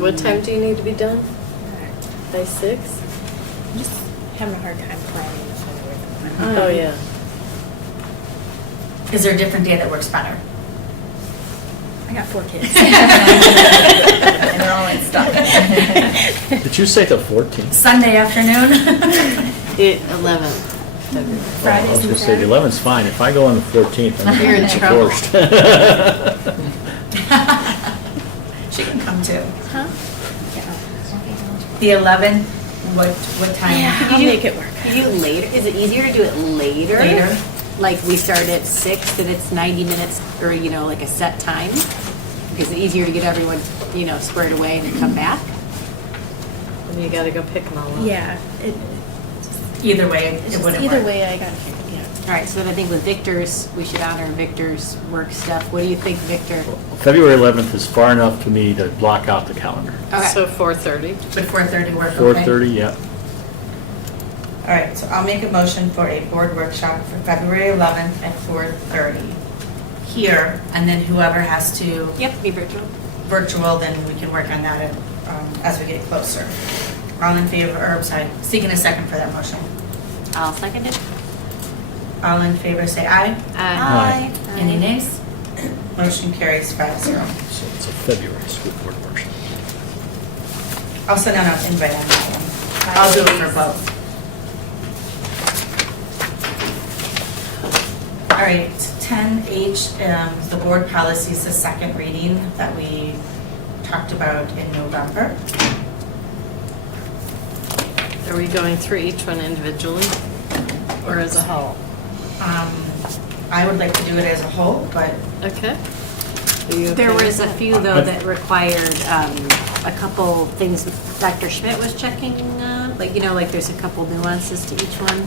What time do you need to be done? By 6? I'm just having a hard time planning this one with. Oh, yeah. Is there a different day that works better? I got 4 kids. And they're all in stock. Did you say the 14th? Sunday afternoon? 11th. February. Oh, I was going to say the 11th's fine. If I go on the 14th, I'm You're going in to be trouble. divorced. She can come too. Huh? The 11th, what time? Yeah, I'll make it work. Could you do later? Is it easier to do it later? Later? Like we start at 6 and it's 90 minutes or, like a set time? Because it's easier to get everyone, squared away and then come back? And you got to go pick them all up. Yeah, Either way, it wouldn't work. either way, I got to figure it out. All right, so then I think with Victor's, we should honor Victor's work stuff. What do you think, Victor? February 11th is far enough to me to block out the calendar. Okay. So 4:30. Would 4:30 work okay? 4:30, yeah. All right, so I'll make a motion for a board workshop for February 11th at 4:30 here, and then whoever has to Yep, be virtual. virtual, then we can work on that as we get closer. All in favor, or I'm sorry, seeking a second for that motion. I'll second it. All in favor, say aye. Aye. Any nays? Motion carries 5-0. So it's a February school board workshop. I'll send out an invite on that one. I'll do it for both. All right, 10H, the board policy is the second reading that we talked about in November. Are we going through each one individually or as a whole? I would like to do it as a whole, but Okay. Are you There okay was with a that? few, though, that required a couple things Dr. Schmidt was checking, like there's a couple nuances to each one.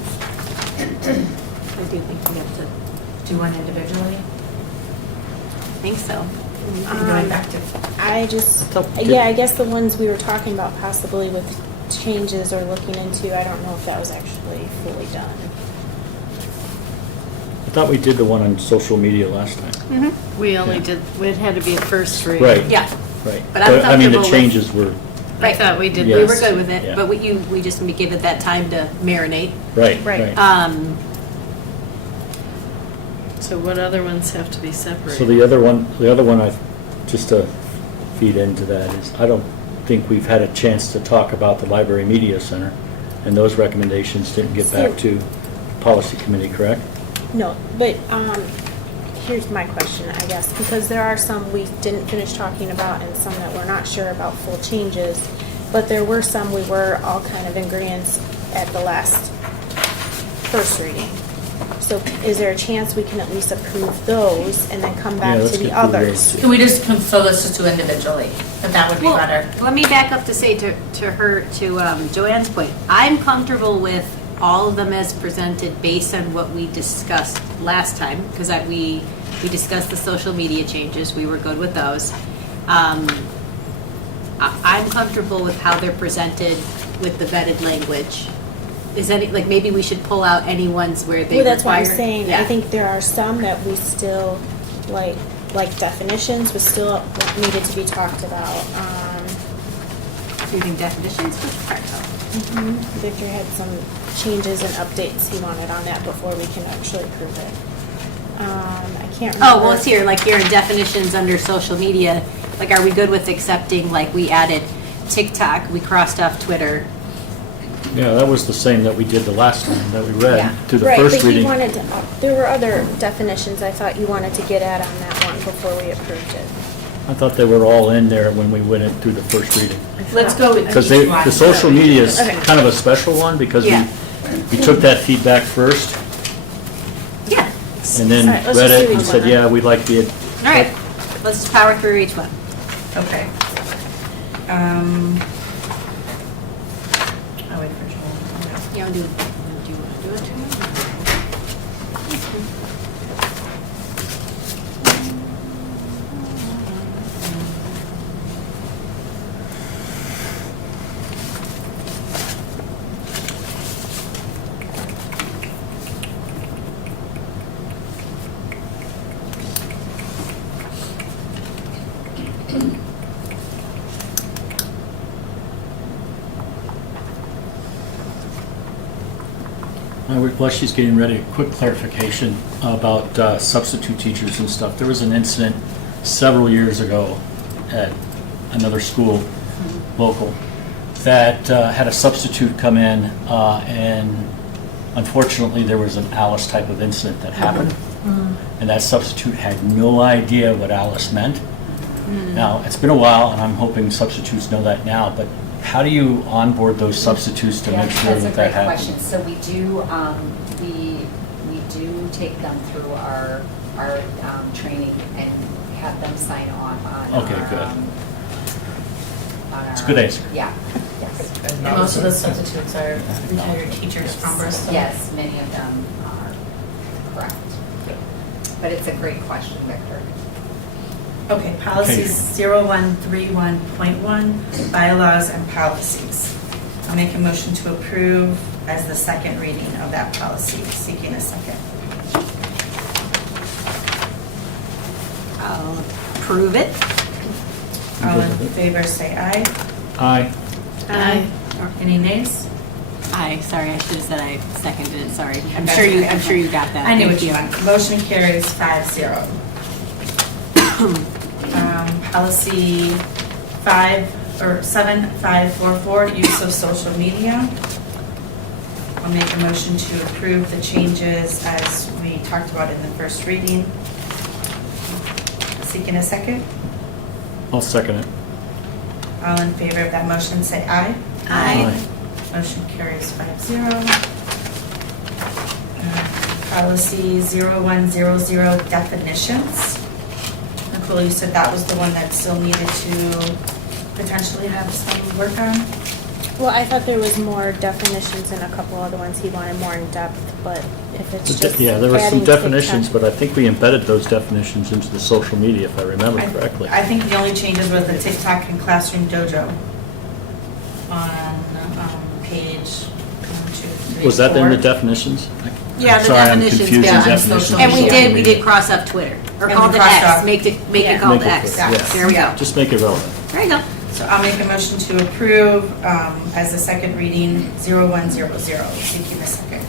I do think we have to, do one individually. I think so. Going back to, I just, thought we did. yeah, I guess the ones we were talking about possibly with changes or looking into, I don't know if that was actually fully done. I thought we did the one on social media last time. We only did, it had to be a first read. Right. Yeah, Right. But I'm I mean, the comfortable with- changes were I Right. thought we did Yeah. We this. were good with it, Yeah. but we just give it that time to marinate. Right, Right. right. So what other ones have to be separated? So the other one, just to feed into that is, I don't think we've had a chance to talk about the Library Media Center, and those recommendations didn't get back to Policy Committee, correct? No, but here's my question, I guess, because there are some we didn't finish talking about and some that we're not sure about full changes, but there were some we were all kind of in agreement at the last first reading. So is there a chance we can at least approve those and then come Yeah, back let's to the get through others? those. Can we just, so let's just do individually, if that would be Well, better? let me back up to say to Joanne's point, I'm comfortable with all of them as presented based on what we discussed last time, because we discussed the social media changes, we were good with those. I'm comfortable with how they're presented with the vetted language. Is any, like, maybe we should pull out any ones where they Well, that's what I'm require- saying. Yeah. I think there are some that we still, like definitions was still needed to be talked about. Do you think definitions was part of? Victor had some changes and updates he wanted on that before we can actually approve it. I can't remember. Oh, well, it's here, like here in definitions under social media, like, are we good with accepting, like, we added TikTok, we crossed off Twitter? Yeah, that was the same that we did the last time that we read Yeah. through the Right, first but you reading. wanted to, there were other definitions I thought you wanted to get at on that one before we approved it. I thought they were all in there when we went in through the first reading. Let's go with Because each one. the social media is Okay. kind of a special one, because Yeah. we took that feedback first, Yeah. and then All right, let's read just it do and each said, one. yeah, we'd like the. All right, let's just power through each one. Okay. I'll wait for Joel. You want to do you want to do it to me? While she's getting ready, a quick clarification about substitute teachers and stuff. There was an incident several years ago at another school, local, that had a substitute come in, and unfortunately, there was an Alice type of incident that happened. And that substitute had no idea what Alice meant. Now, it's been a while, and I'm hoping substitutes know that now, but how do you onboard those substitutes to Yeah, make sure that's a that that great happens? question. So we do, we do take them through our training and have them sign off on Okay, our, good. on It's a our- good answer. Yeah, yes. And most of the substitutes are retired teachers from Bristol. Yes, many of them are correct. But it's a great question, Victor. Okay, policies 0131.1, bylaws and policies. I'll make a motion to approve as the second reading of that policy, seeking a second. I'll approve it. All in favor, say aye. Aye. Aye. Any nays? Aye, sorry, I should have said I seconded it, sorry. I'm That's sure you, okay. I'm sure you got that. I knew Thank what you meant. Motion carries 5-0. Policy 7544, use of social media. I'll make a motion to approve the changes as we talked about in the first reading. Seeking a second. I'll second it. All in favor of that motion, say aye. Aye. Motion carries 5-0. Policy 0100, definitions. Nicole, you said that was the one that still needed to potentially have some work on? Well, I thought there was more definitions and a couple other ones he wanted more in depth, but if it's just Yeah, there were some adding definitions, TikTok- but I think we embedded those definitions into the social media, if I remember correctly. I think the only changes were the TikTok and Classroom Dojo on page 1, 2, 3, Was that in the 4. definitions? Yeah, the Sorry, I'm definitions, confusing yeah, and definitions social And we media. did cross up Twitter, or And called we it crossed X, off- make it Yeah. called Make it X. clear, yeah. There we go. Just make it relevant. There you go. So So I'll make a motion to approve as the second reading 0100. Seeking a second.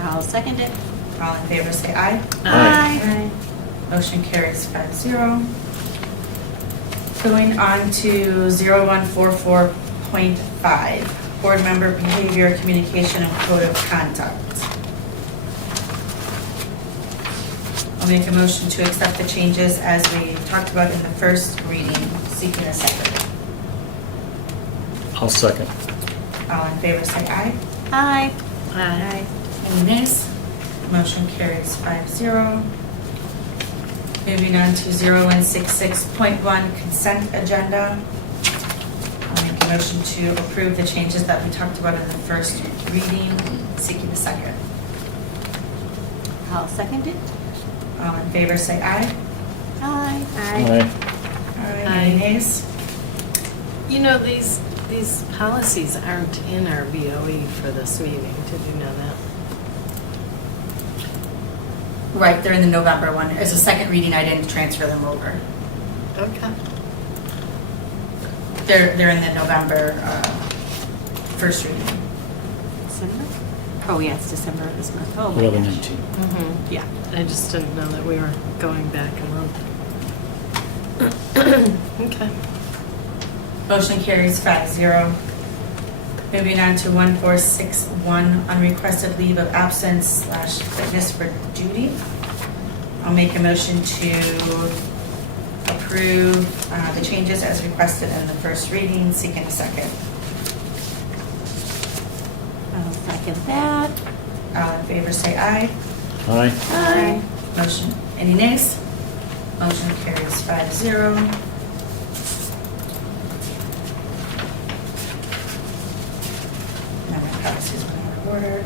I'll second it. All in favor, say aye. Aye. Motion carries 5-0. Going on to 0144.5, board member behavior, communication, and code of conduct. I'll make a motion to accept the changes as we talked about in the first reading. Seeking a second. I'll second. All in favor, say aye. Aye. Aye. Any nays? Motion carries 5-0. Moving on to 0166.1 consent agenda. I'll make a motion to approve the changes that we talked about in the first reading. Seeking a second. I'll second it. All in favor, say aye. Aye. Aye. All right, Aye. any nays? You know, these policies aren't in our BOE for this meeting. Did you know that? Right, they're in the November one. As a second reading, I didn't transfer them over. Okay. They're in the November first reading. December? Oh, yeah, it's December of this month. Oh, my 11, gosh. 19. Yeah, I just didn't know that we were going back a month. Okay. Motion carries 5-0. Moving on to 1461, unrequested leave of absence / fitness for duty. I'll make a motion to approve the changes as requested in the first reading. Seeking a second. I'll second that. All in favor, say aye. Aye. Aye. Motion, any nays? Motion carries 5-0. Now my policies went out of order.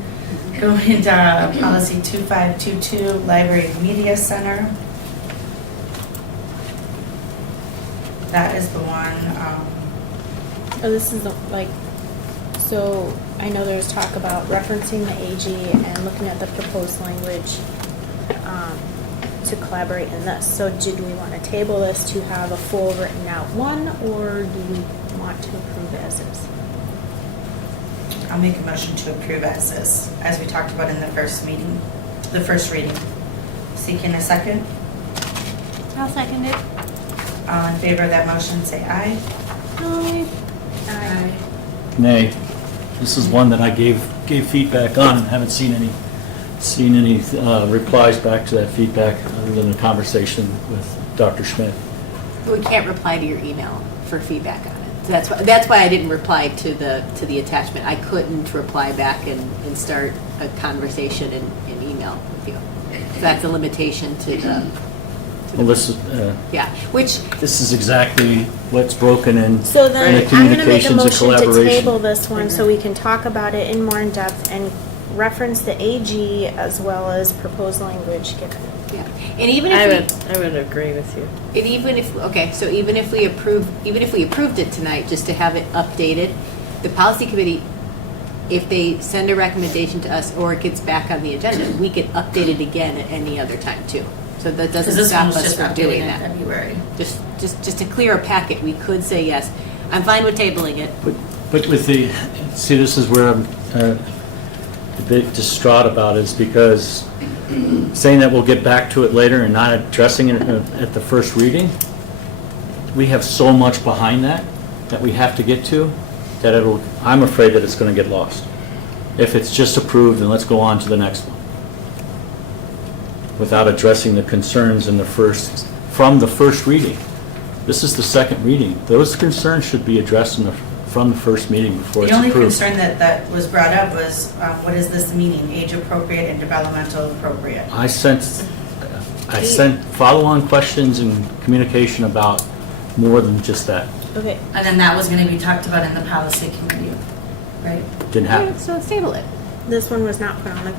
Going to policy 2522, library media center. That is the one, Oh, this is the, like, so I know there was talk about referencing the AG and looking at the proposed language to collaborate in this. So did we want to table this to have a full written out one, or do we want to approve it as is? I'll make a motion to approve as we talked about in the first meeting, the first reading. Seeking a second. I'll second it. All in favor of that motion, say aye. Aye. Aye. Nay. This is one that I gave feedback on and haven't seen any replies back to that feedback other than a conversation with Dr. Schmidt. We can't reply to your email for feedback on it. That's why I didn't reply to the attachment. I couldn't reply back and start a conversation in email with you. So that's a limitation to the. Well, this is, Yeah, which, this is exactly what's broken in So in then the I'm gonna make a communications and motion to collaboration. table this one so we can talk about it in more in depth and reference the AG as well as proposed language given. yeah, and even I if would agree with you. we, and even if, okay, so even if we approved it tonight, just to have it updated, the policy committee, if they send a recommendation to us or it gets back on the agenda, we could update it again at any other time too. So that Because doesn't this stop one's us just from updated doing in that. February. Just to clear a packet, we could say yes. I'm fine with tabling it. But with the, see, this is where I'm a bit distraught about, is because saying that we'll get back to it later and not addressing it at the first reading, we have so much behind that we have to get to, that I'm afraid that it's going to get lost. If it's just approved, then let's go on to the next one, without addressing the concerns from the first reading. This is the second reading. Those concerns should be addressed from the first meeting before it's The only approved. concern that was brought up was, what is this meaning, age appropriate and developmental appropriate? I sent follow-on questions and communication about more than just that. Okay, And then that was gonna be talked about in the policy committee, right? Didn't happen. So let's table it. this one was not put on the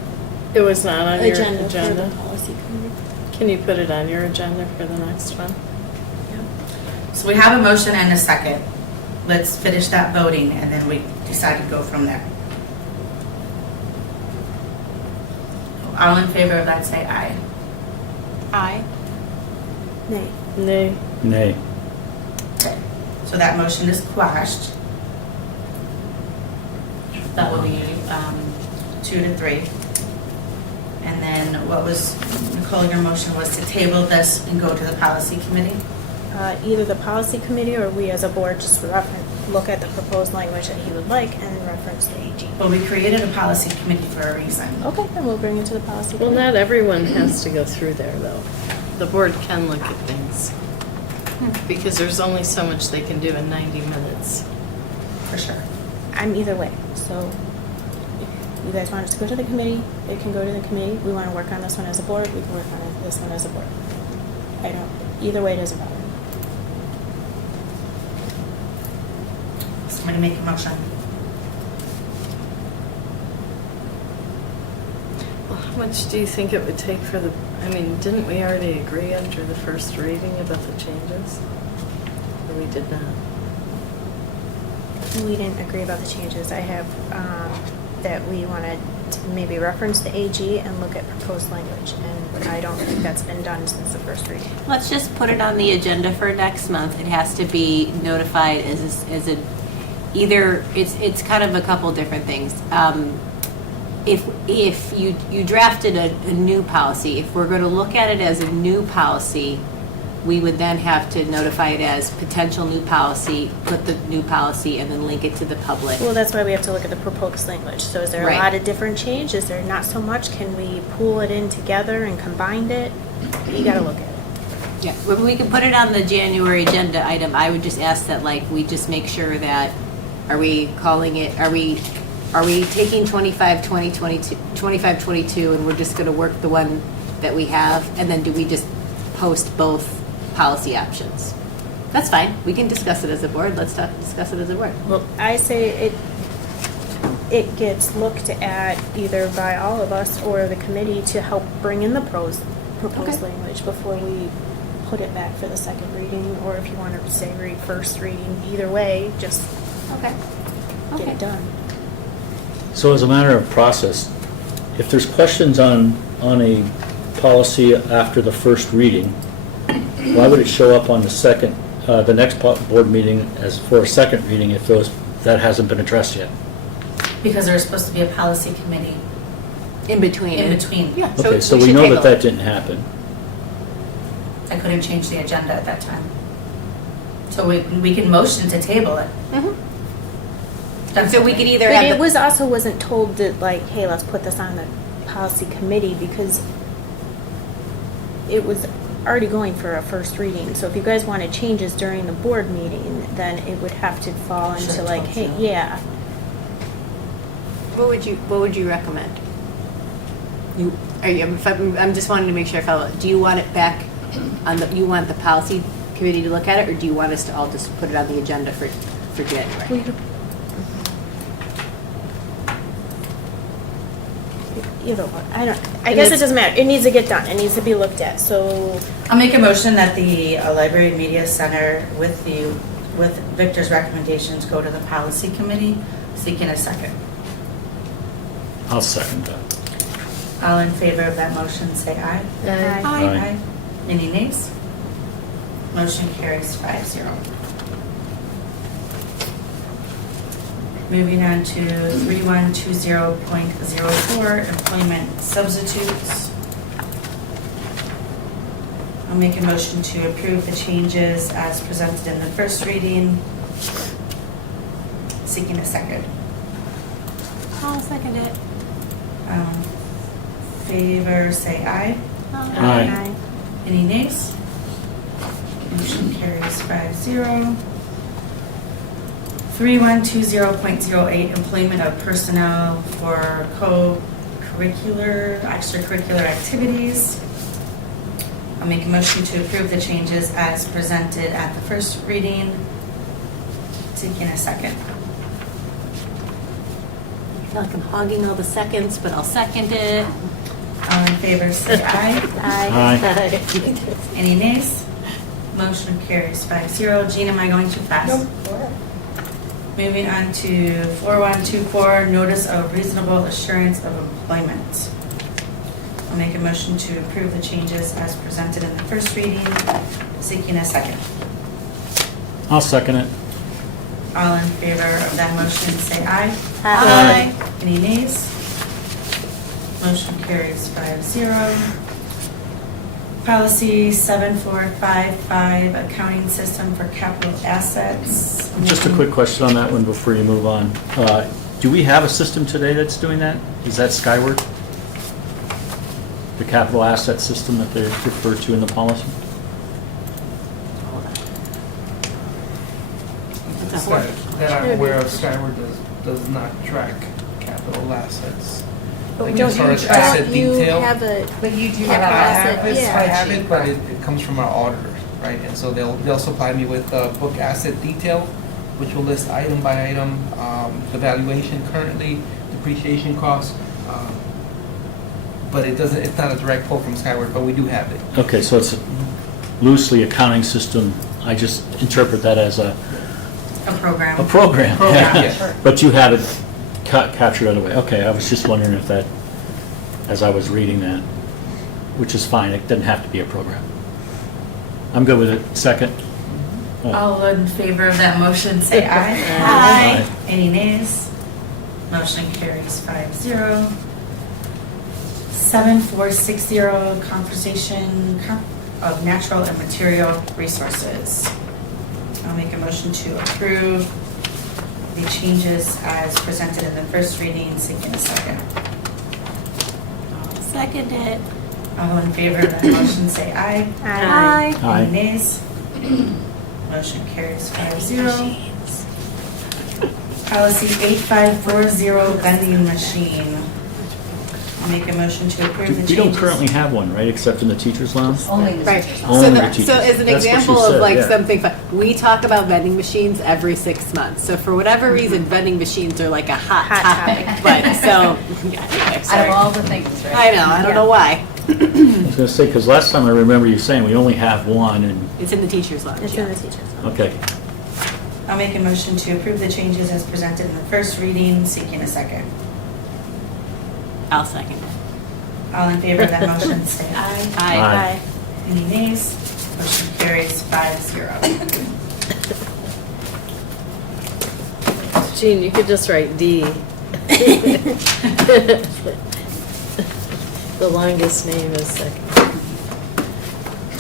It was not on your agenda for the agenda. policy committee. Can you put it on your agenda for the next one? So we have a motion and a second. Let's finish that voting and then we decide to go from there. All in favor of that, say aye. Aye. Nay. Nay. Nay. Okay. So that motion is quashed. That will be 2 to 3. And then what was, Nicole, your motion was to table this and go to the policy committee? Either the policy committee or we as a board just look at the proposed language that he would like and reference the AG. Well, we created a policy committee for a reason. Okay, then we'll bring it to the policy Well, committee. not everyone has to go through there, though. The board can look at things, because there's only so much they can do in 90 minutes. For sure. I'm either way, so if you guys want it to go to the committee, it can go to the committee. We want to work on this one as a board, we can work on this one as a board. Either way, it doesn't matter. Somebody make a motion. Well, how much do you think it would take for the, I mean, didn't we already agree after the first reading about the changes? Or we did not? We didn't agree about the changes. I have that we wanted to maybe reference the AG and look at proposed language, and I don't think that's been done since the first reading. Let's just put it on the agenda for next month. It has to be notified as a, either, it's kind of a couple different things. If you drafted a new policy, if we're going to look at it as a new policy, we would then have to notify it as potential new policy, put the new policy, and then link it to the public. Well, that's why we have to look at the proposed language. So is there a Right. lot of different change? Is there not so much? Can we pool it in together and combine it? You gotta look at it. Yeah, when we can put it on the January agenda item, I would just ask that, like, we just make sure that, are we calling it, are we taking 25-22, and we're just gonna work the one that we have, and then do we just post both policy options? That's fine, we can discuss it as a board, let's discuss it as a board. Well, I say it gets looked at either by all of us or the committee to help bring in the proposed Okay. language before we put it back for the second reading, or if you want to say read first reading, either way, just Okay. get it done. So as a matter of process, if there's questions on a policy after the first reading, why would it show up on the second, the next board meeting as for a second reading if that hasn't been addressed yet? Because there's supposed to be a policy committee In between. in between. Yeah. Okay, so we should know table that that it. didn't happen. I couldn't change the agenda at that time. So we can motion to table it. Mhm. That's So we okay. could either But have it the. wasn't told that, like, hey, let's put this on the policy committee, because it was already going for a first reading. So if you guys wanted changes during the board meeting, then it would have to fall into Should've like, told hey, you. yeah. What would you recommend? I'm just wanting to make sure I follow. Do you want it back you want the policy committee to look at it, or do you want us to all just put it on the agenda for January? Either one. I guess it doesn't matter. It needs to get done. It needs to be looked at. So I'll make a motion that the Library Media Center with Victor's recommendations go to the policy committee. Seeking a second. I'll second that. All in favor of that motion, say aye. Aye. Aye. Any nays? Motion carries 5-0. Moving on to 3120.04, employment substitutes. I'll make a motion to approve the changes as presented in the first reading. Seeking a second. I'll second it. Favor, say aye. Aye. Any nays? Motion carries 5-0. 3120.08, employment of personnel for extracurricular activities. I'll make a motion to approve the changes as presented at the first reading. Seeking a second. I feel like I'm hogging all the seconds, but I'll second it. All in favor, say aye. Aye. Any nays? Motion carries 5-0. Jean, am I going too fast? Moving on to 4124, notice of reasonable assurance of employment. I'll make a motion to approve the changes as presented in the first reading. Seeking a second. I'll second it. All in favor of that motion, say aye. Aye. Any nays? Motion carries 5-0. Policy 7455, accounting system for capital assets. Just a quick question on that one before you move on. Do we have a system today that's doing that? Is that Skyward? The capital asset system that they refer to in the policy? That I'm aware of, Skyward does not track capital assets. Like don't as far you as track- asset detail. But you do I have have a it, yeah. I have it, but it comes from our auditors, right? And so they'll supply me with book asset detail, which will list item by item, the valuation currently, depreciation costs. But it's not a direct pull from Skyward, but we do have it. Okay, so it's loosely accounting system. I just interpret that as a A program. program. Program, Yeah. yes. But you have it captured other way. Okay, I was just wondering if that, as I was reading that, which is fine, it doesn't have to be a program. I'm good with it. Second? All in favor of that motion, say aye. Aye. Any nays? Motion carries 5-0. 7460, conversation of natural and material resources. I'll make a motion to approve the changes as presented in the first reading, seeking a second. Second it. All in favor of that motion, say aye. Aye. Aye. Any nays? Motion carries 5-0. Policy 8540, vending machine. I'll make a motion to approve the changes. We don't currently have one, right, except in the teacher's lounge? only the Right. teachers. Only So, the so teachers. as an That's what she example said, of like yeah. something fun, we talk about vending machines every 6 months. So for whatever reason, vending machines are like a hot topic. But so, yeah, anyway, Out of sorry. all the things, right? I know, I don't know why. I was going to say, because last time I remember you saying we only have one, and, It's in the teacher's lounge. It's yeah. in the teacher's. okay. I'll make a motion to approve the changes as presented in the first reading, seeking a second. I'll second it. All in favor of that motion, say aye. Aye. Any nays? Motion carries 5-0. Jean, you could just write D. The longest name is second.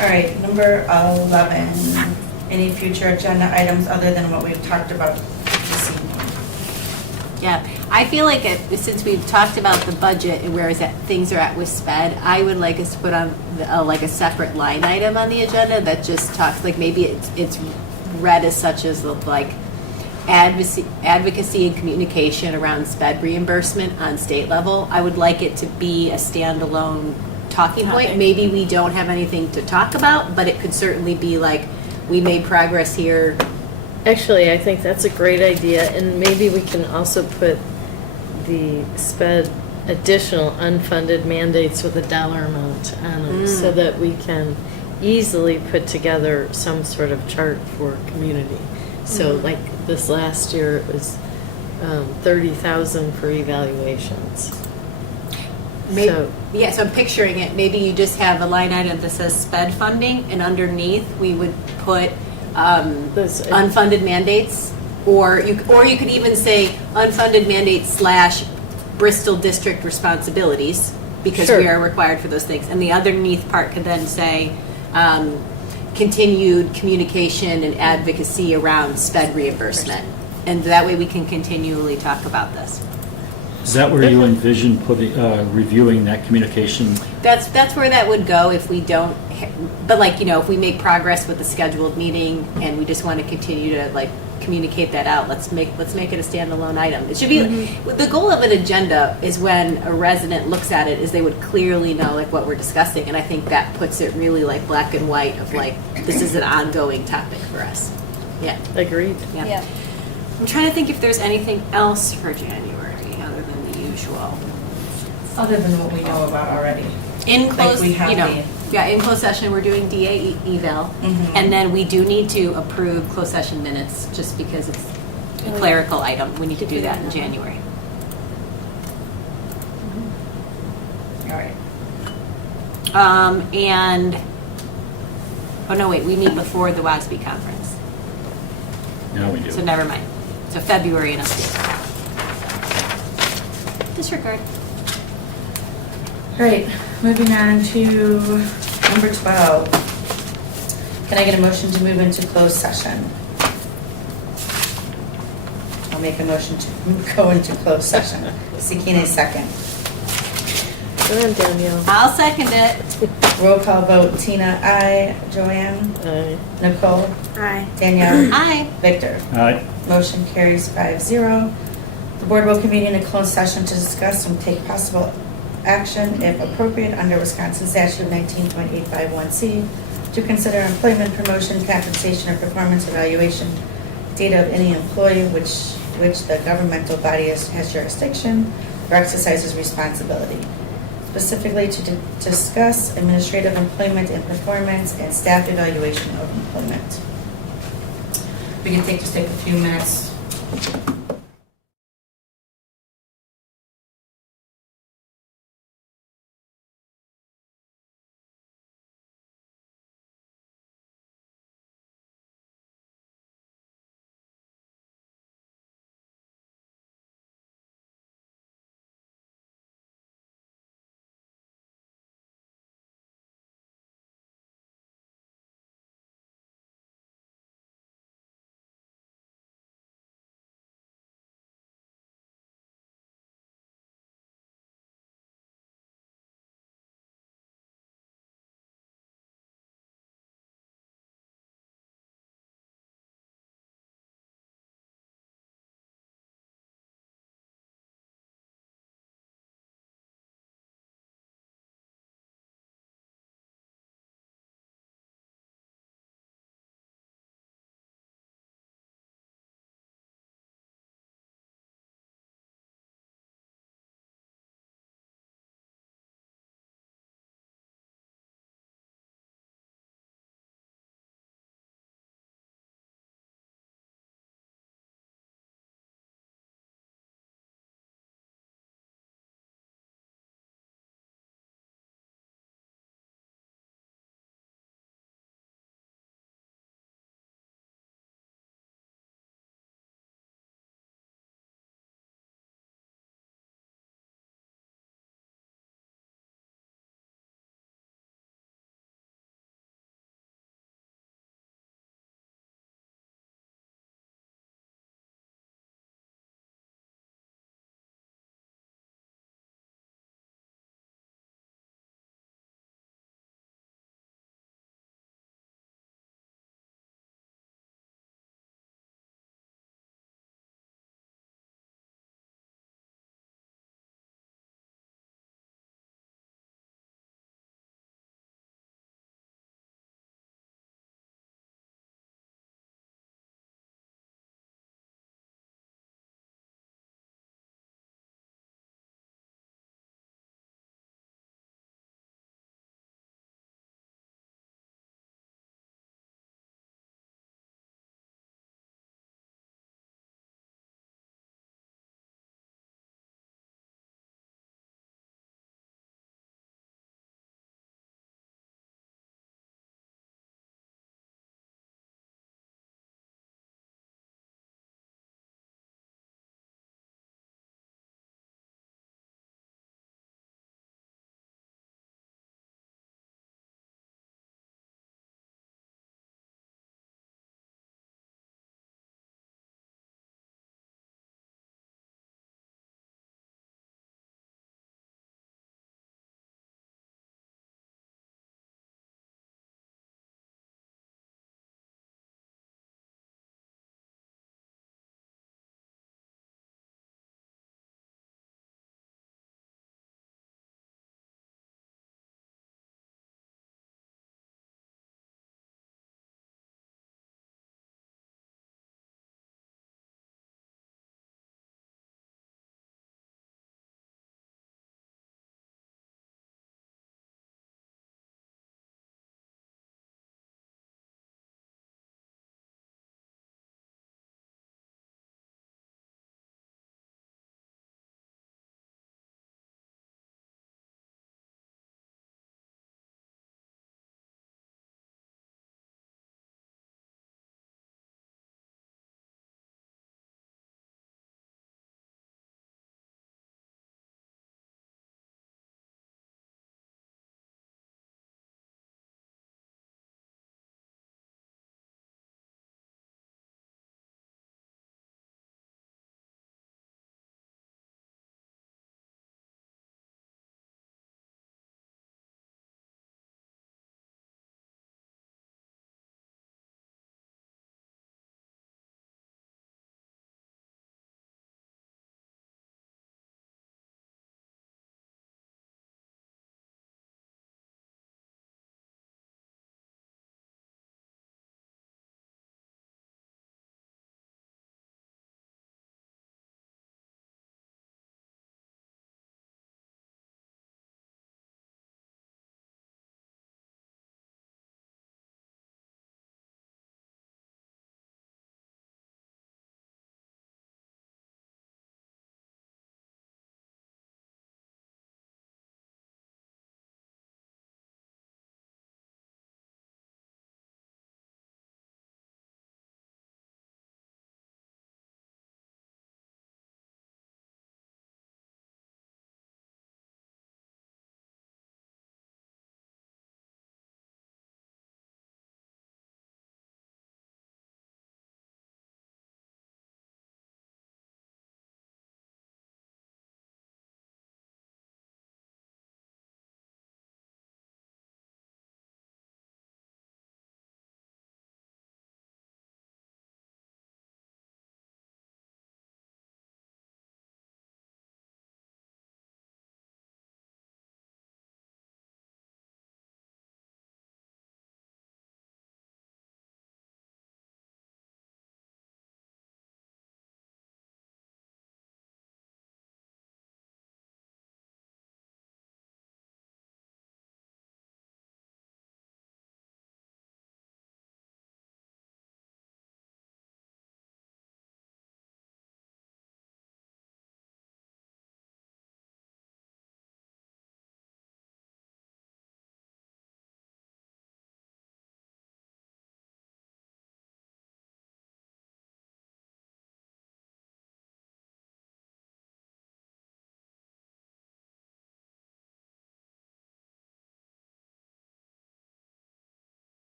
All right, number 11, any future agenda items other than what we've talked about this evening? Yeah, I feel like since we've talked about the budget and where things are at with SPED, I would like us to put on like a separate line item on the agenda that just talks, like maybe it's read as such as like advocacy and communication around SPED reimbursement on state level. I would like it to be a standalone talking point. Topic. Maybe we don't have anything to talk about, but it could certainly be like, we made progress here. Actually, I think that's a great idea, and maybe we can also put the SPED additional unfunded mandates with a dollar amount on them, so that we can easily put together some sort of chart for community. So like this last year, it was 30,000 for evaluations. So- Yeah, so I'm picturing it, maybe you just have a line item that says SPED funding, and underneath, we would put Those- unfunded mandates, or you could even say unfunded mandates / Bristol district responsibilities, because we Sure. are required for those things. And the underneath part could then say, continued communication and advocacy around SPED reimbursement. And that way we can continually talk about this. Is that where you envision putting, reviewing that communication? That's where that would go if we don't, but like, if we make progress with the scheduled meeting and we just want to continue to like communicate that out, let's make it a standalone item. It should be, the goal of an agenda is when a resident looks at it, is they would clearly know like what we're discussing, and I think that puts it really like black and white of like, this is an ongoing topic for us. Yeah. Agreed. Yeah. I'm trying to think if there's anything else for January other than the usual. Other than what we know about already. In Like close, we have in closed session, we're doing DA eval, Mhm. and then we do need to approve closed session minutes, just because it's a clerical item. We need to do that in January. All right. And, oh no, wait, we meet before the WASB conference. Now we do. So never mind. So February and update. Disregard. All right, moving on to number 12. Can I get a motion to move into closed session? I'll make a motion to go into closed session. Seeking a second. Go ahead, Danielle. I'll second it. Roll call vote, Tina, aye. Joanne? Aye. Nicole? Aye. Danielle? Aye. Victor? All right. Motion carries 5-0. The board will convene in a closed session to discuss and take possible action, if appropriate, under Wisconsin statute 19.851C, to consider employment, promotion, compensation, or performance evaluation data of any employee which the governmental body has jurisdiction or exercises responsibility. Specifically to discuss administrative employment and performance and staff evaluation of employment. We can just take a few minutes.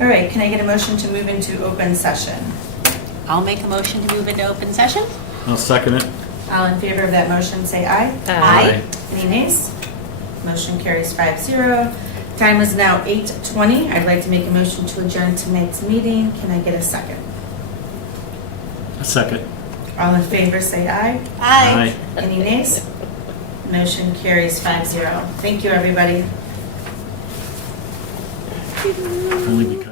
All right, can I get a motion to move into open session? I'll make a motion to move into open session. I'll second it. All in favor of that motion, say aye. Aye. Any nays? Motion carries 5-0. Time is now 8:20. I'd like to make a motion to adjourn tonight's meeting. Can I get a second? A second. All in favor, say aye. Aye. Any nays? Motion carries 5-0. Thank you, everybody. Only because